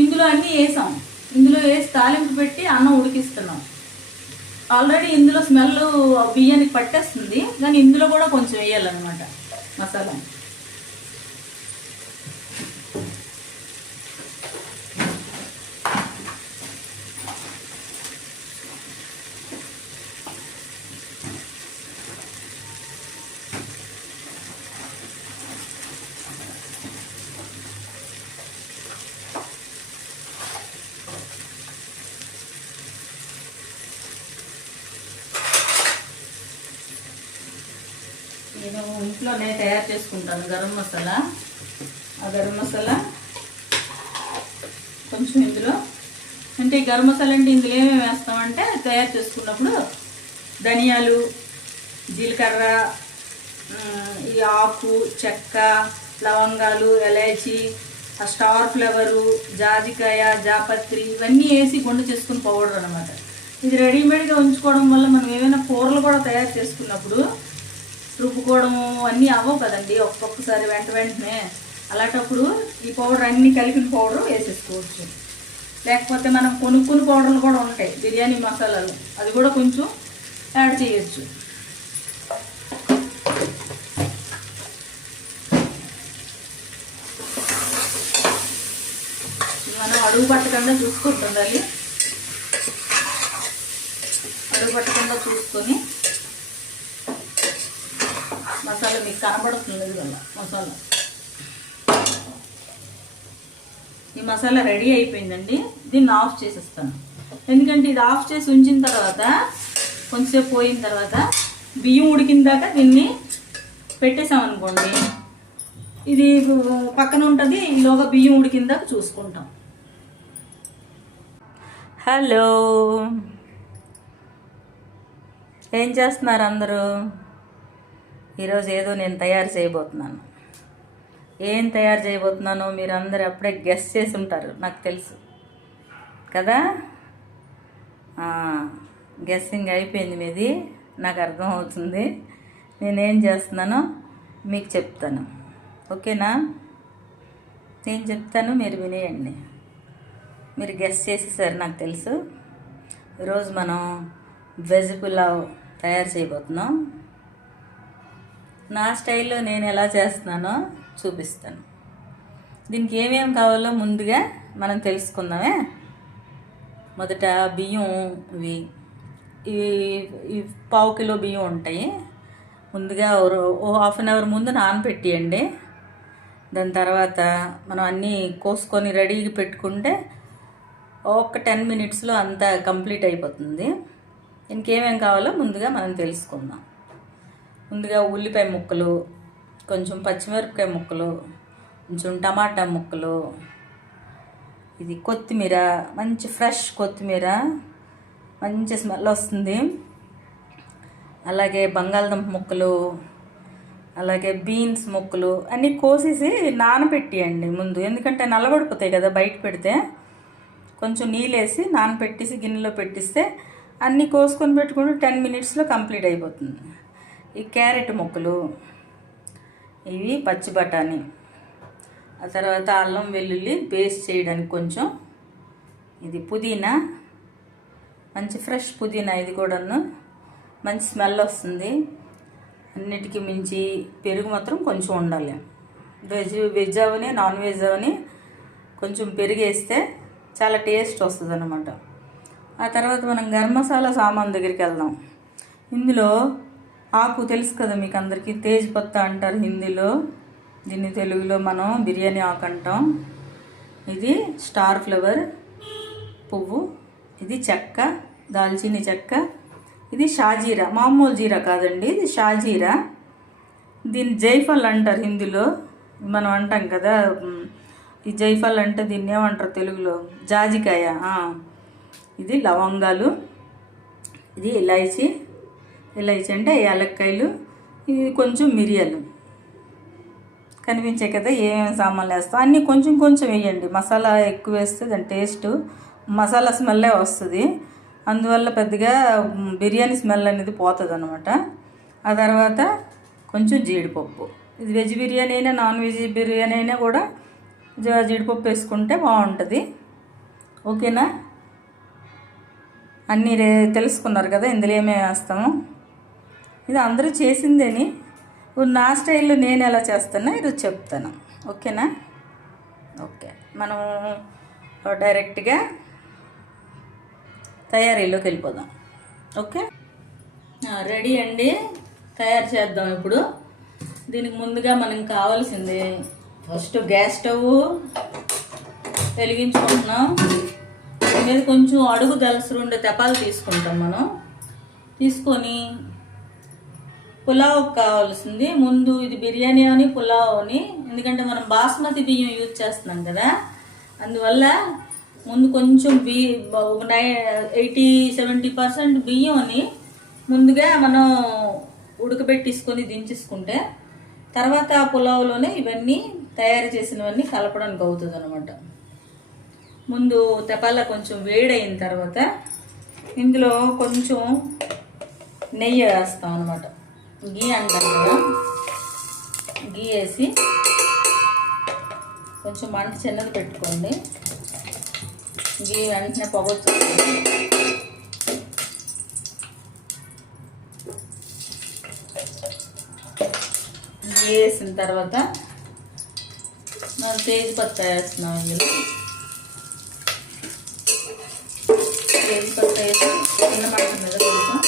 ఇందులో అన్నీ వేసాం, ఇందులో వేసి తాలింపు పెట్టి అన్నం ఉడికిస్తున్నాం. ఆల్రెడీ ఇందులో స్మెల్ బియ్యానికి పట్టేస్తుంది, కానీ ఇందులో కూడా కొంచెం వేయాలన్నమాట మసాలా. నేను ఇంట్లోనే తయారు చేసుకుంటాను గరం మసాలా. ఆ గరం మసాలా కొంచెం ఇందులో, అంటే ఈ గరం మసాలా అంటే ఇందులో ఏమేమి వేస్తామంటే తయారు చేసుకున్నప్పుడు ధనియాలు, జీలకర్ర, ఈ ఆకు, చెక్క, లవంగాలు, ఎలాచి, ఆ స్టార్ ఫ్లవరు, జాజికాయ, జాపత్రి ఇవన్నీ వేసి గుండు చేసుకుని పౌడర్ అనమాట. ఇది రెడీమేడ్గా ఉంచుకోవడం వల్ల మనం ఏమైనా కూరలు కూడా తయారు చేసుకున్నప్పుడు రుబ్బుకోవడము అన్నీ అవ్వవు కదండి ఒక్కొక్కసారి వెంటనే. అలాంటప్పుడు ఈ పౌడర్ అన్నీ కలిపిన పౌడర్ వేసేసుకోవచ్చు. లేకపోతే మనం కొనుక్కుని పౌడర్లు కూడా ఉంటాయి బిర్యానీ మసాలాలు, అది కూడా కొంచెం యాడ్ చేయొచ్చు. మనం అడుగు పట్టకుండా చూసుకుంటుండాలి. అడుగు పట్టకుండా చూసుకొని మసాలా మీకు కనబడుతుంది కదా మసాలా. ఈ మసాలా రెడీ అయిపోయిందండి. దీన్ని ఆఫ్ చేసేస్తాను, ఎందుకంటే ఇది ఆఫ్ చేసి ఉంచిన తర్వాత కొంచెంసేపు పోయిన తర్వాత బియ్యం ఉడికిన దాకా దీన్ని పెట్టేసామనుకోండి, ఇది పక్కన ఉంటుంది. ఈలోగా బియ్యం ఉడికిన దాకా చూసుకుంటాం. హలో, ఏం చేస్తున్నారు అందరూ? ఈరోజు ఏదో నేను తయారు చేయబోతున్నాను. ఏం తయారు చేయబోతున్నానో మీరు అందరూ అప్పుడే గెస్ చేసి ఉంటారు నాకు తెలుసు. కదా. గెస్సింగ్ అయిపోయింది మీది, నాకు అర్థమవుతుంది. నేనేం చేస్తున్నానో మీకు చెప్తాను, ఓకేనా? నేను చెప్తాను, మీరు వినేయండి. మీరు గెస్ చేసేసారు నాకు తెలుసు. ఈరోజు మనం వెజ్ పులావ్ తయారు చేయబోతున్నాం. నా స్టైల్లో నేను ఎలా చేస్తున్నానో చూపిస్తాను. దీనికి ఏమేమి కావాలో ముందుగా మనం తెలుసుకుందామే. మొదట బియ్యం, ఇవి 1/2 కిలో బియ్యం ఉంటాయి. ముందుగా ఓ హాఫ్ అన్ అవర్ ముందు నానబెట్టియండి. దాని తర్వాత మనం అన్నీ కోసుకొని రెడీగా పెట్టుకుంటే ఒక 10 మినిట్స్లో అంతా కంప్లీట్ అయిపోతుంది. ఇంకేమేం కావాలో ముందుగా మనం తెలుసుకుందాం. ముందుగా ఉల్లిపాయ ముక్కలు, కొంచెం పచ్చిమిరపకాయ ముక్కలు, కొంచెం టమాటా ముక్కలు, ఇది కొత్తిమీర, మంచి ఫ్రెష్ కొత్తిమీర, మంచి స్మెల్ వస్తుంది. అలాగే బంగాళదుంప ముక్కలు, అలాగే బీన్స్ ముక్కలు అన్నీ కోసేసి నానబెట్టియండి ముందు. ఎందుకంటే నల్లబడిపోతాయి కదా బయట పెడితే. కొంచెం నీళ్ళేసి నానబెట్టేసి గిన్నెలో పెట్టిస్తే అన్నీ కోసుకొని పెట్టుకుంటే 10 మినిట్స్లో కంప్లీట్ అయిపోతుంది. ఈ క్యారెట్ ముక్కలు, ఇవి పచ్చి బఠానీ, ఆ తర్వాత అల్లం వెల్లుల్లి పేస్ట్ చేయడానికి కొంచెం, ఇది పుదీనా, మంచి ఫ్రెష్ పుదీనా, ఇది కూడాను మంచి స్మెల్ వస్తుంది. అన్నిటికీ మించి పెరుగు మాత్రం కొంచెం ఉండాలి. వెజ్ అవని నాన్ వెజ్ అవని కొంచెం పెరుగు వేస్తే చాలా టేస్ట్ వస్తుంది అన్నమాట. ఆ తర్వాత మనం గరం మసాలా సామాన్ దగ్గరికి వెళ్దాం. ఇందులో ఆకు తెలుసు కదా మీకు అందరికీ, తేజ్ పత్తా అంటారు హిందీలో, దీన్ని తెలుగులో మనం బిర్యానీ ఆకు అంటాం. ఇది స్టార్ ఫ్లవర్ పువ్వు, ఇది చెక్క, దాల్చిని చెక్క, ఇది షాజీరా, మామూలు జీరా కాదండి, ఇది షాజీరా. దీన్ని జైఫల్ అంటారు హిందీలో, మనం అంటాం కదా. ఈ జైఫల్ అంటే దీన్ని ఏమంటారు తెలుగులో, జాజికాయ. ఇది లవంగాలు, ఇది ఇలాచీ అంటే యాలక్కాయలు, ఇది కొంచెం మిరియాలు. కనిపించే కదా ఏమేమి సామాన్లు వేస్తాం, అన్నీ కొంచెం కొంచెం వేయండి. మసాలా ఎక్కువ వేస్తే దాని టేస్ట్ మసాలా స్మెల్లే వస్తుంది, అందువల్ల పెద్దగా బిర్యానీ స్మెల్ అనేది పోతుంది అనమాట. ఆ తర్వాత కొంచెం జీడిపప్పు, ఇది వెజ్ బిర్యానీ అయినా నాన్ వెజ్ బిర్యానీ అయినా కూడా జీడిపప్పు వేసుకుంటే బాగుంటుంది, ఓకేనా? అన్నీ తెలుసుకున్నారు కదా ఇందులో ఏమేమి వేస్తాము. ఇది అందరూ చేసిందేని, నా స్టైల్లో నేను ఎలా చేస్తానో ఈరోజు చెప్తాను, ఓకేనా? ఓకే, మనం డైరెక్ట్గా తయారీలోకి వెళ్ళిపోదాం. ఓకే, రెడీ అండి, తయారు చేద్దాం ఇప్పుడు. దీనికి ముందుగా మనకు కావాల్సింది, ఫస్ట్ గ్యాస్ స్టవ్ వెలిగించుకుంటున్నాం. దీని మీద కొంచెం అడుగు దలసరు ఉండే తెపాలు తీసుకుంటాం మనం. తీసుకొని పులావ్ కావాల్సింది ముందు, ఇది బిర్యానీ అని పులావ్ అని, ఎందుకంటే మనం బాస్మతి బియ్యం యూజ్ చేస్తున్నాం కదా, అందువల్ల ముందు కొంచెం 80-70% బియ్యంని ముందుగా మనం ఉడకబెట్టేసుకొని దించేసుకుంటే తర్వాత ఆ పులావ్లోనే ఇవన్నీ తయారు చేసినవన్నీ కలపడానికి అవుతుంది అనమాట. ముందు తెపాల కొంచెం వేడైన తర్వాత ఇందులో కొంచెం నెయ్యి వేస్తాం అనమాట. గీ అంటాం కదా, గీ వేసి కొంచెం మంట చిన్నది పెట్టుకోండి. గీ వెంటనే పొగ వచ్చేస్తుంది. గీ వేసిన తర్వాత మనం తేజ్ పత్తా వేస్తున్నాం. ఇందులో తేజ్ పత్తా వేసి చిన్న మంట మీద కొంచెం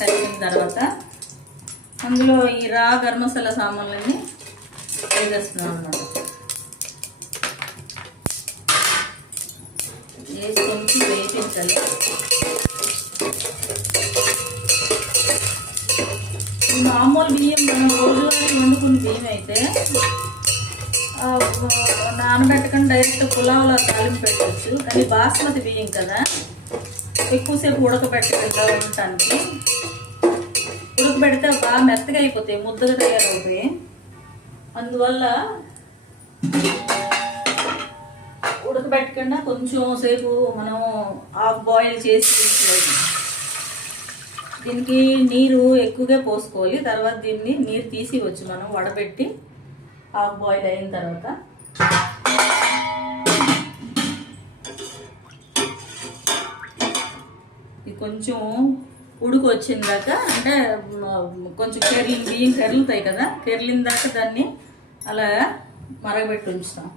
కలిపిన తర్వాత అందులో ఈ గరం మసాలా సామాన్లన్నీ వేసేస్తున్నాం అన్నమాట. వేసి కొంచెం వేయించాలి. ఈ మామూలు బియ్యం మనం రోజువారీ వండుకున్న బియ్యం అయితే నానబెట్టకుండా డైరెక్ట్ పులావ్లో తాలింపు పెట్టవచ్చు. కానీ బాస్మతి బియ్యం కదా, ఎక్కువసేపు ఉడకబెట్టకుండా ఉండటానికి, ఉడకబెడితే బాగా మెత్తగా అయిపోతాయి, ముద్దగా తయారవుతాయి. అందువల్ల ఉడకబెట్టకుండా కొంచెం సేపు మనం హాఫ్ బాయిల్ చేసి తీసుకోవాలి. దీనికి నీరు ఎక్కువగా పోసుకోవాలి. తర్వాత దీన్ని నీరు తీసివచ్చు మనం వడబెట్టి హాఫ్ బాయిల్ అయిన తర్వాత. ఇది కొంచెం ఉడుకు వచ్చిందాక, అంటే కొంచెం బియ్యం కెరలుతాయి కదా, కెరలిన దాకా దాన్ని అలా మరగబెట్టి ఉంచుతాం.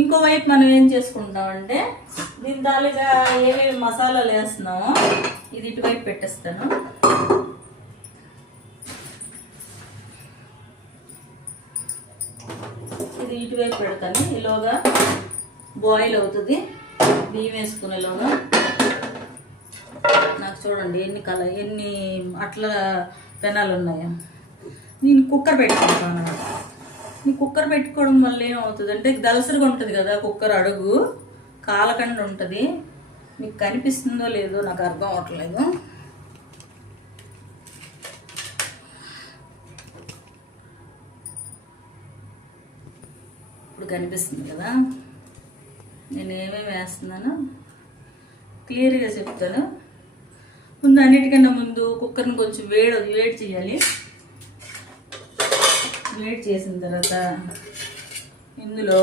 ఇంకోవైపు మనం ఏం చేసుకుంటామంటే దీని తాలుగా ఏమేమి మసాలాలు వేస్తున్నామో ఇది ఇటువైపు పెట్టేస్తాను. ఇది ఇటువైపు పెడతాను. ఈలోగా బాయిల్ అవుతుంది. బియ్యం వేసుకునేలోగా నాకు చూడండి ఎన్ని అట్ల పెనాలు ఉన్నాయో. నేను కుక్కర్ పెట్టుకుంటాను అన్నమాట. ఈ కుక్కర్ పెట్టుకోవడం వల్ల ఏమవుతుంది అంటే దలసరిగా ఉంటుంది కదా కుక్కర్, అడుగు కాలకండ ఉంటుంది. మీకు కనిపిస్తుందో లేదో నాకు అర్థం అవట్లేదు. ఇప్పుడు కనిపిస్తుంది కదా. నేను ఏమేమి వేస్తున్నానో క్లియర్గా చెప్తాను. ముందు అన్నిటికన్నా ముందు కుక్కర్ని కొంచెం వేడి చేయాలి. వేడి చేసిన తర్వాత ఇందులో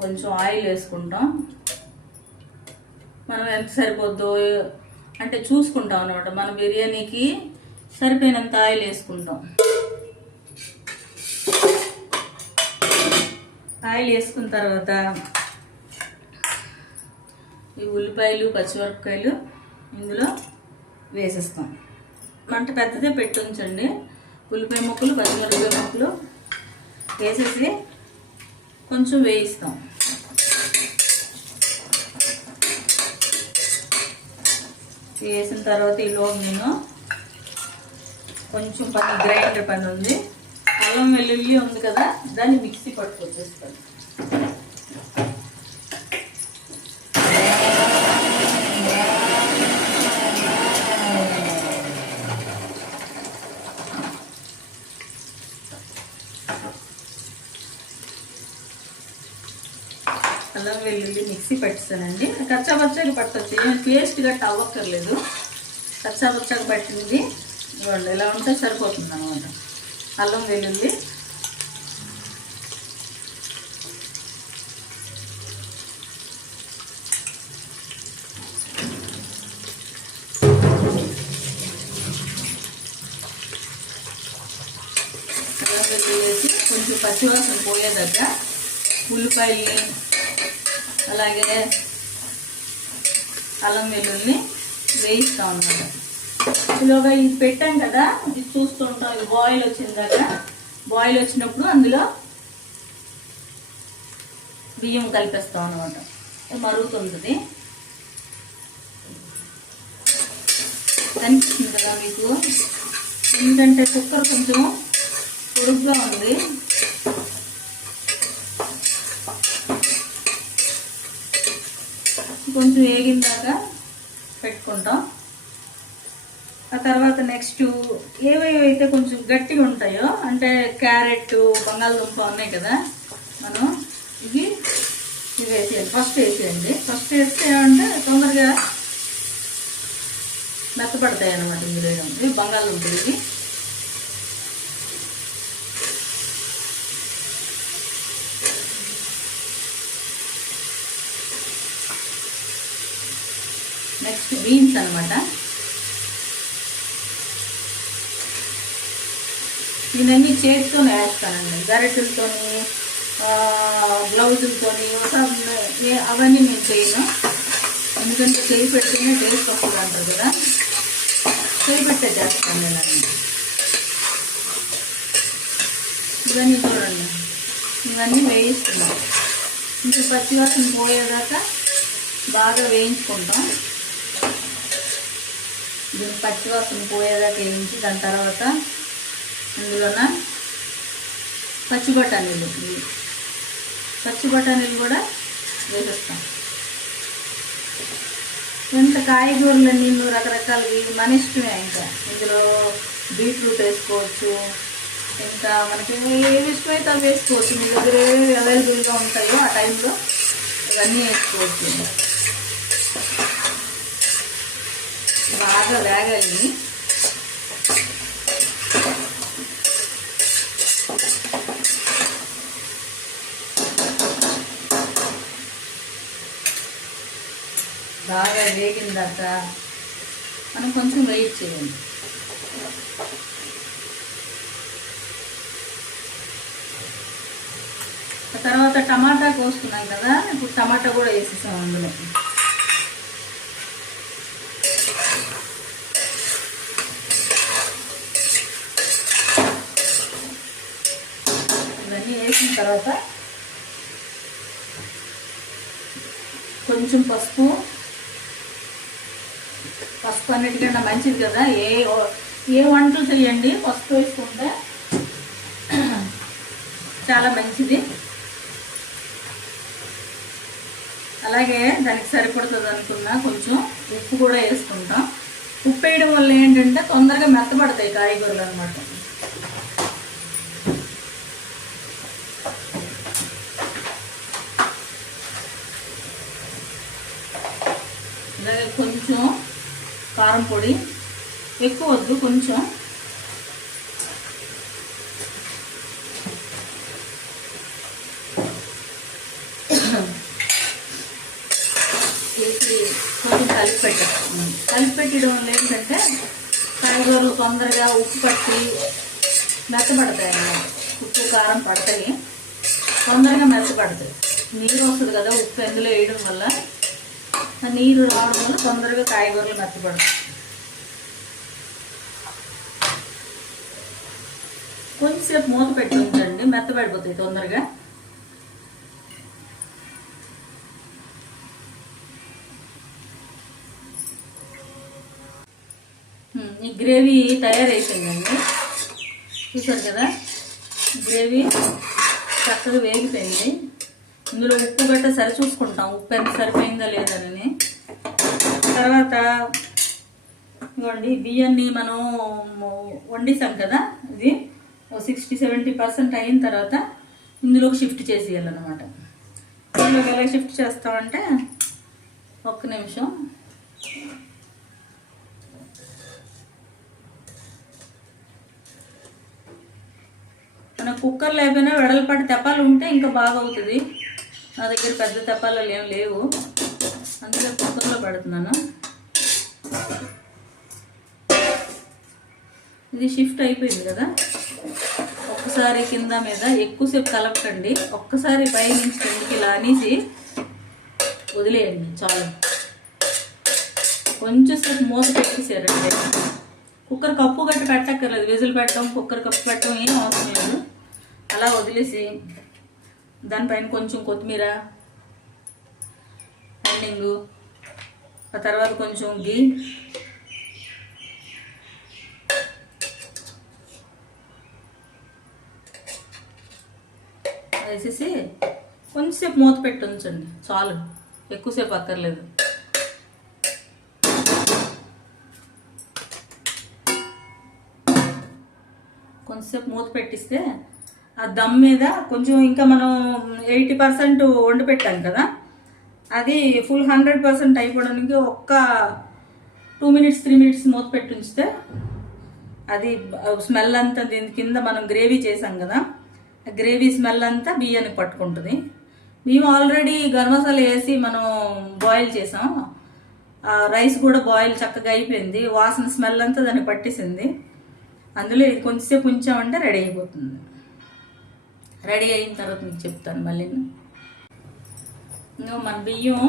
కొంచెం ఆయిల్ వేసుకుంటాం. మనం ఎంత సరిపోద్దో అంటే చూసుకుంటాం అన్నమాట. మన బిర్యానీకి సరిపోయినంత ఆయిల్ వేసుకుంటాం. ఆయిల్ వేసుకున్న తర్వాత ఈ ఉల్లిపాయలు పచ్చిమిరపకాయలు ఇందులో వేసేస్తాం. మంట పెద్దదే పెట్టి ఉంచండి. ఉల్లిపాయ ముక్కలు పచ్చిమిరపకాయ ముక్కలు వేసేసి కొంచెం వేయిస్తాం. వేసిన తర్వాత ఈలోపు నేను కొంచెం గ్రైండర్ పని ఉంది. అల్లం వెల్లుల్లి ఉంది కదా, దాన్ని మిక్సీ పట్టుకొచ్చేస్తాను. అల్లం వెల్లుల్లి మిక్సీ పట్టిస్తానండి. కచ్చాపచ్చాగా పట్టచ్చు, ఏమైనా పేస్ట్ గట్ట అవ్వక్కర్లేదు. కచ్చాపచ్చాగా పట్టింది ఇవ్వండి, ఇలా ఉంటే సరిపోతుంది అనమాట. అల్లం వెల్లుల్లి వేసి కొంచెం పచ్చివాసన పోయేదాకా ఉల్లిపాయల్ని అలాగే అల్లం వెల్లుల్ని వేయిస్తాం అన్నమాట. ఇలాగా ఇది పెట్టాం కదా, ఇది చూస్తుంటాం. ఇది బాయిల్ వచ్చిందాక, బాయిల్ వచ్చినప్పుడు అందులో బియ్యం కలిపేస్తాం అన్నమాట. మరుగుతుంది. కనిపిస్తుంది కదా మీకు. ఎందుకంటే కుక్కర్ కొంచెం పొడుగ్గా ఉంది. కొంచెం వేగిందాక పెట్టుకుంటాం. ఆ తర్వాత నెక్స్ట్ ఏవైతే కొంచెం గట్టిగా ఉంటాయో, అంటే క్యారెట్, బంగాళదుంప ఉన్నాయి కదా, మనం ఇవి వేసేయాలి. ఫస్ట్ వేసేయండి. ఫస్ట్ వేస్తే ఏమంటే తొందరగా మెత్తపడతాయి అన్నమాట. ఇందులో ఇవి బంగాళదుంపలు. ఇవి నెక్స్ట్ బీన్స్ అనమాట. నేనన్నీ చేతితోనే వేస్తానండి, గరిటెలతోని గ్లౌజులతోని అవన్నీ నేను చేయను. ఎందుకంటే చేయి పెడితేనే టేస్ట్ వస్తుంది అంటారు కదా, చేయి పెట్టే చేస్తాను నేను అన్నీ. ఇవన్నీ చూడండి, ఇవన్నీ వేయిస్తున్నాం. ఇంకా పచ్చివాసన పోయేదాకా బాగా వేయించుకుంటాం. దీన్ని పచ్చివాసన పోయేదాకా వేయించి దాని తర్వాత అందులోన పచ్చి బఠానీలు కూడా వేసేస్తాం. ఎంత కాయగూరలు నీళ్ళు రకరకాలు మన ఇష్టమే. ఇంకా ఇందులో బీట్రూట్ వేసుకోవచ్చు, ఇంకా మనకి ఏవి ఇష్టమైతే అవి వేసుకోవచ్చు. మీ దగ్గర ఏవి అవైలబుల్గా ఉంటాయో ఆ టైంలో ఇవన్నీ వేసుకోవచ్చు. బాగా వేగాలి. బాగా వేగిన తర్వాత మనం కొంచెం వెయిట్ చేయండి. తర్వాత టమాటా కోసుకున్నాం కదా, ఇప్పుడు టమాటా కూడా వేసేసాం అందులో. ఇవన్నీ వేసిన తర్వాత కొంచెం పసుపు అన్నిటికన్నా మంచిది కదా. ఏ వంటలు చేయండి పసుపు వేసుకుంటే చాలా మంచిది. అలాగే దానికి సరిపడుతుంది అనుకున్నా కొంచెం ఉప్పు కూడా వేసుకుంటాం. ఉప్పు వేయడం వల్ల ఏంటంటే తొందరగా మెత్తపడతాయి కాయగూరలు అన్నమాట. అలాగే కొంచెం కారం పొడి, ఎక్కువ వద్దు, కొంచెం. వేసి కొంచెం కలిపి పెట్టడం వల్ల ఏంటంటే కాయగూరలు తొందరగా ఉప్పు పట్టి మెత్తపడతాయి అన్నమాట. ఉప్పు కారం పడతాయి, తొందరగా మెత్తపడతాయి. నీరు వస్తుంది కదా ఉప్పు ఎందులో వేయడం వల్ల, ఆ నీరు రావడం వల్ల తొందరగా కాయగూరలు మెత్తపడతాయి. కొంచెంసేపు మూత పెట్టి ఉంచండి, మెత్తపడిపోతాయి తొందరగా. ఈ గ్రేవీ తయారైపోయిందండి, చూసారు కదా. గ్రేవీ చక్కగా వేగిపోయింది. ఇందులో ఉప్పు గట్ట సరి చూసుకుంటాం, ఉప్పు ఎంత సరిపోయిందా లేదని. తర్వాత ఇవ్వండి, బియ్యాన్ని మనం వండిసాం కదా, ఇది 60-70% అయిన తర్వాత ఇందులోకి షిఫ్ట్ చేసేయాలన్నమాట. ఇందులోకి ఎలా షిఫ్ట్ చేస్తామంటే, ఒక్క నిమిషం. మన కుక్కర్ లేకపోయినా వెడల్పాటి తెప్పాలు ఉంటే ఇంకా బాగా అవుతుంది. నా దగ్గర పెద్ద తెప్పాలు ఏం లేవు, అందుకే కుక్కర్లో పెడుతున్నాను. ఇది షిఫ్ట్ అయిపోయింది కదా. ఒక్కసారి కింద మీద ఎక్కువసేపు కలపకండి, ఒక్కసారి పై నుంచి కిందకి ఇలా అనేసి వదిలేయండి చాలు. కొంచెం సేపు మూత పెట్టేసారంటే కుక్కర్ కప్పు గట్టి పెట్టక్కర్లేదు, విజిల్ పెట్టడం కుక్కర్ కప్పు పెట్టడం ఏం అవసరం లేదు. అలా వదిలేసి దానిపైన కొంచెం కొత్తిమీర ఎండింగు, ఆ తర్వాత కొంచెం గీ వేసేసి కొంచెంసేపు మూత పెట్టి ఉంచండి చాలు, ఎక్కువసేపు అక్కర్లేదు. కొంచెంసేపు మూత పెట్టిస్తే ఆ దమ్ మీద కొంచెం ఇంకా మనం 80% వండి పెట్టాం కదా, అది ఫుల్ 100% అయిపోవడానికి ఒక్క 2-3 మినిట్స్ మూత పెట్టి ఉంచితే అది స్మెల్ అంతా దీని కింద మనం గ్రేవీ చేసాం కదా, ఆ గ్రేవీ స్మెల్ అంతా బియ్యానికి పట్టుకుంటుంది. మేము ఆల్రెడీ గరం మసాలా వేసి మనం బాయిల్ చేసాం, రైస్ కూడా బాయిల్ చక్కగా అయిపోయింది, వాసన స్మెల్ అంతా దాన్ని పట్టేసింది. అందులో ఇది కొంచెంసేపు ఉంచామంటే రెడీ అయిపోతుంది. రెడీ అయిన తర్వాత మీకు చెప్తాను మళ్ళీ. మన బియ్యం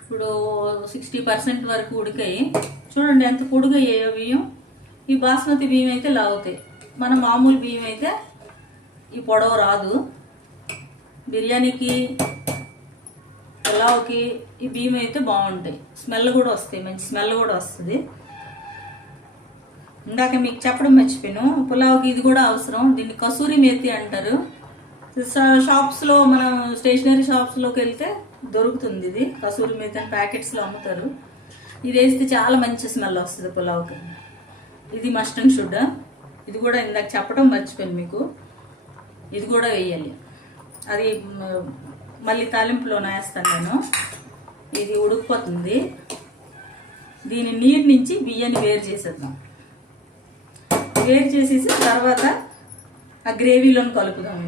ఇప్పుడు 60% వరకు ఉడికాయి. చూడండి ఎంత పొడుగయ్యాయో బియ్యం. ఈ బాస్మతి బియ్యం అయితే లాగుతాయి, మన మామూలు బియ్యం అయితే ఈ పొడవు రాదు. బిర్యానీకి పులావ్కి ఈ బియ్యం అయితే బాగుంటాయి, స్మెల్ కూడా వస్తాయి, మంచి స్మెల్ కూడా వస్తుంది. ఇందాక మీకు చెప్పడం మర్చిపోయాను, పులావ్కి ఇది కూడా అవసరం. దీన్ని కసూరి మేతి అంటారు. షాప్స్లో మనం స్టేషనరీ షాప్స్లోకి వెళ్తే దొరుకుతుంది. ఇది కసూరి మేతి అని ప్యాకెట్స్లో అమ్ముతారు. ఇది వేస్తే చాలా మంచి స్మెల్ వస్తుంది పులావ్కి. ఇది మస్ట్ అండ్ షుడ్. ఇది కూడా ఇందాక చెప్పడం మర్చిపోయాను మీకు, ఇది కూడా వేయాలి. అది మళ్ళీ తాలింపులో వేస్తాను నేను. ఇది ఉడికిపోతుంది. దీని నీరు నుంచి బియ్యాన్ని వేరు చేసేద్దాం. వేరు చేసేసి తర్వాత ఆ గ్రేవీలోని కలుపుదాం.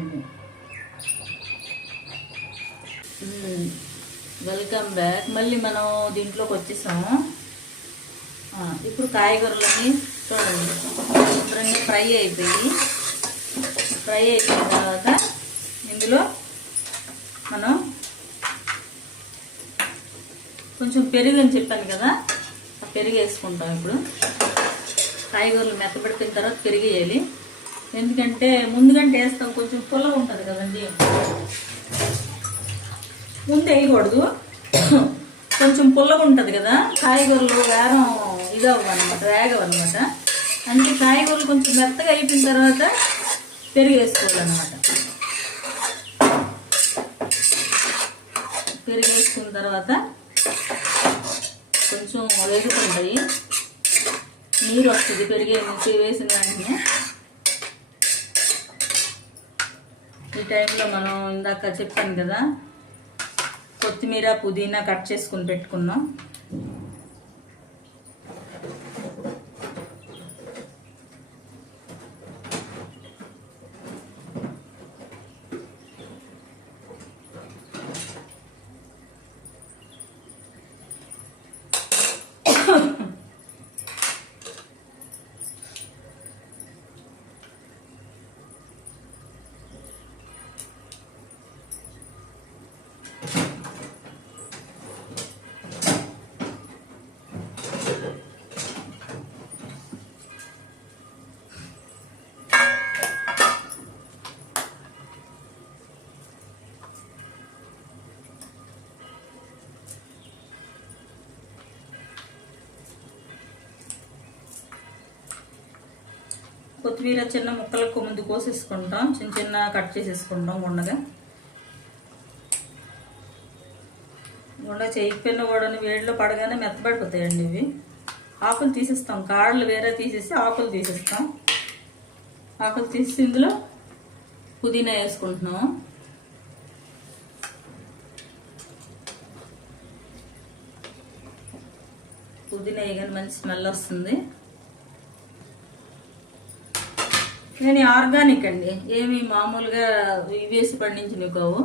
Welcome back. మళ్ళీ మనం దీంట్లోకి వచ్చేసాము. ఇప్పుడు కాయగూరలన్నీ చూడండి శుభ్రంగా ఫ్రై అయిపోయిన తర్వాత ఇందులో మనం కొంచెం పెరుగు అని చెప్పాను కదా, ఆ పెరుగు వేసుకుంటాం. ఇప్పుడు కాయగూరలు మెత్తబడిపోయిన తర్వాత పెరుగు వేయాలి. ఎందుకంటే ముందుగంటే వేస్తాం, కొంచెం పుల్లగా ఉంటుంది కదండి. ముందు వేయకూడదు, కొంచెం పుల్లగా ఉంటుంది కదా. కాయగూరలు వేగవన్నమాట. అందుకే కాయగూరలు కొంచెం మెత్తగా అయిపోయిన తర్వాత పెరుగు వేసుకోవాలన్నమాట. పెరుగు వేసుకున్న తర్వాత కొంచెం వేగుతుంటాయి, నీరు వస్తుంది పెరుగు వేసిన వెంటనే. ఈ టైంలో మనం ఇందాక చెప్పాను కదా, కొత్తిమీర పుదీనా కట్ చేసుకుని పెట్టుకున్నాం. కొత్తిమీర చిన్న ముక్కలకు ముందు కోసేసుకుంటాం, చిన్న కట్ చేసేసుకుంటాం. గుండగా చేయకపోయినా కూడా వేడిలో పడగానే మెత్తబడిపోతాయండి ఇవి. ఆకులు తీసేస్తాం, కాడలు వేరే తీసేసి ఆకులు తీసేస్తాం. ఆకులు తీసి ఇందులో పుదీనా వేసుకుంటున్నాము. పుదీనా వేయగానే మంచి స్మెల్ వస్తుంది. నేను ఆర్గానిక్ అండి, ఏమి మామూలుగా వేసి పండించినవి కావు,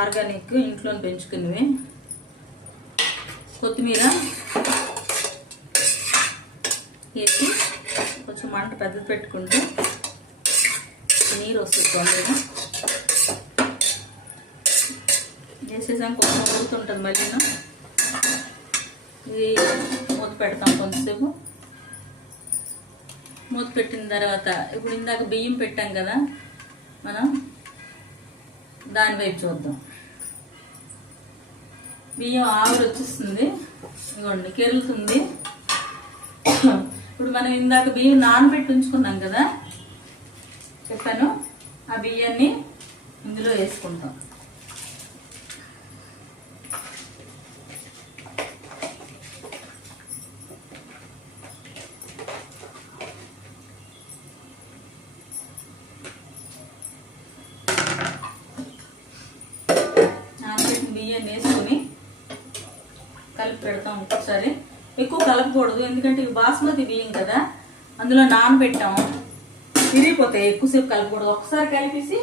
ఆర్గానిక్ ఇంట్లో పెంచుకునేవి. కొత్తిమీర వేసి కొంచెం మంట పెద్దది పెట్టుకుంటే నీరు వస్తుంది తొందరగా. వేసేసాం, కొంచెం ఉడుకుతుంటుంది. మళ్ళీ ఇది మూత పెడతాం కొంతసేపు. మూత పెట్టిన తర్వాత ఇప్పుడు ఇందాక బియ్యం పెట్టాం కదా, మనం దాని వైపు చూద్దాం. బియ్యం ఆవిరి వచ్చేస్తుంది, ఇదిగోండి కెరులుతుంది. ఇప్పుడు మనం ఇందాక బియ్యం నానబెట్టి ఉంచుకున్నాం కదా చెప్పాను, ఆ బియ్యాన్ని ఇందులో వేసుకుంటాం. బియ్యాన్ని వేసుకొని కలిపి పెడతాం. ఒకసారి ఎక్కువ కలపకూడదు, ఎందుకంటే ఇవి బాస్మతి బియ్యం కదా, అందులో నానబెట్టాము, విరిగిపోతాయి. ఎక్కువసేపు కలపకూడదు, ఒకసారి కలిపేసి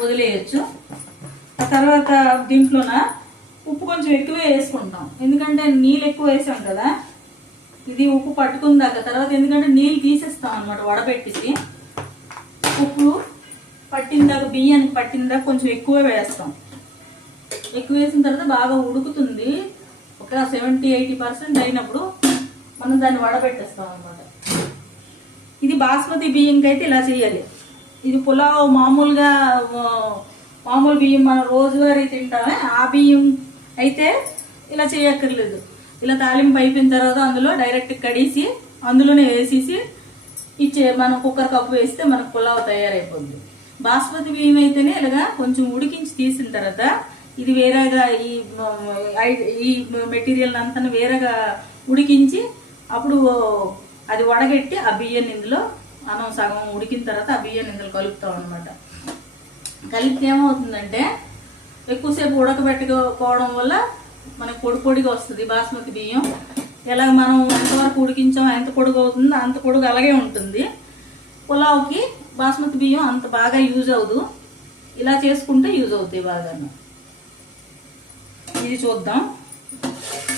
వదిలేయచ్చు. ఆ తర్వాత దీంట్లోన ఉప్పు కొంచెం ఎక్కువే వేసుకుంటాం, ఎందుకంటే నీళ్ళు ఎక్కువ వేసాం కదా, ఇది ఉప్పు పట్టుకుందాక. తర్వాత ఎందుకంటే నీళ్ళు తీసేస్తాం అనమాట వడబెట్టేసి. ఉప్పు పట్టిందాక, బియ్యానికి పట్టిందాక కొంచెం ఎక్కువ వేస్తాం. ఎక్కువ వేసిన తర్వాత బాగా ఉడుకుతుంది. ఒక 70-80% అయినప్పుడు మనం దాన్ని వడబెట్టేస్తాం అనమాట. ఇది బాస్మతి బియ్యంకి అయితే ఇలా చేయాలి. ఇది పులావ్ మామూలు బియ్యం మనం రోజువారీ తింటామే, ఆ బియ్యం అయితే ఇలా చేయక్కర్లేదు. ఇలా తాలింపు అయిపోయిన తర్వాత అందులో డైరెక్ట్ కడిసి అందులోనే వేసేసి మనం కుక్కర్ కప్పు వేస్తే మనకు పులావ్ తయారైపోద్ది. బాస్మతి బియ్యం అయితేనే ఇలాగా కొంచెం ఉడికించి తీసిన తర్వాత ఇది వేరేగా ఈ మెటీరియల్ అంతా వేరేగా ఉడికించి అప్పుడు అది వడగట్టి ఆ బియ్యాన్ని ఇందులో మనం సగం ఉడికిన తర్వాత ఆ బియ్యాన్ని ఇందులో కలుపుతాం అనమాట. కలిపితే ఏమవుతుందంటే ఎక్కువసేపు ఉడకబెట్టుకోవడం వల్ల మనకు పొడి పొడిగా వస్తుంది బాస్మతి బియ్యం. ఎలా మనం ఎంతవరకు ఉడికించామో ఎంత పొడుగు అవుతుందో అంత పొడుగు అలాగే ఉంటుంది. పులావ్కి బాస్మతి బియ్యం అంత బాగా యూజ్ అవ్వదు, ఇలా చేసుకుంటే యూజ్ అవుతాయి బాగా. ఇది చూద్దాం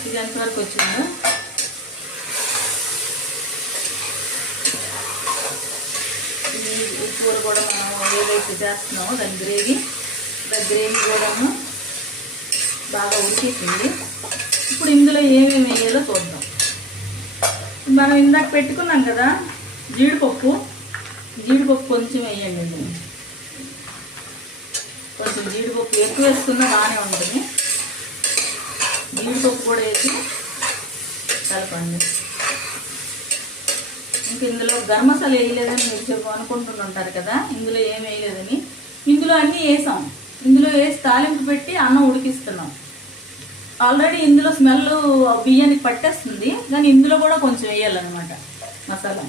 ఇది ఎంతవరకు వచ్చిందో. ఈ కూర కూడా మనం ఏదైతే చేస్తున్నామో దాని గ్రేవీ కూడాను బాగా ఉడికేసింది. ఇప్పుడు ఇందులో ఏమేమి వేయాలో చూద్దాం. మనం ఇందాక పెట్టుకున్నాం కదా జీడిపప్పు కొంచెం వేయండి. కొంచెం జీడిపప్పు ఎక్కువ వేసుకున్నా బాగానే ఉంటుంది. జీడిపప్పు కూడా వేసి కలపండి. ఇంక ఇందులో గరం మసాలా వేయలేదని మీరు అనుకుంటుంటారు కదా, ఇందులో ఏం వేయలేదని. ఇందులో అన్నీ వేసాం. ఇందులో వేసి తాలింపు పెట్టి అన్నం ఉడికిస్తున్నాం. ఆల్రెడీ ఇందులో స్మెల్ బియ్యానికి పట్టేస్తుంది, కానీ ఇందులో కూడా కొంచెం వేయాలన్నమాట మసాలా.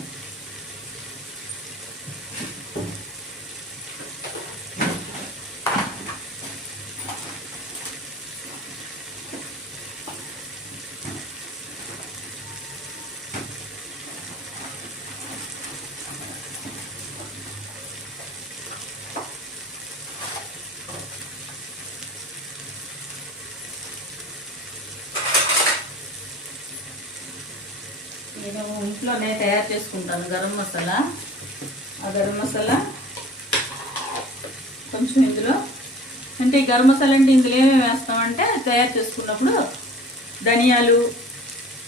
నేను ఇంట్లోనే తయారు చేసుకుంటాను గరం మసాలా. ఆ గరం మసాలా కొంచెం ఇందులో, అంటే ఈ గరం మసాలా అంటే ఇందులో ఏమేమి వేస్తామంటే తయారు చేసుకున్నప్పుడు ధనియాలు,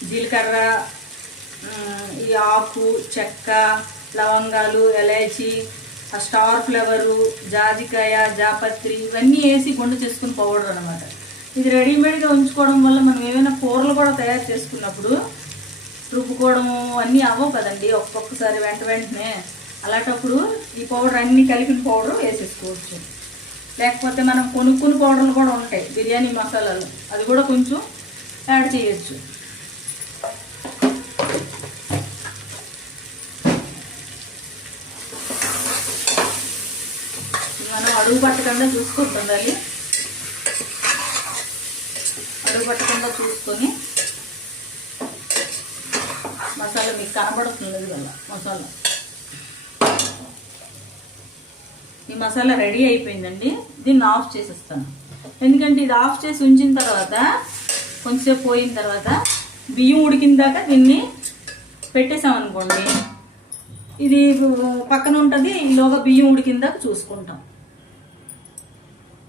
జీలకర్ర, ఈ ఆకు, చెక్క, లవంగాలు, ఎలాచి, స్టార్ ఫ్లవరు, జాజికాయ, జాపత్రి ఇవన్నీ వేసి గుండ చేసుకుని పౌడర్ అనమాట. ఇది రెడీమేడ్గా ఉంచుకోవడం వల్ల మనం ఏమైనా కూరలు కూడా తయారు చేసుకున్నప్పుడు రుబ్బుకోవడము అన్నీ అవ్వవు కదండి ఒక్కొక్కసారి వెంటనే. అలాంటప్పుడు ఈ పౌడర్ అన్నీ కలిపిన పౌడర్ వేసేసుకోవచ్చు. లేకపోతే మనం కొనుక్కుని పౌడర్లు కూడా ఉంటాయి బిర్యానీ మసాలాలు, అది కూడా కొంచెం యాడ్ చేయొచ్చు. మనం అడుగు పట్టకుండా చూసుకుంటుండాలి. అడుగు పట్టకుండా చూసుకొని మసాలా మీకు కనబడుతుంది కదా మసాలా. ఈ మసాలా రెడీ అయిపోయిందండి. దీన్ని ఆఫ్ చేసేస్తాను. ఎందుకంటే ఇది ఆఫ్ చేసి ఉంచిన తర్వాత కొంచెంసేపు పోయిన తర్వాత బియ్యం ఉడికిన దాకా దీన్ని పెట్టేసామనుకోండి, ఇది పక్కన ఉంటుంది. ఈలోగా బియ్యం ఉడికిన దాకా చూసుకుంటాం.